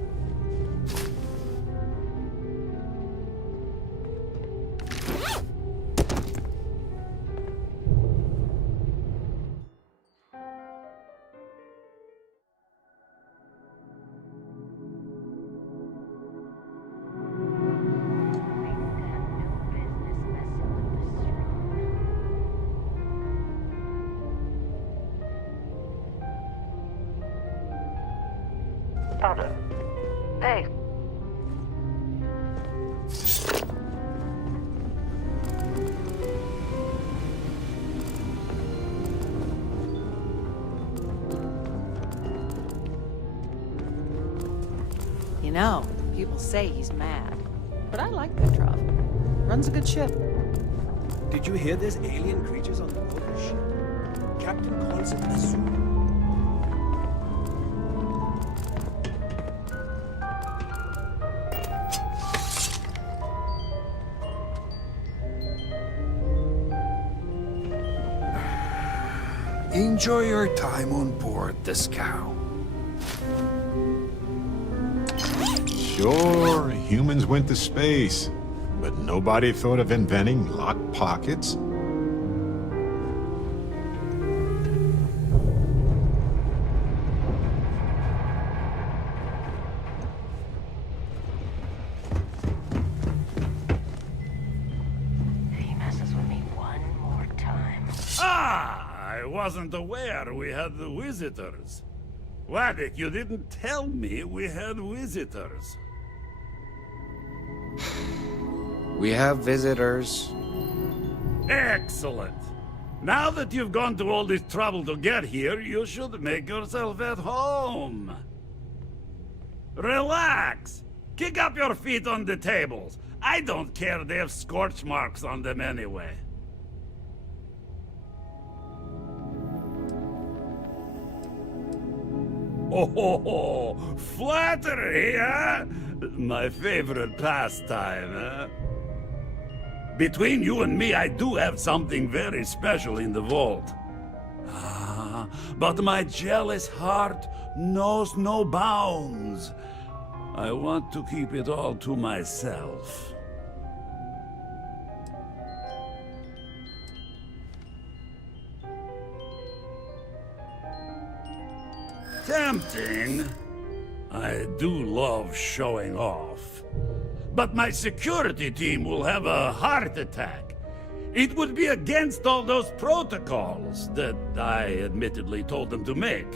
Powder. Hey. know. People say he's mad. But I like Petrov. Runs a good ship. Did you hear there's alien creatures on the Polish ship? Captain calls it a zoo. Enjoy your time on board the Scow. Sure, humans went to space, but nobody thought of inventing locked pockets. If he messes with me one more time. I wasn't aware we had the visitors. Waddick, you didn't tell me we had visitors. We have visitors. Excellent. Now that you've gone to all this trouble to get here, you should make yourself at home. Relax. Kick up your feet on the tables. I don't care, they have scorch marks on them anyway. Oh, flattery, huh? My favorite pastime, huh? Between you and me, I do have something very special in the vault. But my jealous heart knows no bounds. I want to keep it all to myself. Tempting. I do love showing off. But my security team will have a heart attack. It would be against all those protocols that I admittedly told them to make.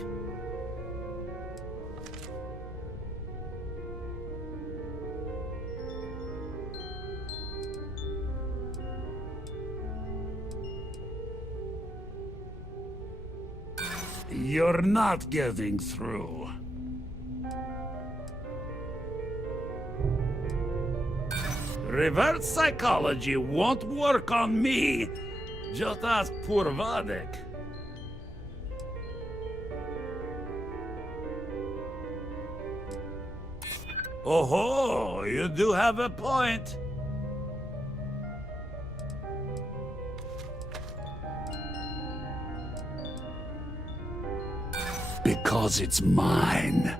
You're not getting through. Reverse psychology won't work on me. Just ask poor Waddick. Oh, you do have a point. Because it's mine.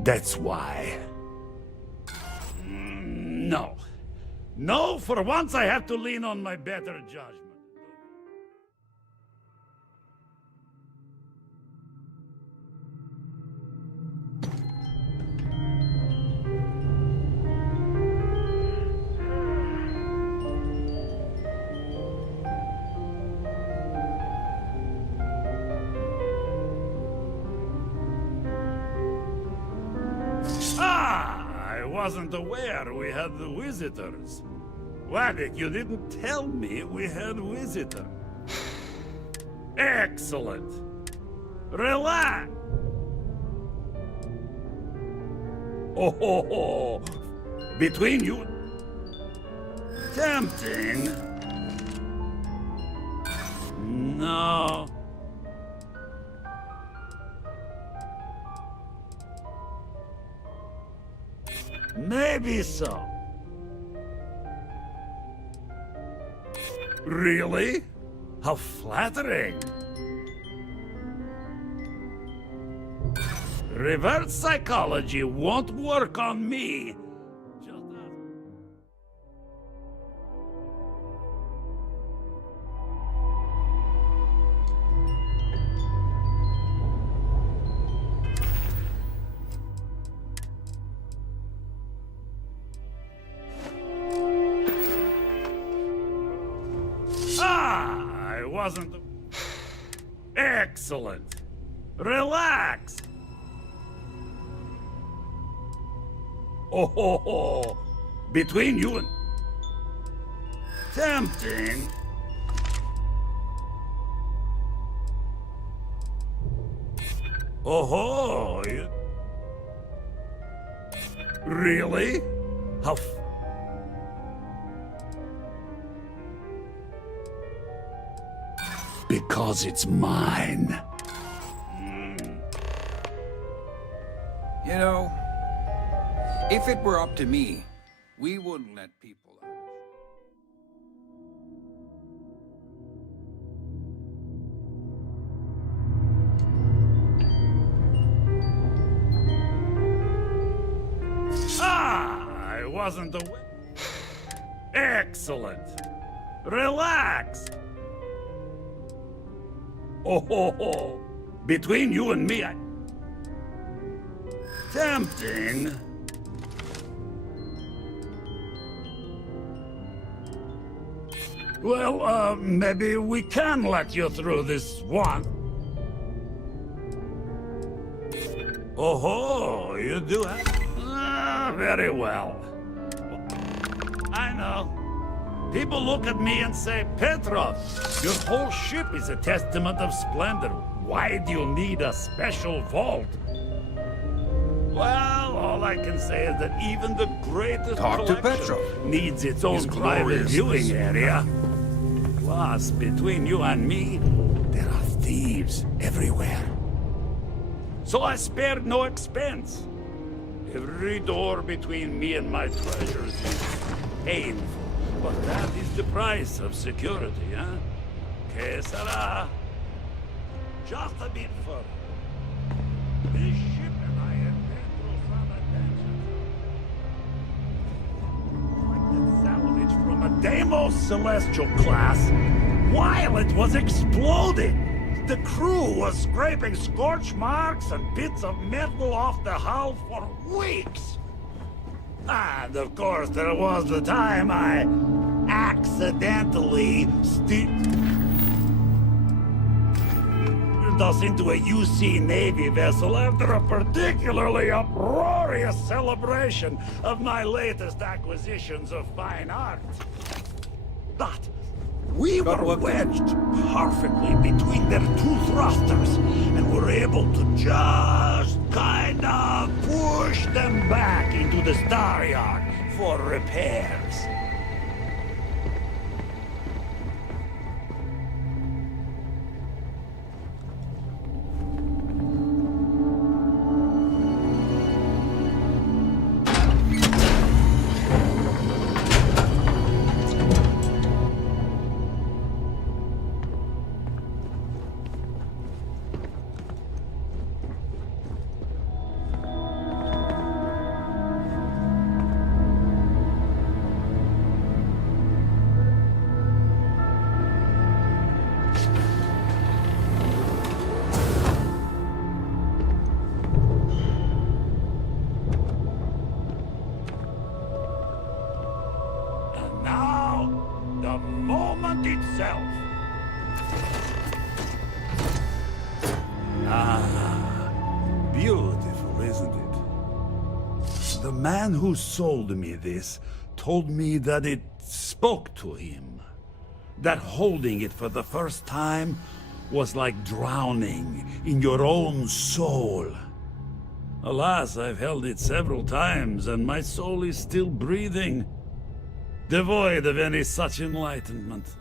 That's why. No. No, for once I have to lean on my better judgment. I wasn't aware we had the visitors. Waddick, you didn't tell me we had visitors. Excellent. Relax. Oh, between you... Tempting. No. Maybe so. Really? How flattering. Reverse psychology won't work on me. Wasn't... Excellent. Relax. Oh, between you and... Tempting. Oh, Really? How because it's mine. You know, if it were up to me, we wouldn't let people out. I wasn't aware. Excellent. Relax. Oh. Between you and me, tempting. Well, maybe we can let you through this one. Oh, you do have... very well. I know. People look at me and say, Petrov, your whole ship is a testament of splendor. Why do you need a special vault? Well, all I can say is that even the greatest Talk to collection Petrov. needs its own His private gloriousness. viewing area. Plus, between you and me, there are thieves everywhere. So I spared no expense. Every door between me and my treasures is painful. But that is the price of security, huh? Que sera? Just a bit further. This ship and I have been through some adventures. Like that salvage from a Deimos Celestial class while it was exploding. The crew was scraping scorch marks and bits of metal off the hull for weeks. And of course, there was the time I accidentally steered us into a UC Navy vessel after a particularly uproarious celebration of my latest acquisitions of fine art. But we were wedged perfectly between their two thrusters, and were able to just kind of push them back into the Star Yard for repairs. Itself. Beautiful, isn't it? The man who sold me this told me that it spoke to him. That holding it for the first time was like drowning in your own soul. Alas, I've held it several times, and my soul is still breathing, devoid of any such enlightenment.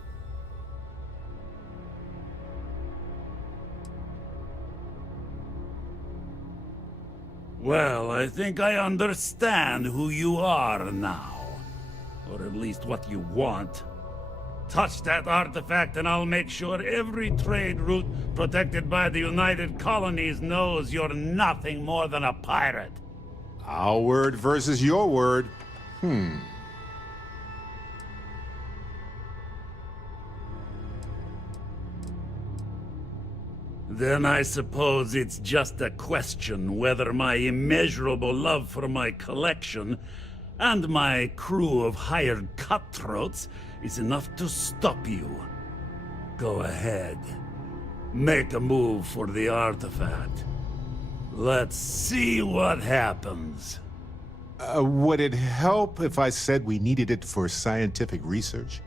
Well, I think I understand who you are now. Or at least what you want. Touch that artifact and I'll make sure every trade route protected by the United Colonies knows you're nothing more than a pirate. Our word versus your word. Then I suppose it's just a question whether my immeasurable love for my collection and my crew of hired cutthroats is enough to stop you. Go ahead. Make a move for the artifact. Let's see what happens. Would it help if I said we needed it for scientific research?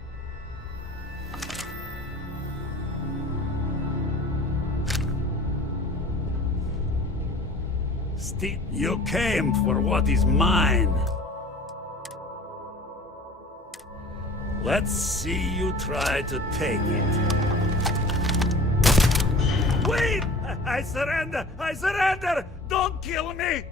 You came for what is mine. Let's see you try to take it. Wait! I surrender! I surrender! Don't kill me!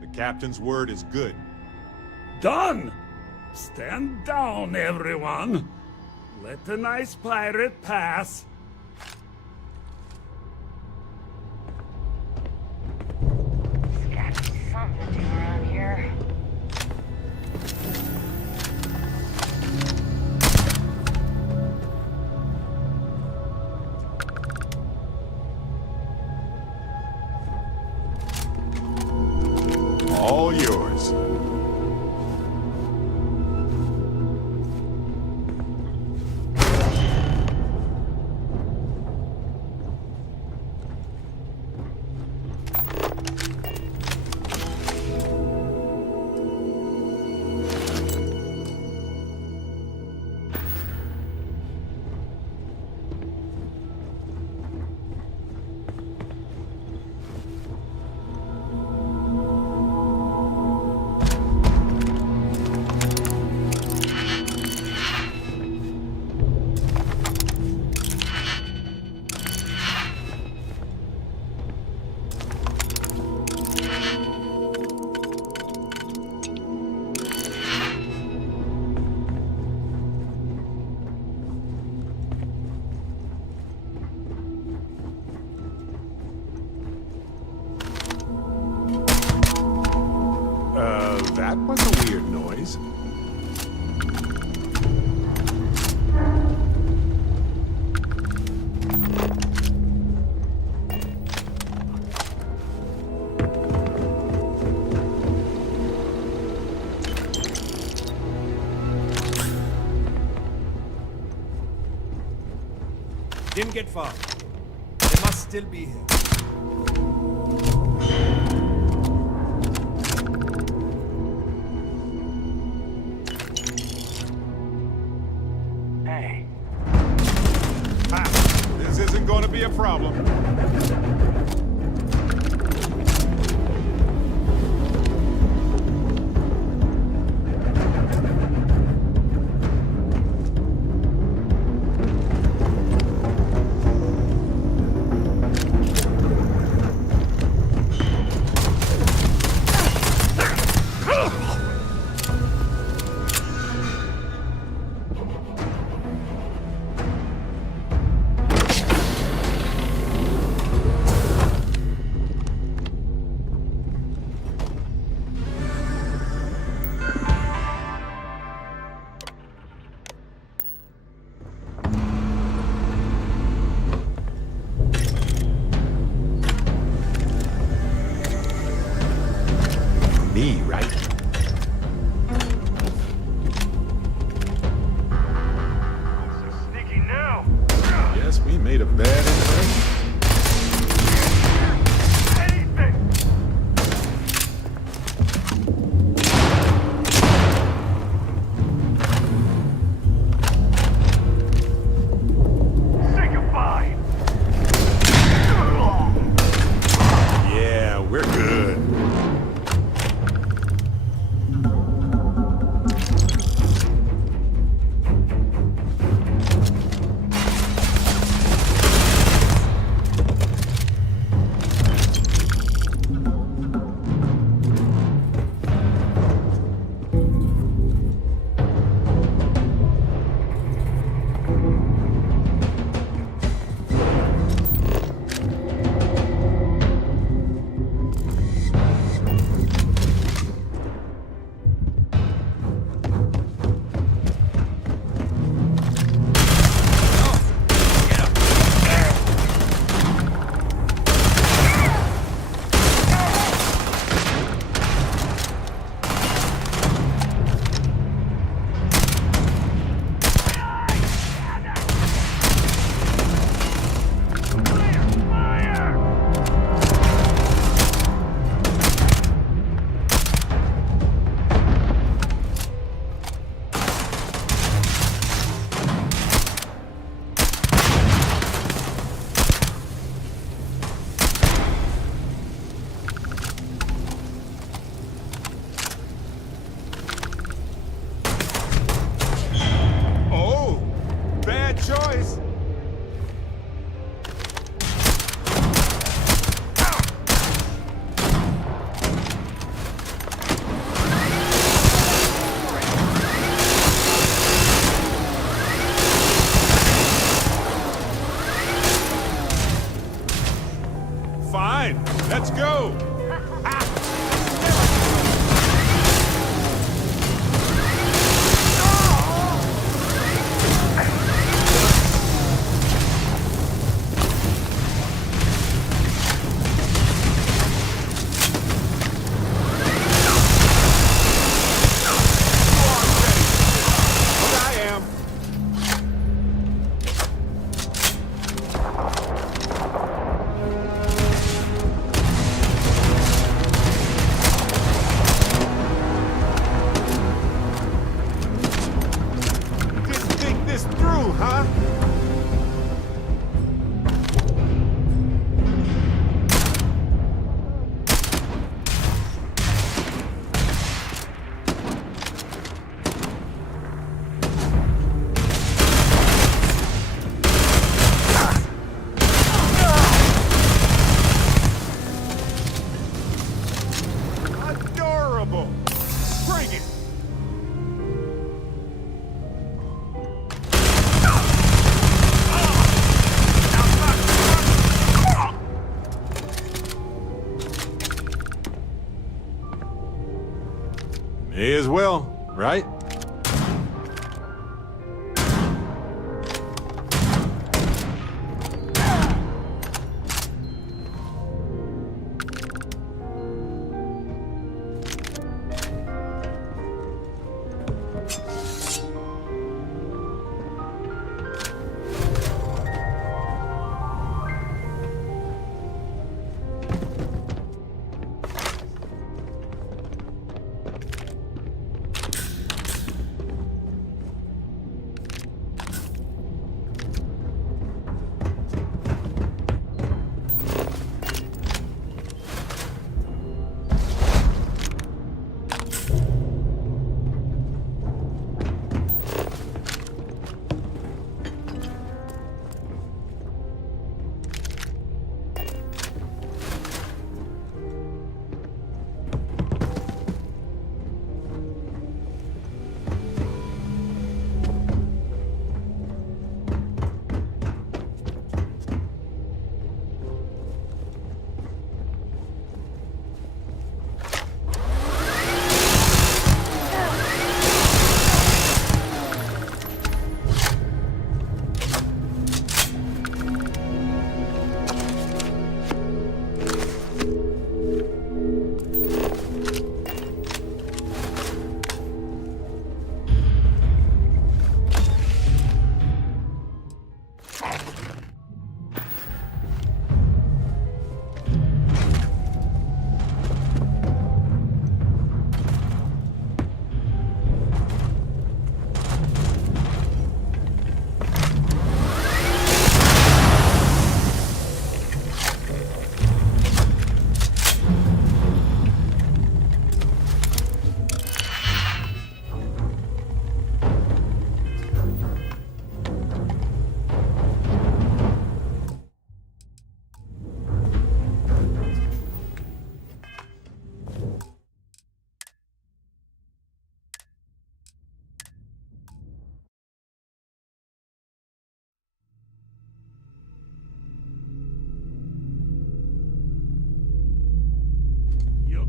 The captain's word is good. Done! Stand down, everyone. Let the nice pirate pass. There's gotta be something to do around here. All yours. That was a weird noise. Didn't get far. They must still be here. Hey. This isn't going to be a problem. May as well, right?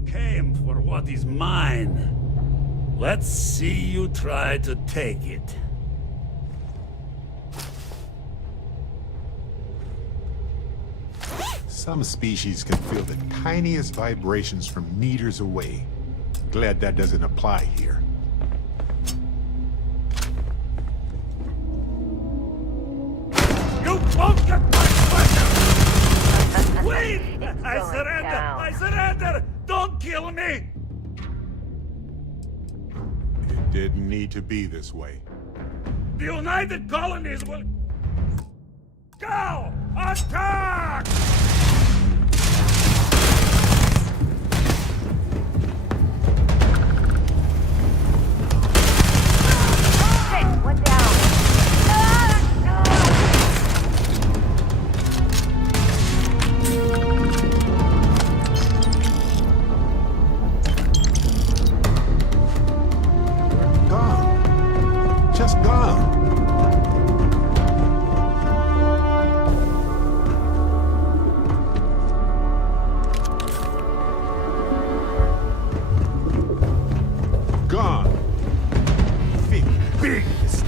Came for what is mine. Let's see you try to take it. Some species can feel the tiniest vibrations from meters away. Glad that doesn't apply here. You won't get my weapon! Wait! I surrender! I surrender! Don't kill me! It didn't need to be this way. The United Colonies will... Go! Attack! Shit, one down. Gone. Just gone. Gone. Big mistake.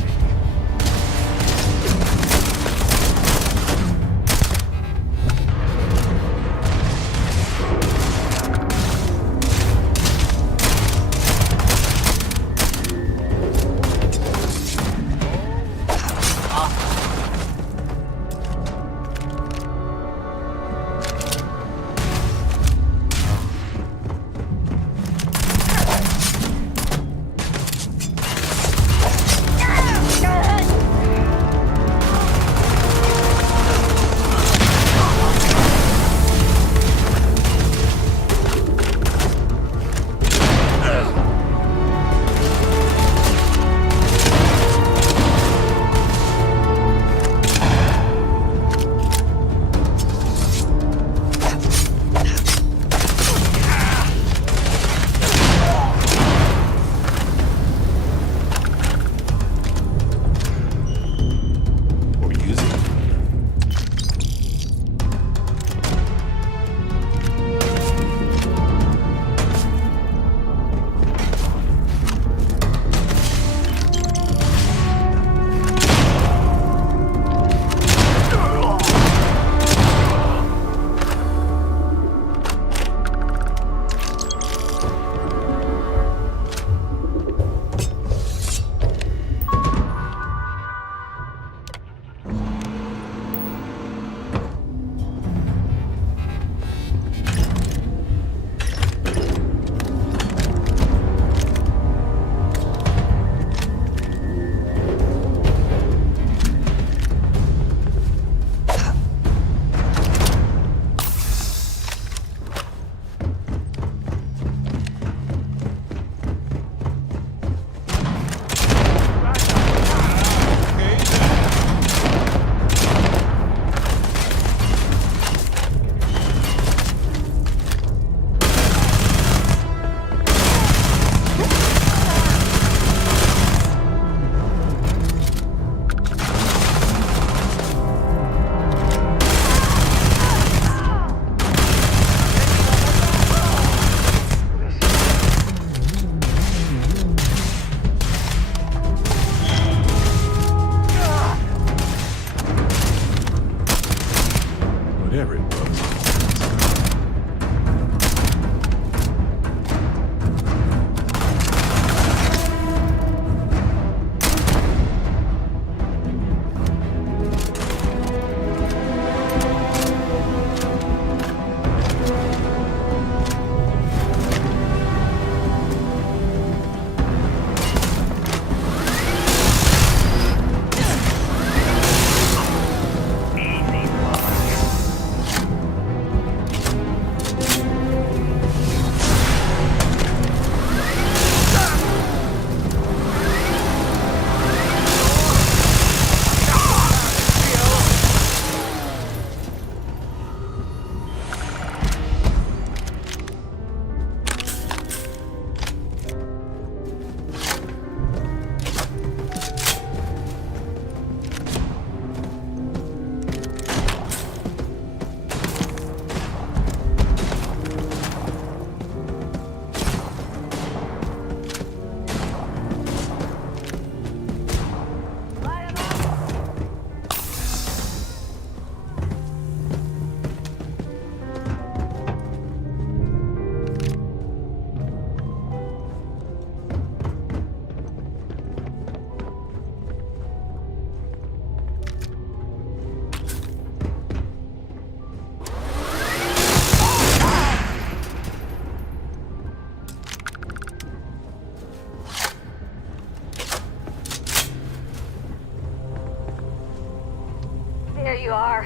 you are.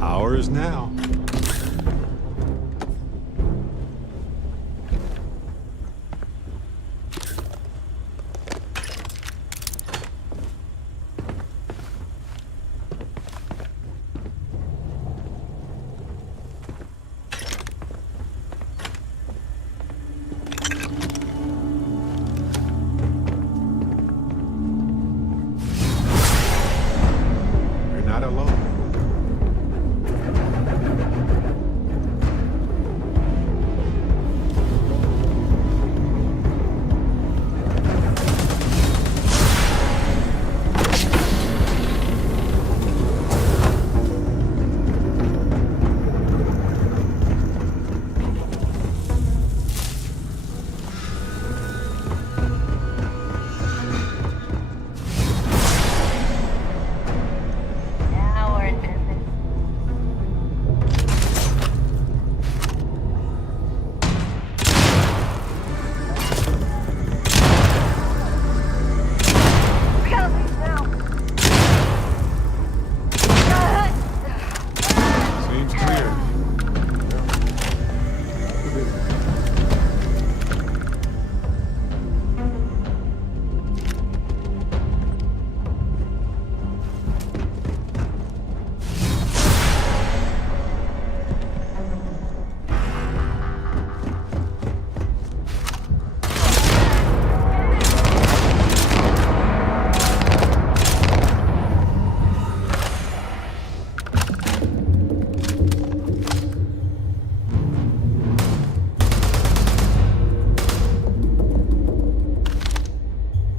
Ours now. You're not alone. Now we're in business. We gotta leave now. Seems clear.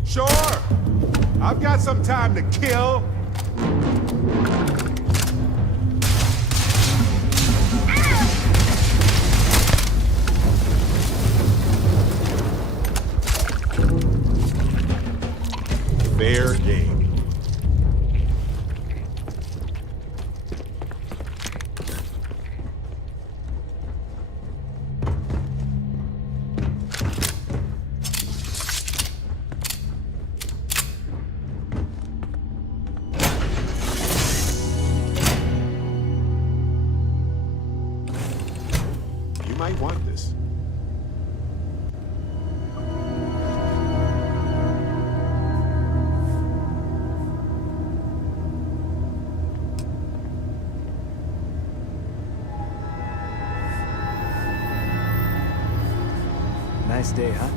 Sure. I've got some time to kill. Fair game. You might want this. Nice day, huh?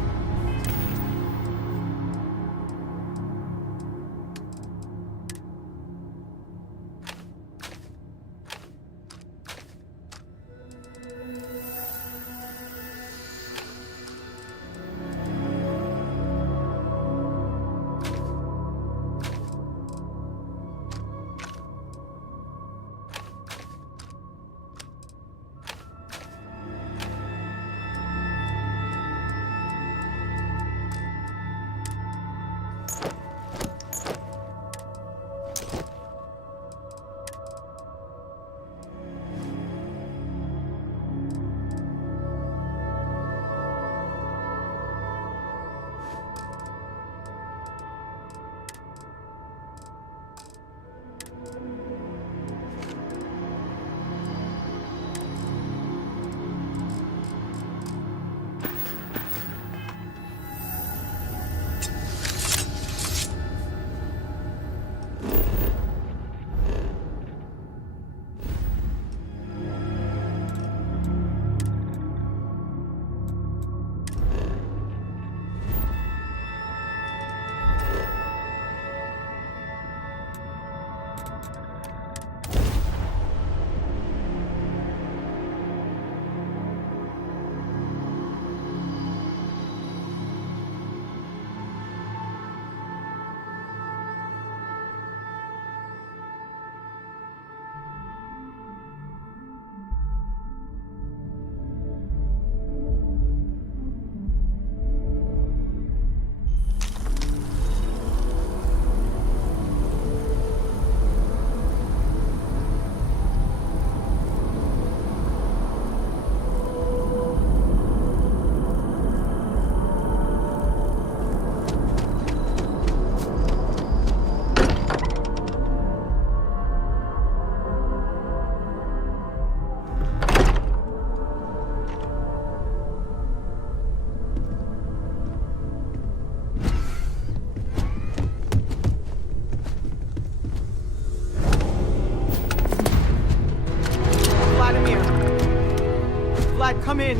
Vlad, come in.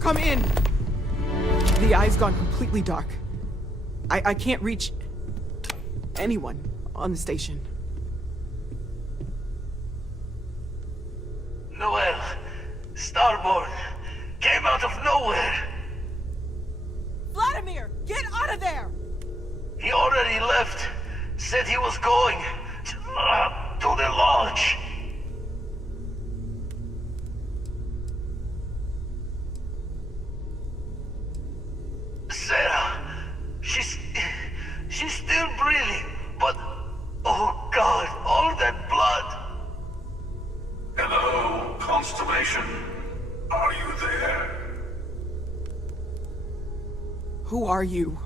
Come in. The eye's gone completely dark. I can't reach anyone on the station. Noel, Starborn, came out of nowhere. Vladimir, get out of there! He already left. Said he was going to the lodge. Sarah, she's still breathing, but oh God, all that blood. Hello, Constellation. Are you there? Who are you?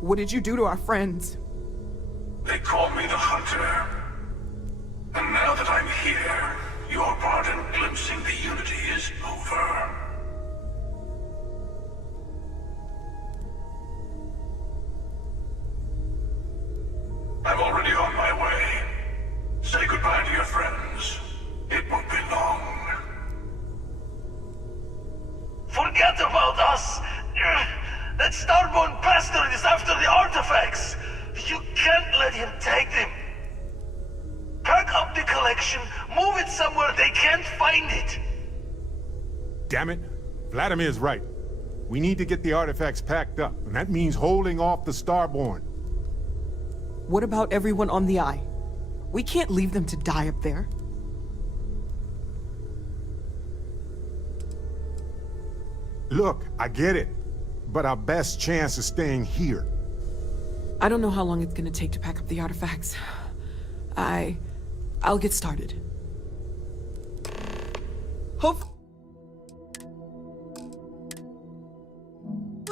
What did you do to our friends? They call me the Hunter. And now that I'm here, your part in glimpsing the Unity is over. I'm already on my way. Say goodbye to your friends. It won't be long. Forget about us! That Starborn bastard is after the artifacts! You can't let him take them! Pack up the collection, move it somewhere they can't find it! Damn it. Vladimir's right. We need to get the artifacts packed up, and that means holding off the Starborn. What about everyone on the Eye? We can't leave them to die up there. Look, I get it, but our best chance is staying here. I don't know how long it's gonna take to pack up the artifacts. I'll get started. Hopefully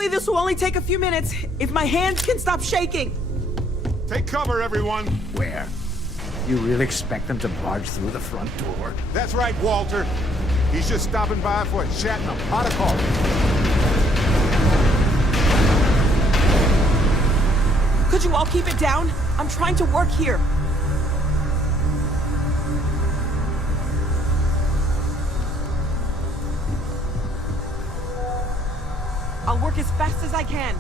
this will only take a few minutes, if my hands can stop shaking. Take cover, everyone. Where? You really expect them to barge through the front door? That's right, Walter. He's just stopping by for a chat and a pot of coffee. Could you all keep it down? I'm trying to work here. I'll work as fast as I can.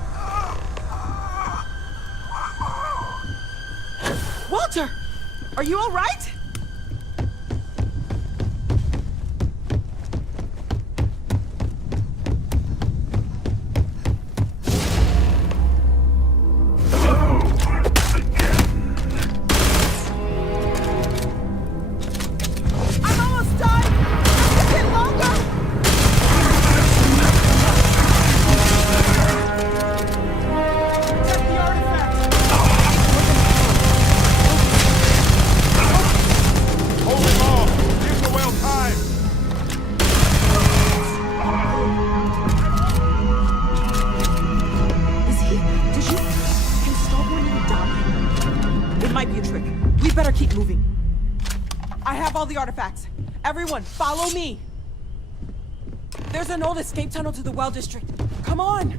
Walter! Are you all right? Artifacts. Everyone, follow me. There's an old escape tunnel to the Well District. Come on.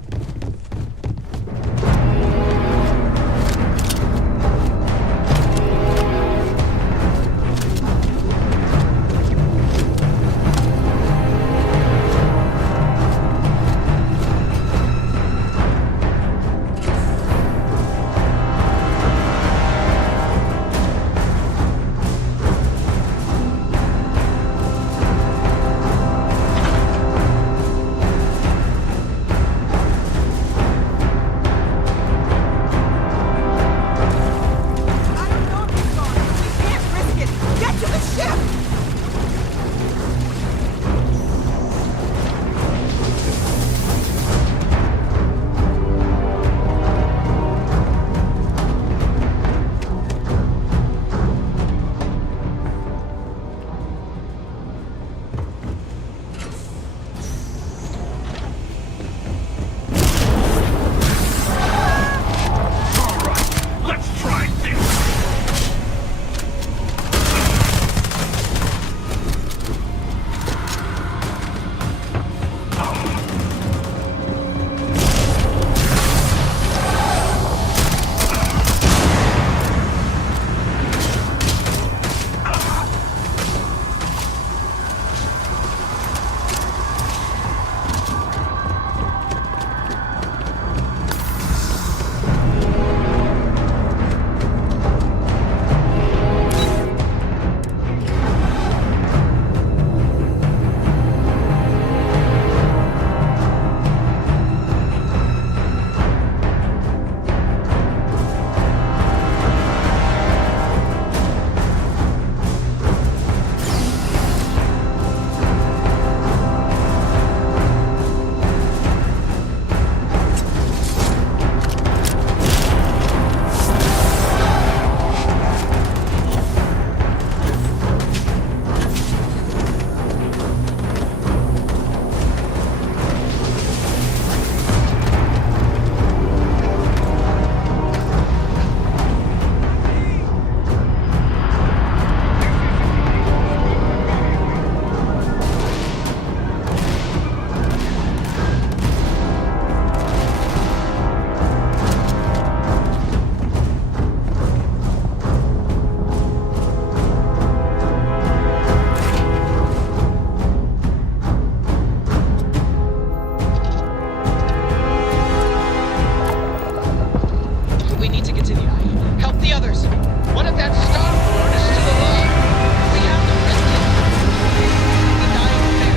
We need to get to the eye. Help the others. What if that Starborn is still alive? We have to risk it. The dying man.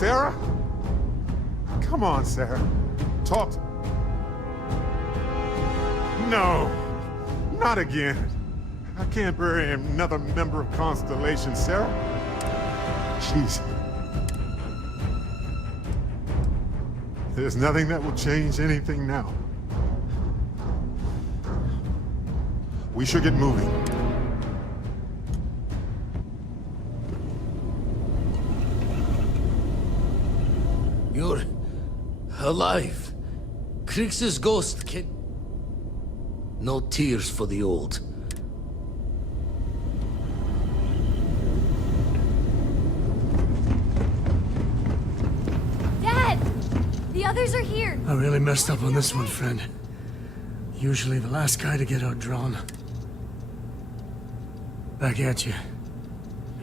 Sarah? Come on, Sarah. Talk to me. No, not again. I can't bury another member of Constellation, Sarah. Jeez. There's nothing that will change anything now. We should get moving. You're alive. Krix's ghost can... No tears for the old. Dad! The others are here. I really messed up on this one, friend. Usually the last guy to get outdrawn. Back at you.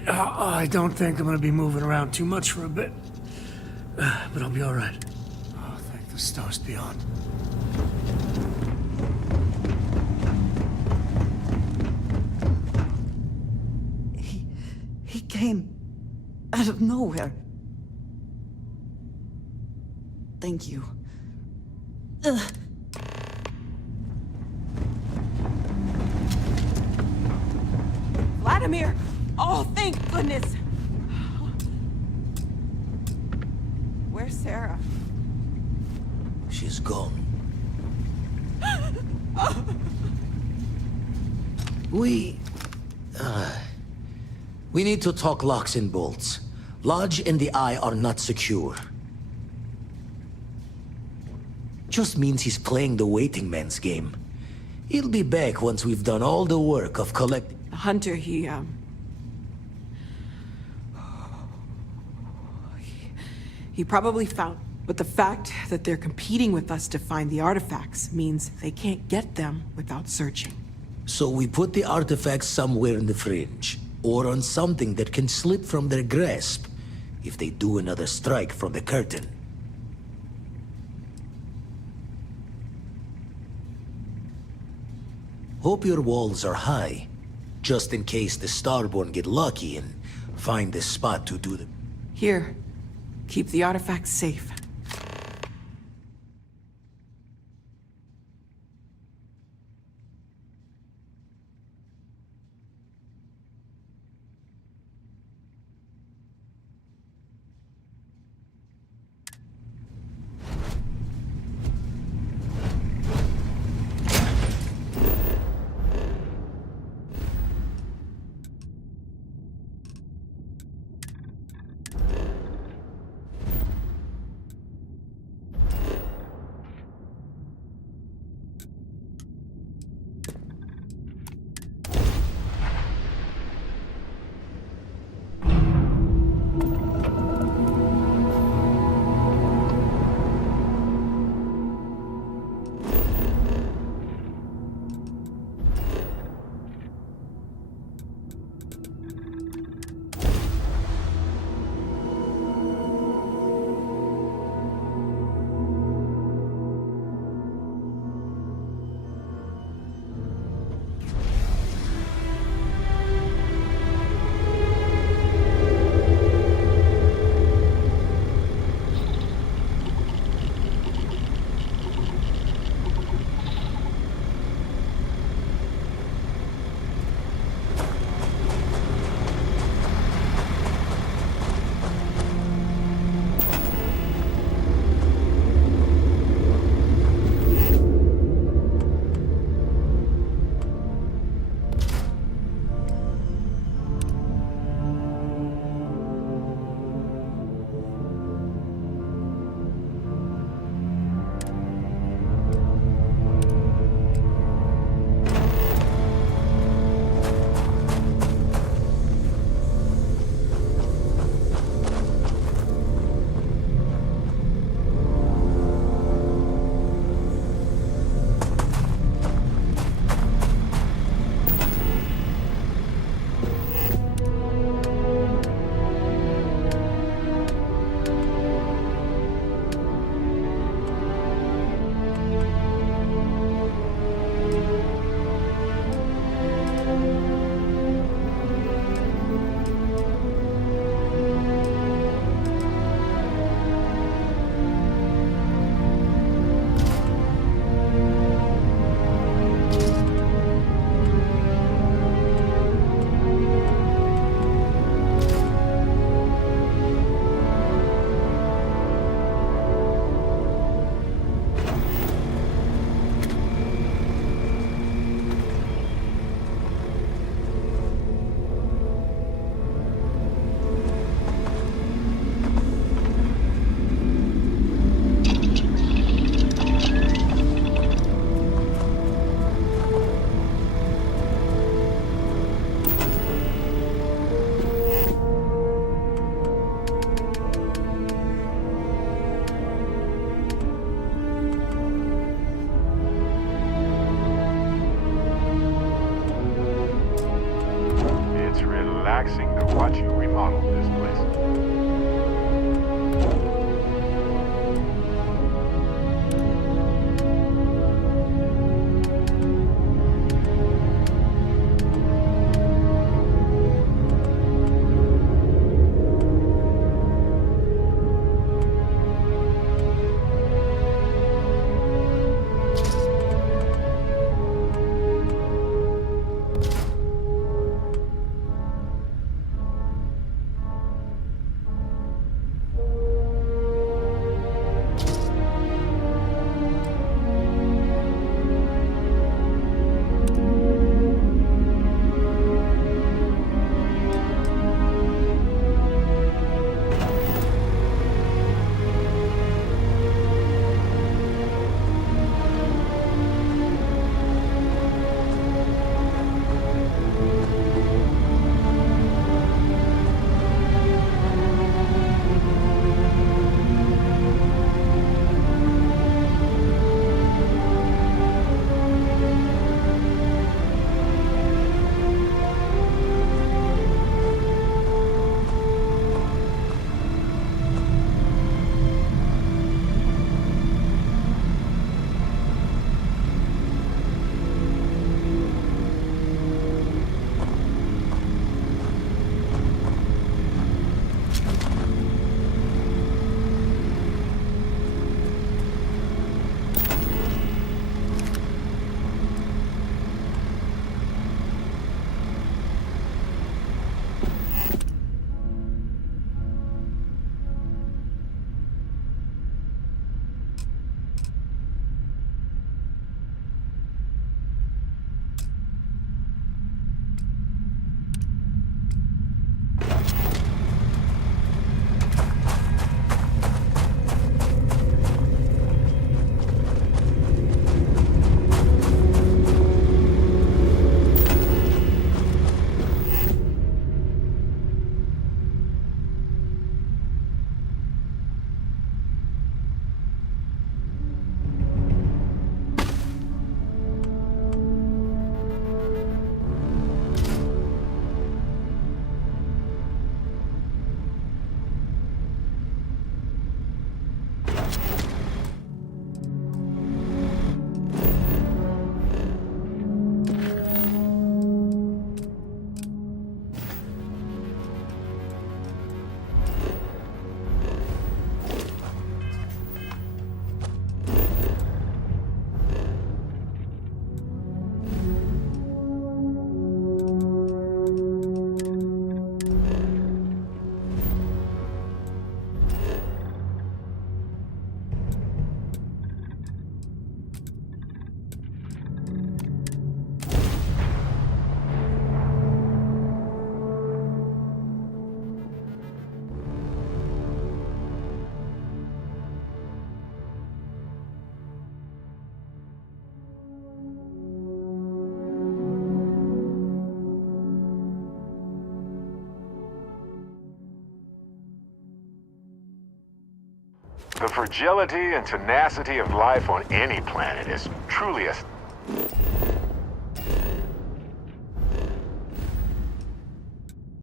I don't think I'm gonna be moving around too much for a bit. But I'll be all right. Oh, thank the stars beyond. He came out of nowhere. Thank you. Vladimir! Oh, thank goodness! Where's Sarah? She's gone. We need to talk locks and bolts. Lodge and the Eye are not secure. Just means he's playing the waiting man's game. He'll be back once we've done all the work of collecting. Hunter, he probably found But the fact that they're competing with us to find the artifacts means they can't get them without searching. So we put the artifacts somewhere in the fringe, or on something that can slip from their grasp if they do another strike from the curtain. Hope your walls are high, just in case the Starborn get lucky and find the spot to do them. Here, keep the artifacts safe. relaxing to watch you remodel this place. fragility and tenacity of life on any planet is truly astounding.